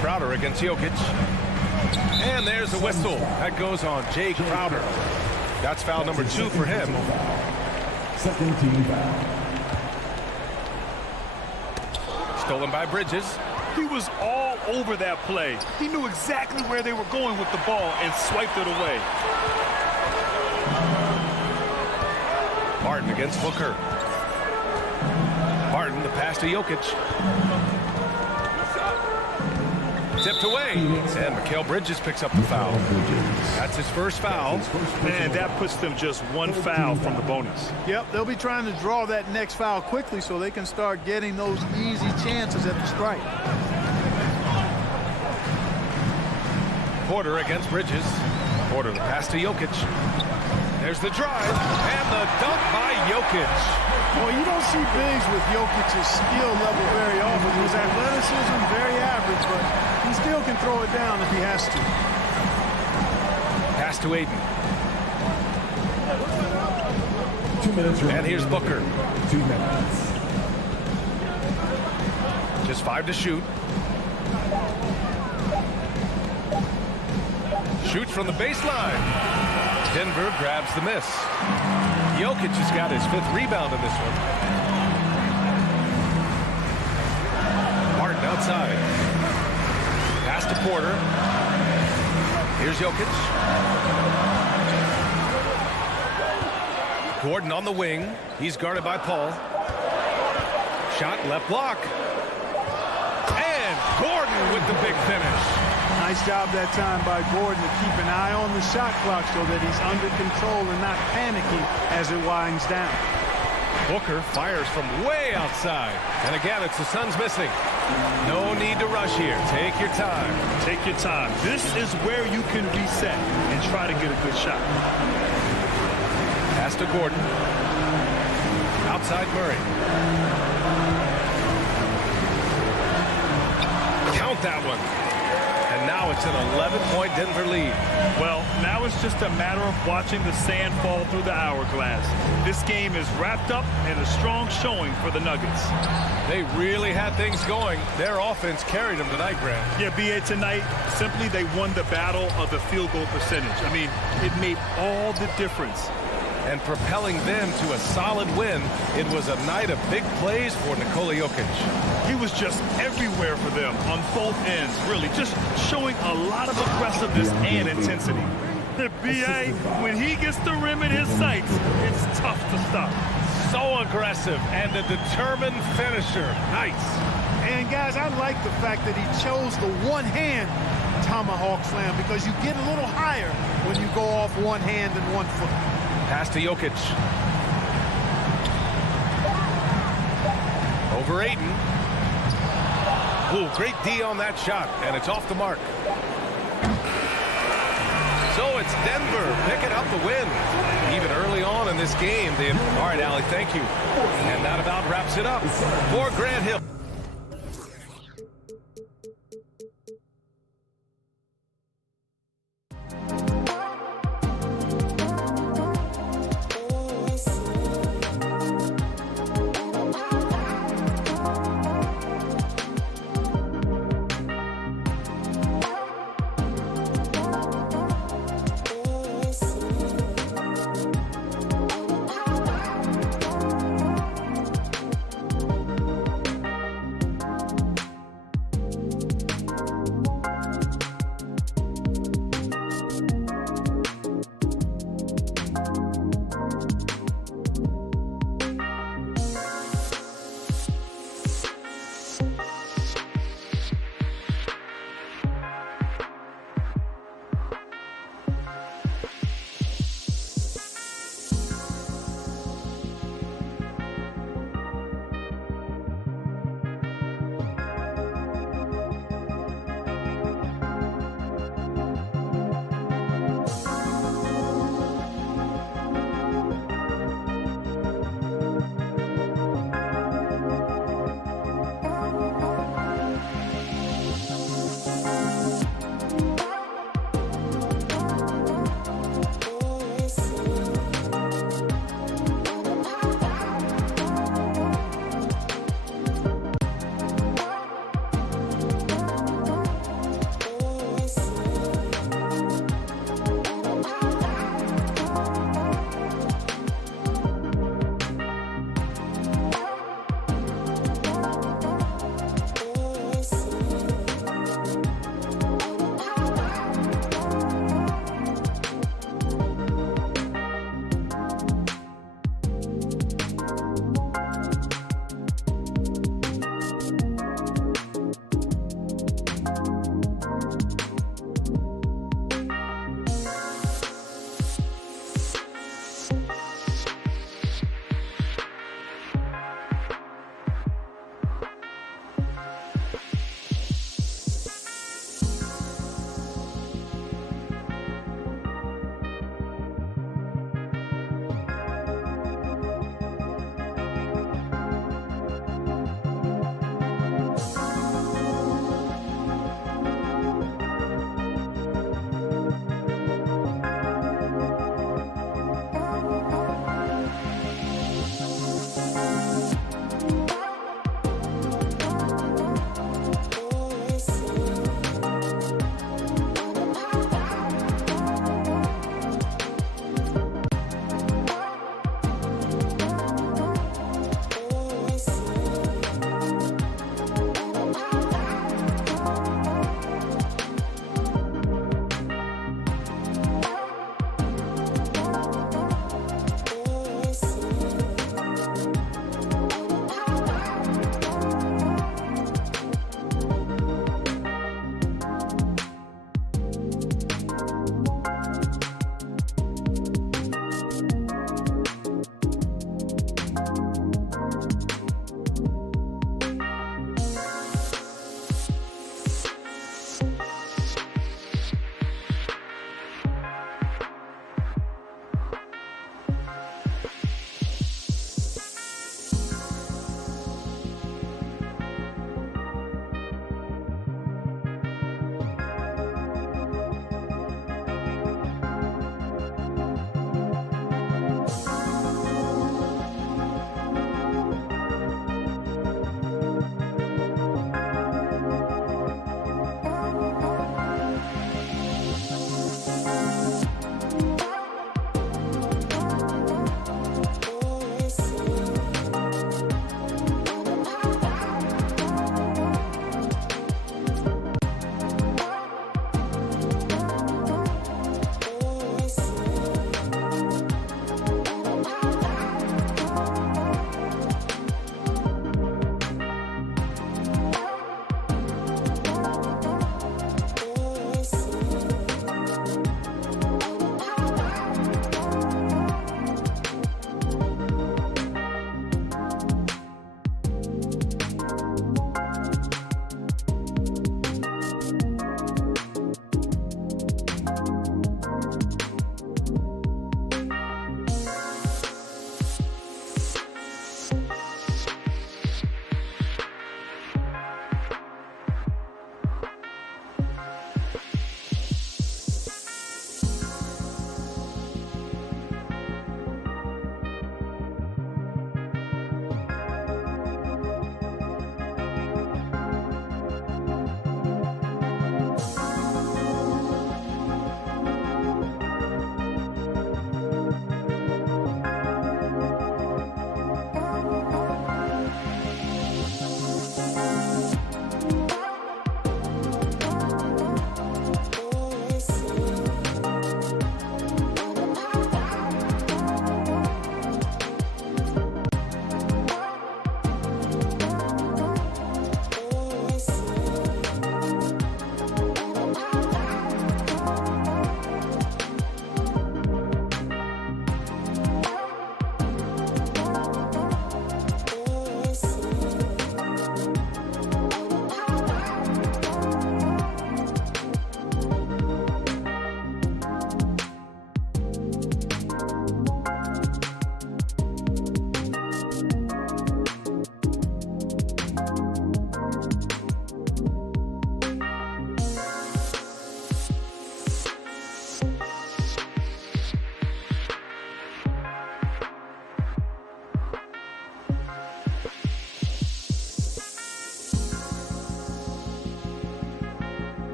Crowder against Jokic. And there's the whistle. That goes on Jay Crowder. That's foul number 2 for him. Second team foul. Stolen by Bridges. He was all over that play. He knew exactly where they were going with the ball and swiped it away. Martin against Booker. Martin, the pass to Jokic. Tipped away. And Mikal Bridges picks up the foul. That's his first foul. Man, that puts them just one foul from the bonus. Yep, they'll be trying to draw that next foul quickly so they can start getting those easy chances at the strike. Porter against Bridges. Porter, the pass to Jokic. There's the drive. And the dunk by Jokic. Well, you don't see bigs with Jokic's skill level very often. His athleticism, very average, but he still can throw it down if he has to. Pass to Ayton. 2 minutes remaining. And here's Booker. 2 minutes. Just 5 to shoot. Shoots from the baseline. Denver grabs the miss. Jokic has got his 5th rebound in this one. Martin outside. Pass to Porter. Here's Jokic. Gordon on the wing. He's guarded by Paul. Shot left block. And Gordon with the big finish. Nice job that time by Gordon to keep an eye on the shot clock so that he's under control and not panicking as it winds down. Booker fires from way outside. And again, it's the Suns missing. No need to rush here. Take your time. Take your time. This is where you can reset and try to get a good shot. Pass to Gordon. Outside Murray. Count that one. And now it's an 11-point Denver lead. Well, now it's just a matter of watching the sand fall through the hourglass. This game is wrapped up in a strong showing for the Nuggets. They really had things going. Their offense carried them tonight, Grant. Yeah, B.A., tonight, simply they won the battle of the field goal percentage. I mean, it made all the difference. And propelling them to a solid win, it was a night of big plays for Nikola Jokic. He was just everywhere for them on both ends, really, just showing a lot of aggressiveness and intensity. B.A., when he gets the rim in his sights, it's tough to stop. So aggressive and a determined finisher. Nice. And, guys, I like the fact that he chose the one-hand tomahawk slam because you get a little higher when you go off one hand and 1 foot. Pass to Jokic. Over Ayton. Ooh, great D on that shot, and it's off the mark. So it's Denver picking up the win. Even early on in this game. All right, Allie, thank you. And that about wraps it up for Grant Hill.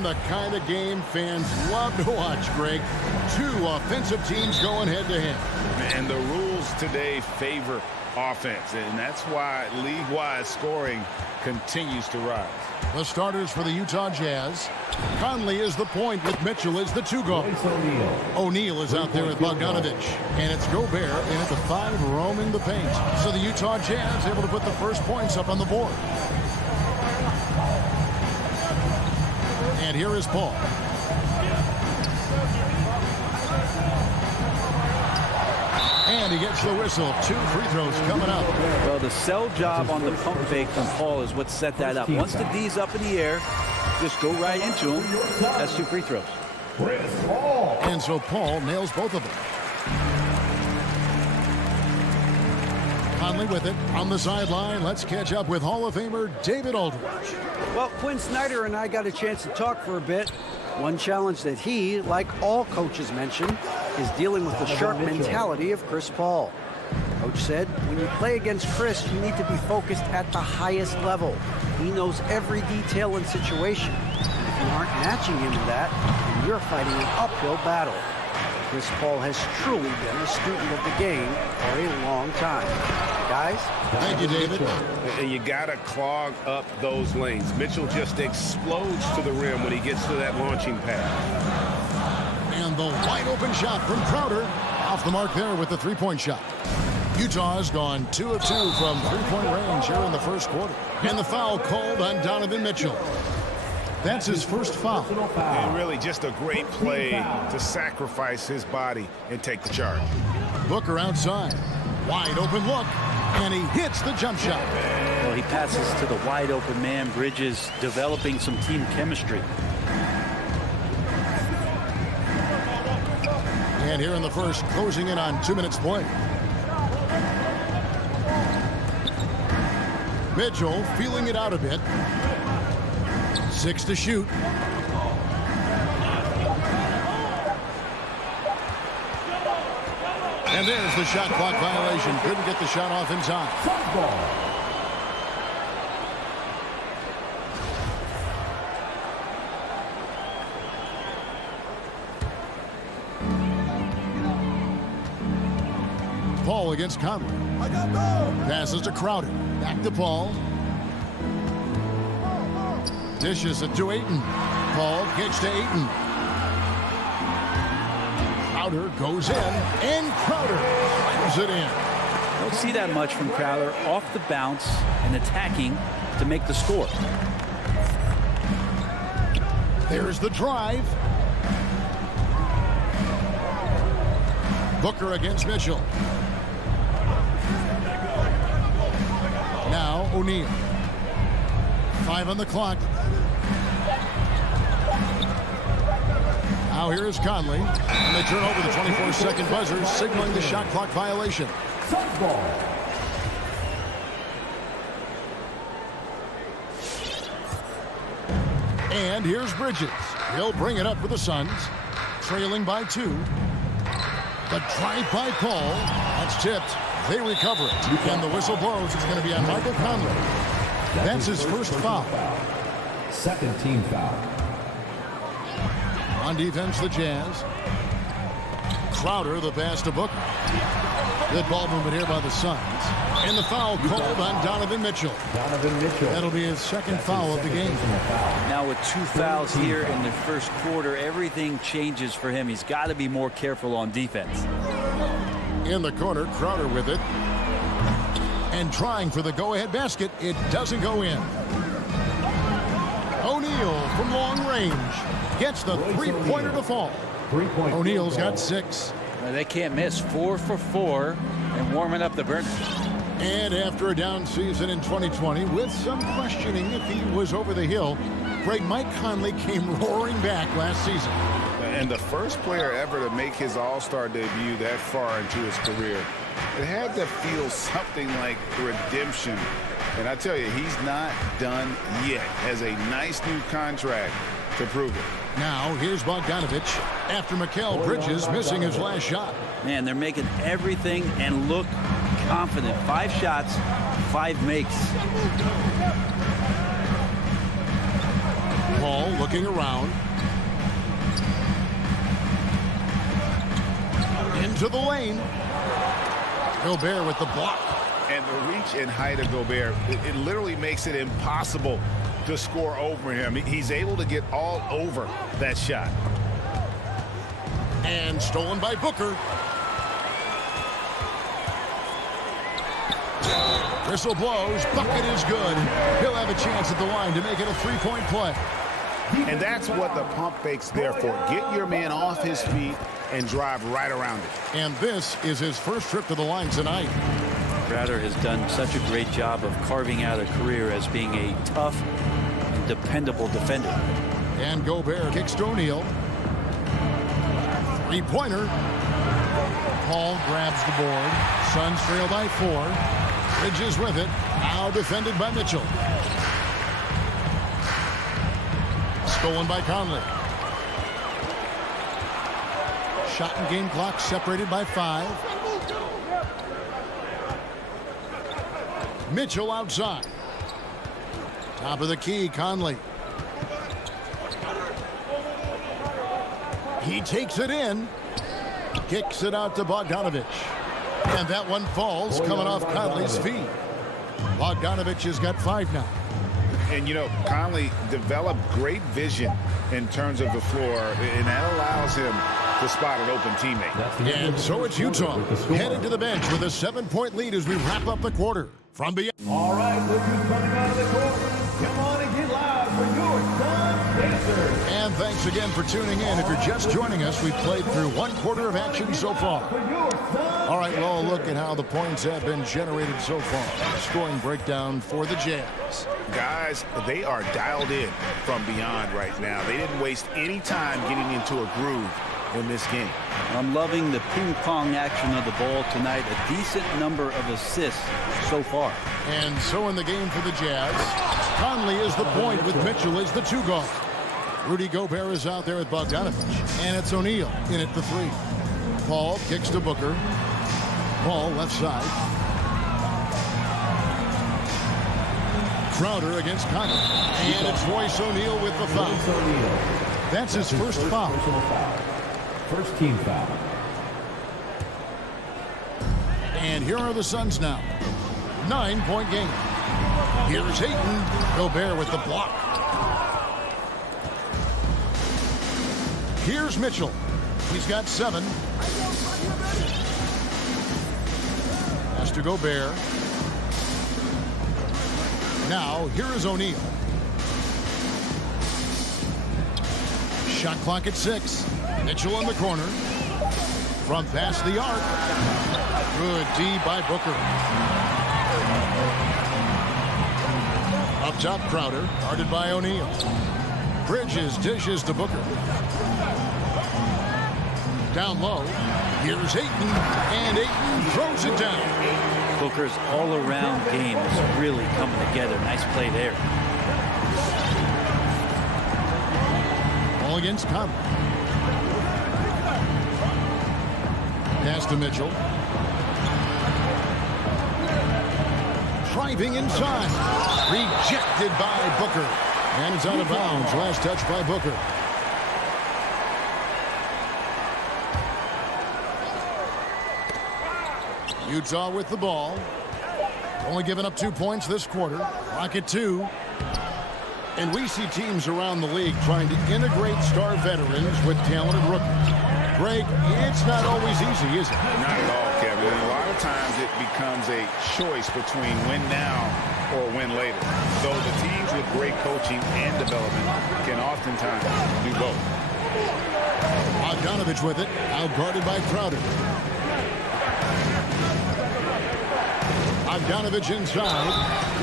And the kind of game fans love to watch, Greg. Two offensive teams going head-to-head. And the rules today favor offense, and that's why league-wide scoring continues to rise. The starters for the Utah Jazz. Conley is the point with Mitchell as the 2-guard. O'Neal is out there with Bogdanovich. And it's Gobert in at the 5 roaming the paint. So the Utah Jazz able to put the first points up on the board. And here is Paul. And he gets the whistle. 2 free throws coming up. Well, the sell job on the pump fake from Paul is what set that up. Once the D's up in the air, just go right into him. That's 2 free throws. And so Paul nails both of them. Conley with it on the sideline. Let's catch up with Hall of Famer David Aldridge. Well, Quinn Snyder and I got a chance to talk for a bit. One challenge that he, like all coaches mention, is dealing with the sharp mentality of Chris Paul. Coach said, when you play against Chris, you need to be focused at the highest level. He knows every detail and situation. And if you aren't matching him in that, then you're fighting an uphill battle. Chris Paul has truly been a student of the game for a long time. Guys? Thank you, David. You got to clog up those lanes. Mitchell just explodes to the rim when he gets to that launching pad. And the wide open shot from Crowder. Off the mark there with the 3-point shot. Utah has gone 2 of 2 from 3-point range here in the first quarter. And the foul called on Donovan Mitchell. That's his first foul. And really just a great play to sacrifice his body and take the charge. Booker outside. Wide open look. And he hits the jump shot. Well, he passes to the wide open man. Bridges developing some team chemistry. And here in the first, closing in on 2 minutes play. Mitchell feeling it out a bit. 6 to shoot. And there's the shot clock violation. Couldn't get the shot off in time. Paul against Conley. Passes to Crowder. Back to Paul. Dishes it to Ayton. Paul kicks to Ayton. Crowder goes in, and Crowder slams it in. Don't see that much from Crowder off the bounce and attacking to make the score. There's the drive. Booker against Mitchell. Now O'Neal. 5 on the clock. Now here is Conley. And they turn over the 24-second buzzer, signaling the shot clock violation. And here's Bridges. He'll bring it up for the Suns. Trailing by 2. The drive by Paul. That's tipped. They recover it. And the whistle blows. It's going to be on Michael Conley. That's his first foul. Second team foul. On defense, the Jazz. Crowder, the pass to Booker. Good ball movement here by the Suns. And the foul called on Donovan Mitchell. That'll be his second foul of the game. Now with 2 fouls here in the first quarter, everything changes for him. He's got to be more careful on defense. In the corner, Crowder with it. And trying for the go-ahead basket. It doesn't go in. O'Neal from long range gets the 3-pointer to fall. O'Neal's got 6. They can't miss. 4 for 4 and warming up the burner. And after a down season in 2020, with some questioning if he was over the hill, Greg, Mike Conley came roaring back last season. And the first player ever to make his All-Star debut that far into his career. It had to feel something like redemption. And I tell you, he's not done yet. Has a nice new contract to prove it. Now, here's Bogdanovich after Mikal Bridges missing his last shot. Man, they're making everything and look confident. 5 shots, 5 makes. Paul looking around. Into the lane. Gobert with the block. And the reach and height of Gobert, it literally makes it impossible to score over him. He's able to get all over that shot. And stolen by Booker. Whistle blows. Bucket is good. He'll have a chance at the line to make it a three-point play. And that's what the pump fake's there for. Get your man off his feet and drive right around it. And this is his first trip to the line tonight. Crowder has done such a great job of carving out a career as being a tough and dependable defender. And Gobert kicks to O'Neal. Three-pointer. Paul grabs the board. Suns trail by 4. Bridges with it. Now defended by Mitchell. Stolen by Conley. Shot and game clock separated by 5. Mitchell outside. Top of the key, Conley. He takes it in. Kicks it out to Bogdanovich. And that one falls coming off Conley's feet. Bogdanovich has got 5 now. And, you know, Conley developed great vision in terms of the floor, and that allows him to spot an open teammate. And so it's Utah heading to the bench with a 7-point lead as we wrap up the quarter. From beyond. All right, look who's coming out of the court. Come on and get loud for your Suns Pacers. And thanks again for tuning in. If you're just joining us, we've played through 1 quarter of action so far. All right, well, look at how the points have been generated so far. Scoring breakdown for the Jazz. Guys, they are dialed in from beyond right now. They didn't waste any time getting into a groove in this game. I'm loving the ping pong action of the ball tonight. A decent number of assists so far. And so in the game for the Jazz, Conley is the point with Mitchell as the 2 guard. Rudy Gobert is out there with Bogdanovich. And it's O'Neal in at the 3. Paul kicks to Booker. Paul left side. Crowder against Conley. And it's Royce O'Neal with the foul. That's his first foul. First team foul. And here are the Suns now. 9-point game. Here's Ayton. Gobert with the block. Here's Mitchell. He's got 7. Pass to Gobert. Now, here is O'Neal. Shot clock at 6. Mitchell in the corner. From past the arc. Good D by Booker. Up top, Crowder. Guarded by O'Neal. Bridges dishes to Booker. Down low. Here's Ayton. And Ayton throws it down. Booker's all-around game is really coming together. Nice play there. All against Conley. Pass to Mitchell. Driving inside. Rejected by Booker. And it's out of bounds. Last touch by Booker. Utah with the ball. Only giving up 2 points this quarter. Clock at 2. And we see teams around the league trying to integrate star veterans with talented rookies. Greg, it's not always easy, is it? Not at all, Kevin. And a lot of times it becomes a choice between win now or win later. Though the teams with great coaching and development can oftentimes do both. Bogdanovich with it, out guarded by Crowder. Bogdanovich inside.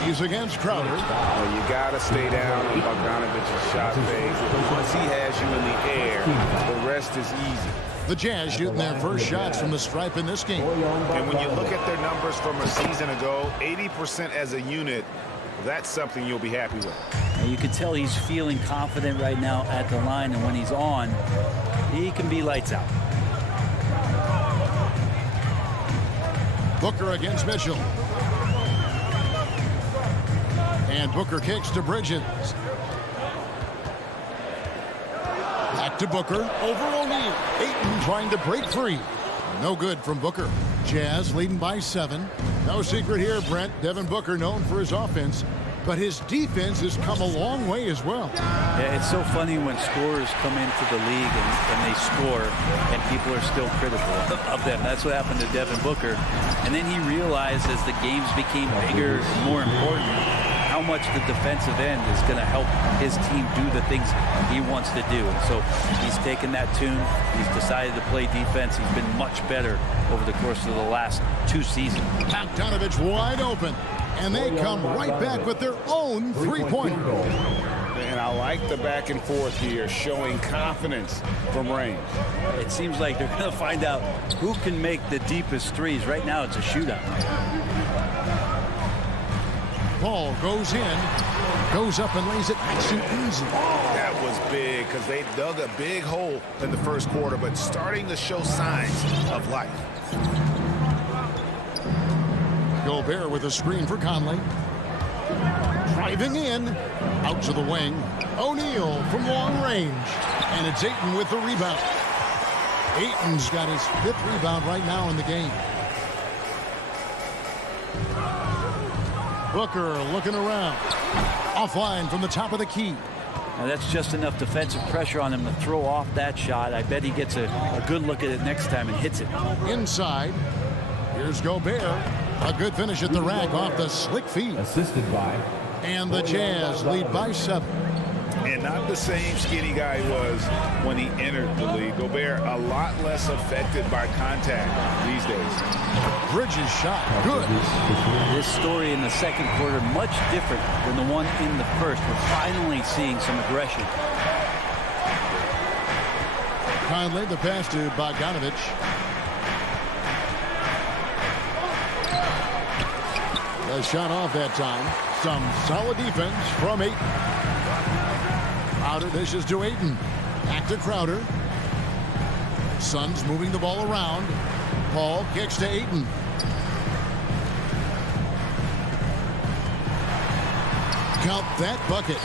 He's against Crowder. Well, you got to stay down on Bogdanovich's shot phase. Once he has you in the air, the rest is easy. The Jazz shooting their first shots from the stripe in this game. And when you look at their numbers from a season ago, 80% as a unit, that's something you'll be happy with. And you can tell he's feeling confident right now at the line, and when he's on, he can be lights out. Booker against Mitchell. And Booker kicks to Bridges. To Booker, over O'Neal. Ayton trying to break free. No good from Booker. Jazz leading by 7. No secret here, Brent. Devin Booker known for his offense, but his defense has come a long way as well. Yeah, it's so funny when scorers come into the league and they score and people are still critical of them. That's what happened to Devin Booker. And then he realized as the games became bigger and more important how much the defensive end is going to help his team do the things he wants to do. And so he's taken that tune. He's decided to play defense. He's been much better over the course of the last 2 seasons. Bogdanovich wide open, and they come right back with their own three-pointer. And I like the back and forth here, showing confidence from range. It seems like they're going to find out who can make the deepest threes. Right now, it's a shootout. Ball goes in, goes up and lays it nice and easy. That was big because they dug a big hole in the first quarter, but starting to show signs of life. Gobert with a screen for Conley. Driving in, out to the wing. O'Neal from long range. And it's Ayton with the rebound. Ayton's got his 5th rebound right now in the game. Booker looking around. Offline from the top of the key. Now that's just enough defensive pressure on him to throw off that shot. I bet he gets a good look at it next time and hits it. Inside. Here's Gobert. A good finish at the rack off the slick feed. Assisted by. And the Jazz lead by 7. And not the same skinny guy he was when he entered the league. Gobert a lot less affected by contact these days. Bridges shot. Good. This story in the second quarter much different than the one in the first. We're finally seeing some aggression. Conley, the pass to Bogdanovich. A shot off that time. Some solid defense from Ayton. Crowder dishes to Ayton. Back to Crowder. Suns moving the ball around. Paul kicks to Ayton. Count that bucket.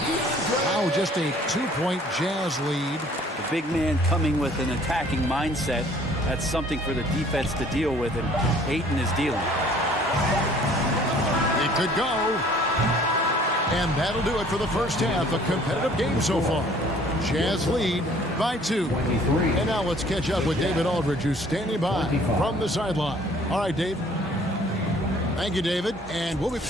Now just a 2-point Jazz lead. The big man coming with an attacking mindset. That's something for the defense to deal with, and Ayton is dealing. It could go. And that'll do it for the first half. A competitive game so far. Jazz lead by 2. And now let's catch up with David Aldridge, who's standing by from the sideline. All right, Dave. Thank you, David. And we'll be...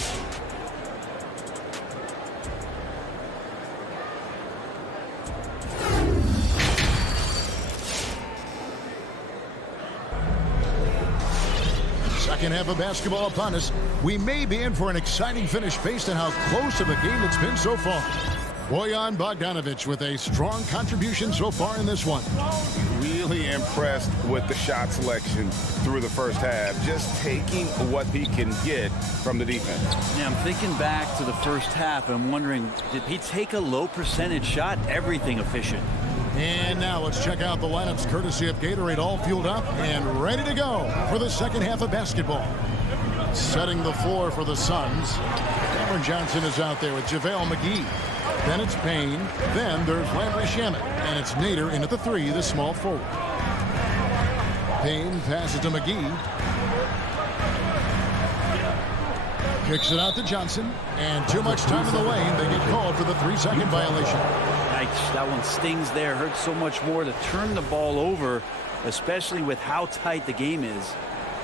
Second half of basketball upon us. We may be in for an exciting finish based on how close of a game it's been so far. Bojan Bogdanovich with a strong contribution so far in this one. Really impressed with the shot selection through the first half. Just taking what he can get from the defense. Yeah, I'm thinking back to the first half. I'm wondering, did he take a low percentage shot? Everything efficient. And now let's check out the lineups courtesy of Gatorade, all fueled up and ready to go for the second half of basketball. Setting the floor for the Suns. Cameron Johnson is out there with JaVale McGee. Then it's Payne. Then there's Landry Shamet. And it's Nader in at the 3, the small forward. Payne passes to McGee. Kicks it out to Johnson. And too much time in the lane. They get called for the 3-second violation. That one stings there. Hurts so much more to turn the ball over, especially with how tight the game is.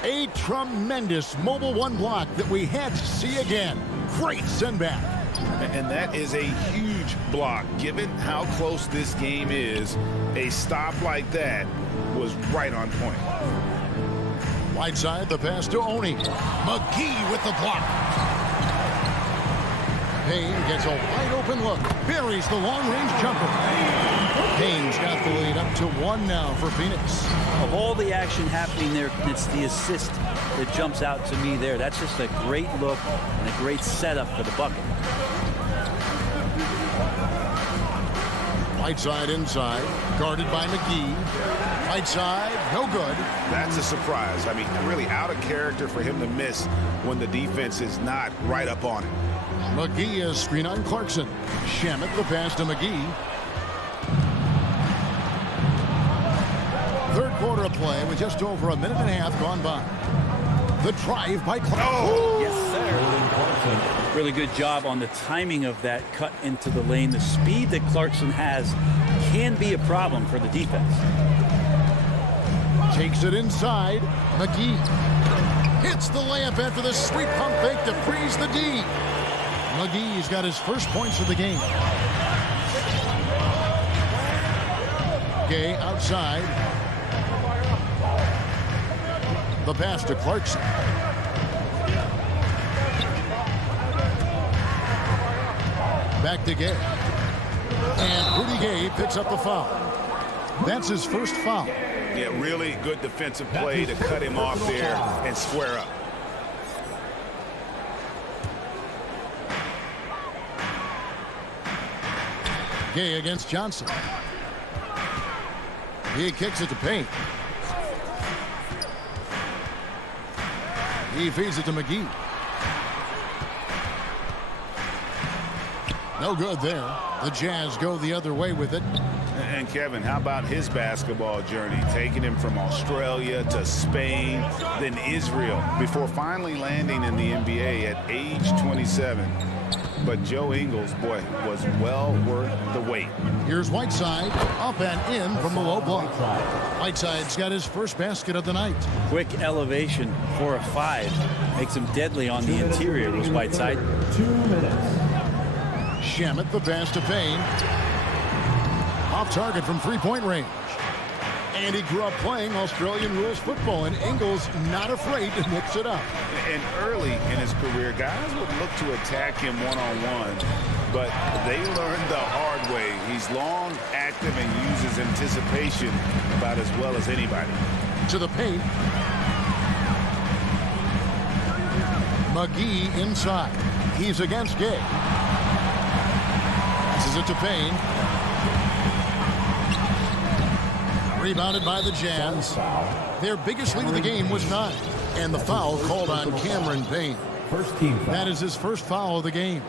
A tremendous mobile 1 block that we had to see again. Great send back. And that is a huge block. Given how close this game is, a stop like that was right on point. Whiteside, the pass to Oni. McGee with the block. Payne gets a wide open look. Buries the long-range jumper. Payne's got the lead up to 1 now for Phoenix. Of all the action happening there, it's the assist that jumps out to me there. That's just a great look and a great setup for the bucket. Whiteside inside, guarded by McGee. Whiteside, no good. That's a surprise. I mean, really out of character for him to miss when the defense is not right up on him. McGee is screen on Clarkson. Shamet the pass to McGee. Third quarter of play with just over a minute and a half gone by. The drive by Clarkson. Oh, yes, sir. Really good job on the timing of that cut into the lane. The speed that Clarkson has can be a problem for the defense. Takes it inside. McGee hits the layup after the sweet pump fake to freeze the D. McGee's got his first points of the game. Gay outside. The pass to Clarkson. Back to Gay. And Rudy Gay picks up the foul. That's his first foul. Yeah, really good defensive play to cut him off there and square up. Gay against Johnson. He kicks it to Payne. He feeds it to McGee. No good there. The Jazz go the other way with it. And Kevin, how about his basketball journey? Taking him from Australia to Spain, then Israel, before finally landing in the NBA at age 27. But Joe Ingles, boy, was well worth the wait. Here's Whiteside, up and in from the low block. Whiteside's got his first basket of the night. Quick elevation for a 5. Makes him deadly on the interior, was Whiteside. 2 minutes. Shamet the pass to Payne. Off target from three-point range. And he grew up playing Australian rules football, and Ingles not afraid to mix it up. And early in his career, guys would look to attack him one-on-one, but they learned the hard way. He's long, active, and uses anticipation about as well as anybody. To the paint. McGee inside. He's against Gay. Passes it to Payne. Rebounded by the Jazz. Their biggest lead of the game was 9. And the foul called on Cameron Payne. First team foul. That is his first foul of the game.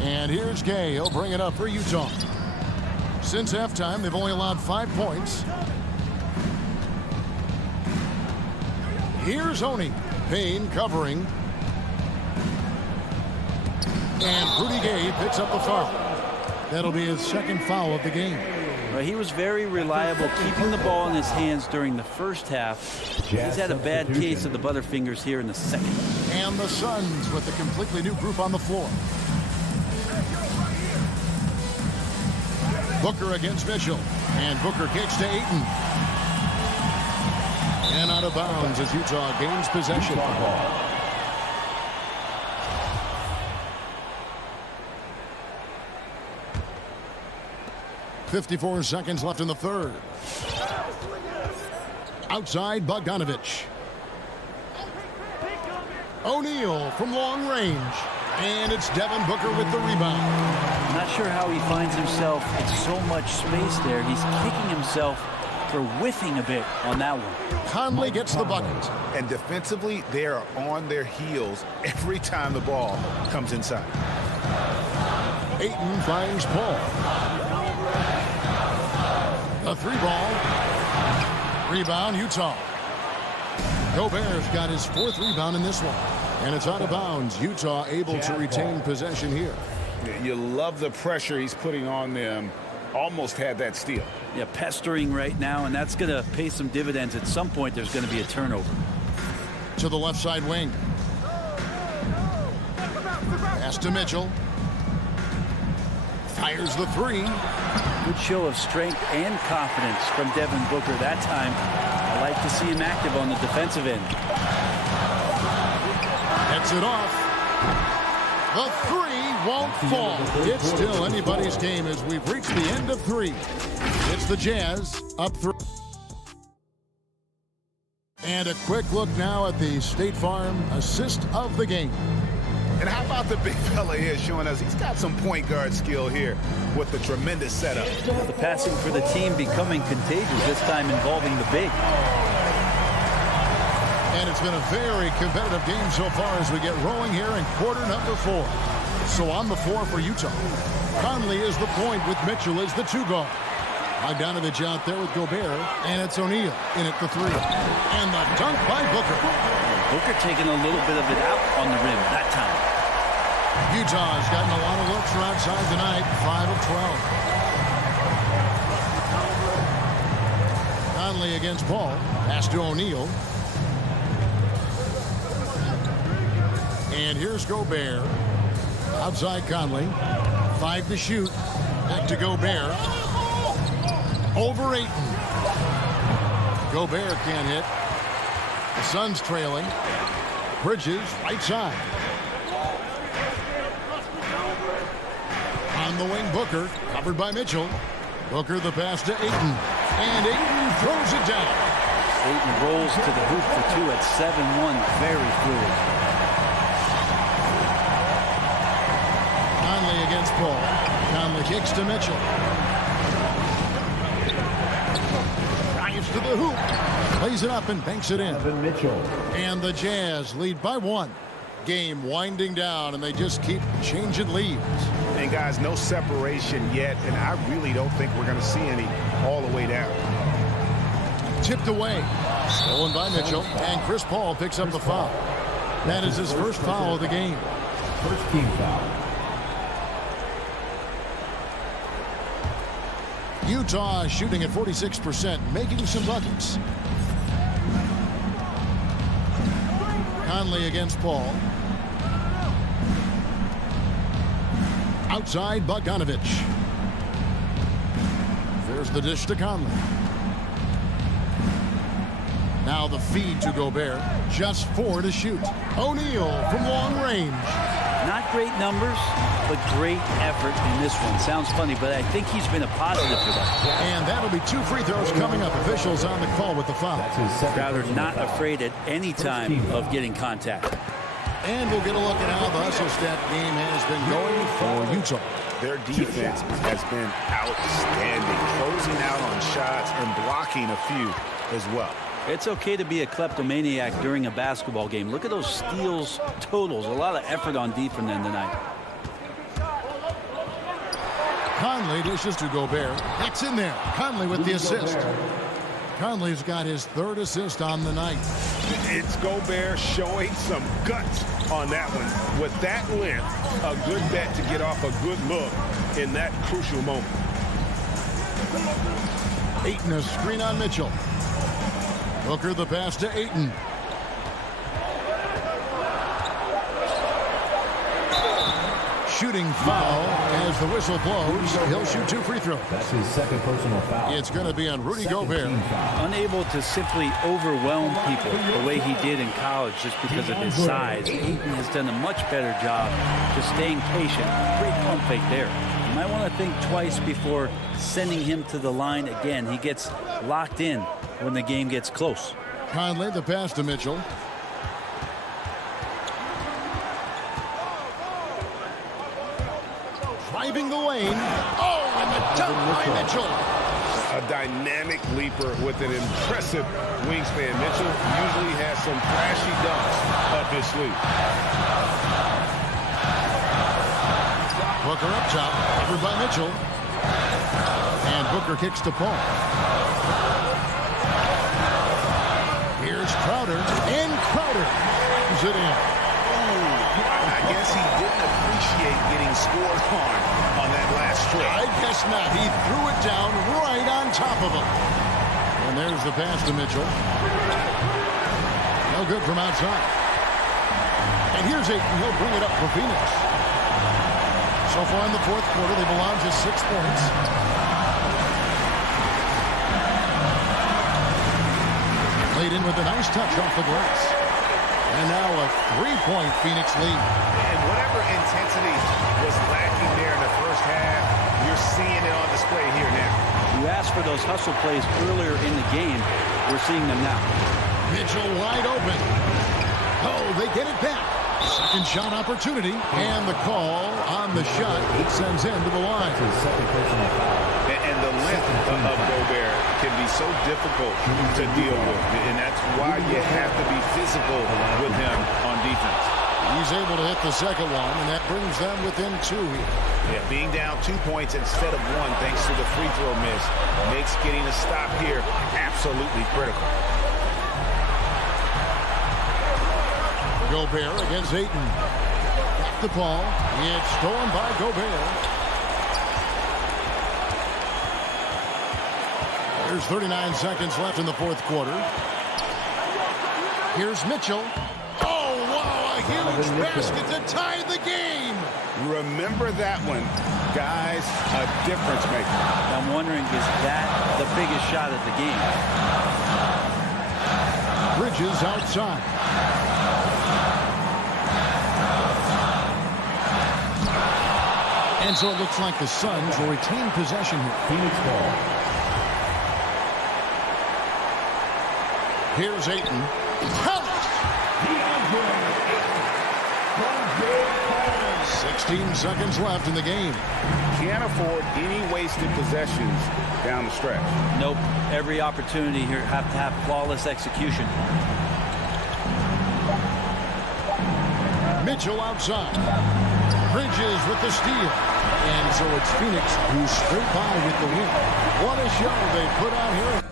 And here's Gay. He'll bring it up for Utah. Since halftime, they've only allowed 5 points. Here's Oni. Payne covering. And Rudy Gay picks up the foul. That'll be his second foul of the game. Well, he was very reliable, keeping the ball in his hands during the first half. He's had a bad case of the Butterfingers here in the second. And the Suns with a completely new group on the floor. Booker against Mitchell. And Booker kicks to Ayton. And out of bounds as Utah gains possession. 54 seconds left in the third. Outside, Bogdanovich. O'Neal from long range. And it's Devin Booker with the rebound. Not sure how he finds himself in so much space there. He's kicking himself for whiffing a bit on that one. Conley gets the bucket. And defensively, they are on their heels every time the ball comes inside. Ayton finds Paul. A 3-ball. Rebound, Utah. Gobert's got his 4th rebound in this one. And it's out of bounds. Utah able to retain possession here. You love the pressure he's putting on them. Almost had that steal. Yeah, pestering right now, and that's going to pay some dividends. At some point, there's going to be a turnover. To the left side wing. Pass to Mitchell. Fires the 3. Good show of strength and confidence from Devin Booker that time. I like to see him active on the defensive end. Gets it off. The 3 won't fall. It's still anybody's game as we've reached the end of 3. It's the Jazz up 3. And a quick look now at the State Farm assist of the game. And how about the big fella here showing us he's got some point guard skill here with the tremendous setup. The passing for the team becoming contagious, this time involving the big. And it's been a very competitive game so far as we get rolling here in quarter number 4. So on the floor for Utah, Conley is the point with Mitchell as the 2 guard. Bogdanovich out there with Gobert, and it's O'Neal in at the three. And the dunk by Booker. Booker taking a little bit of it out on the rim that time. Utah's gotten a lot of looks from outside tonight, 5 of 12. Conley against Paul. Pass to O'Neal. And here's Gobert. Outside Conley. 5 to shoot. Back to Gobert. Over Ayton. Gobert can't hit. The Suns trailing. Bridges, right side. On the wing, Booker. Covered by Mitchell. Booker the pass to Ayton. And Ayton throws it down. Ayton rolls to the hoop for 2 at 7-1. Very fluid. Conley against Paul. Conley kicks to Mitchell. Drives to the hoop. Plays it up and banks it in. And the Jazz lead by 1. Game winding down, and they just keep changing leads. And guys, no separation yet, and I really don't think we're going to see any all the way down. Tipped away. Stolen by Mitchell, and Chris Paul picks up the foul. That is his first foul of the game. First team foul. Utah shooting at 46%, making some buckets. Conley against Paul. Outside Bogdanovich. There's the dish to Conley. Now the feed to Gobert. Just 4 to shoot. O'Neal from long range. Not great numbers, but great effort in this one. Sounds funny, but I think he's been a positive for them. And that'll be 2 free throws coming up. Officials on the call with the foul. Crowder not afraid at any time of getting contact. And we'll get a look at how the hustle stat game has been going for Utah. Their defense has been outstanding, closing out on shots and blocking a few as well. It's okay to be a kleptomaniac during a basketball game. Look at those steals totals. A lot of effort on defense tonight. Conley dishes to Gobert. That's in there. Conley with the assist. Conley's got his 3rd assist on the night. It's Gobert showing some guts on that one. With that length, a good bet to get off a good look in that crucial moment. Ayton a screen on Mitchell. Booker the pass to Ayton. Shooting foul as the whistle blows. He'll shoot 2 free throws. That's his 2nd personal foul. It's going to be on Rudy Gobert. Unable to simply overwhelm people the way he did in college just because of his size. Ayton has done a much better job just staying patient. Great pump fake there. You might want to think twice before sending him to the line again. He gets locked in when the game gets close. Conley the pass to Mitchell. Driving the lane. Oh, and the dunk by Mitchell. A dynamic leaper with an impressive wingspan. Mitchell usually has some flashy dunks up his sleeve. Booker up top, covered by Mitchell. And Booker kicks to Paul. Here's Crowder, and Crowder is it in. I guess he didn't appreciate getting scored on that last strip. I guess not. He threw it down right on top of him. And there's the pass to Mitchell. No good from outside. And here's Ayton. He'll bring it up for Phoenix. So far in the 4th quarter, they've allowed just 6 points. Played in with a nice touch off the glass. And now a 3-point Phoenix lead. And whatever intensity was lacking there in the first half, you're seeing it on display here now. You asked for those hustle plays earlier in the game. We're seeing them now. Mitchell wide open. Oh, they get it back. Second shot opportunity. And the call on the shot. It sends him to the line. And the length of Gobert can be so difficult to deal with. And that's why you have to be physical with him on defense. He's able to hit the second one, and that brings them within 2 here. Yeah, being down 2 points instead of 1 thanks to the free throw miss makes getting a stop here absolutely critical. Gobert against Ayton. The ball. It's stolen by Gobert. There's 39 seconds left in the fourth quarter. Here's Mitchell. Oh, wow, a huge basket to tie the game. Remember that one, guys, a difference maker. I'm wondering, is that the biggest shot of the game? Bridges outside. And so it looks like the Suns will retain possession here. Phoenix ball. Here's Ayton. 16 seconds left in the game. Can't afford any wasted possessions down the stretch. Nope. Every opportunity here have to have flawless execution. Mitchell outside. Bridges with the steal. And so it's Phoenix who's straight by with the win. What a show they put out here.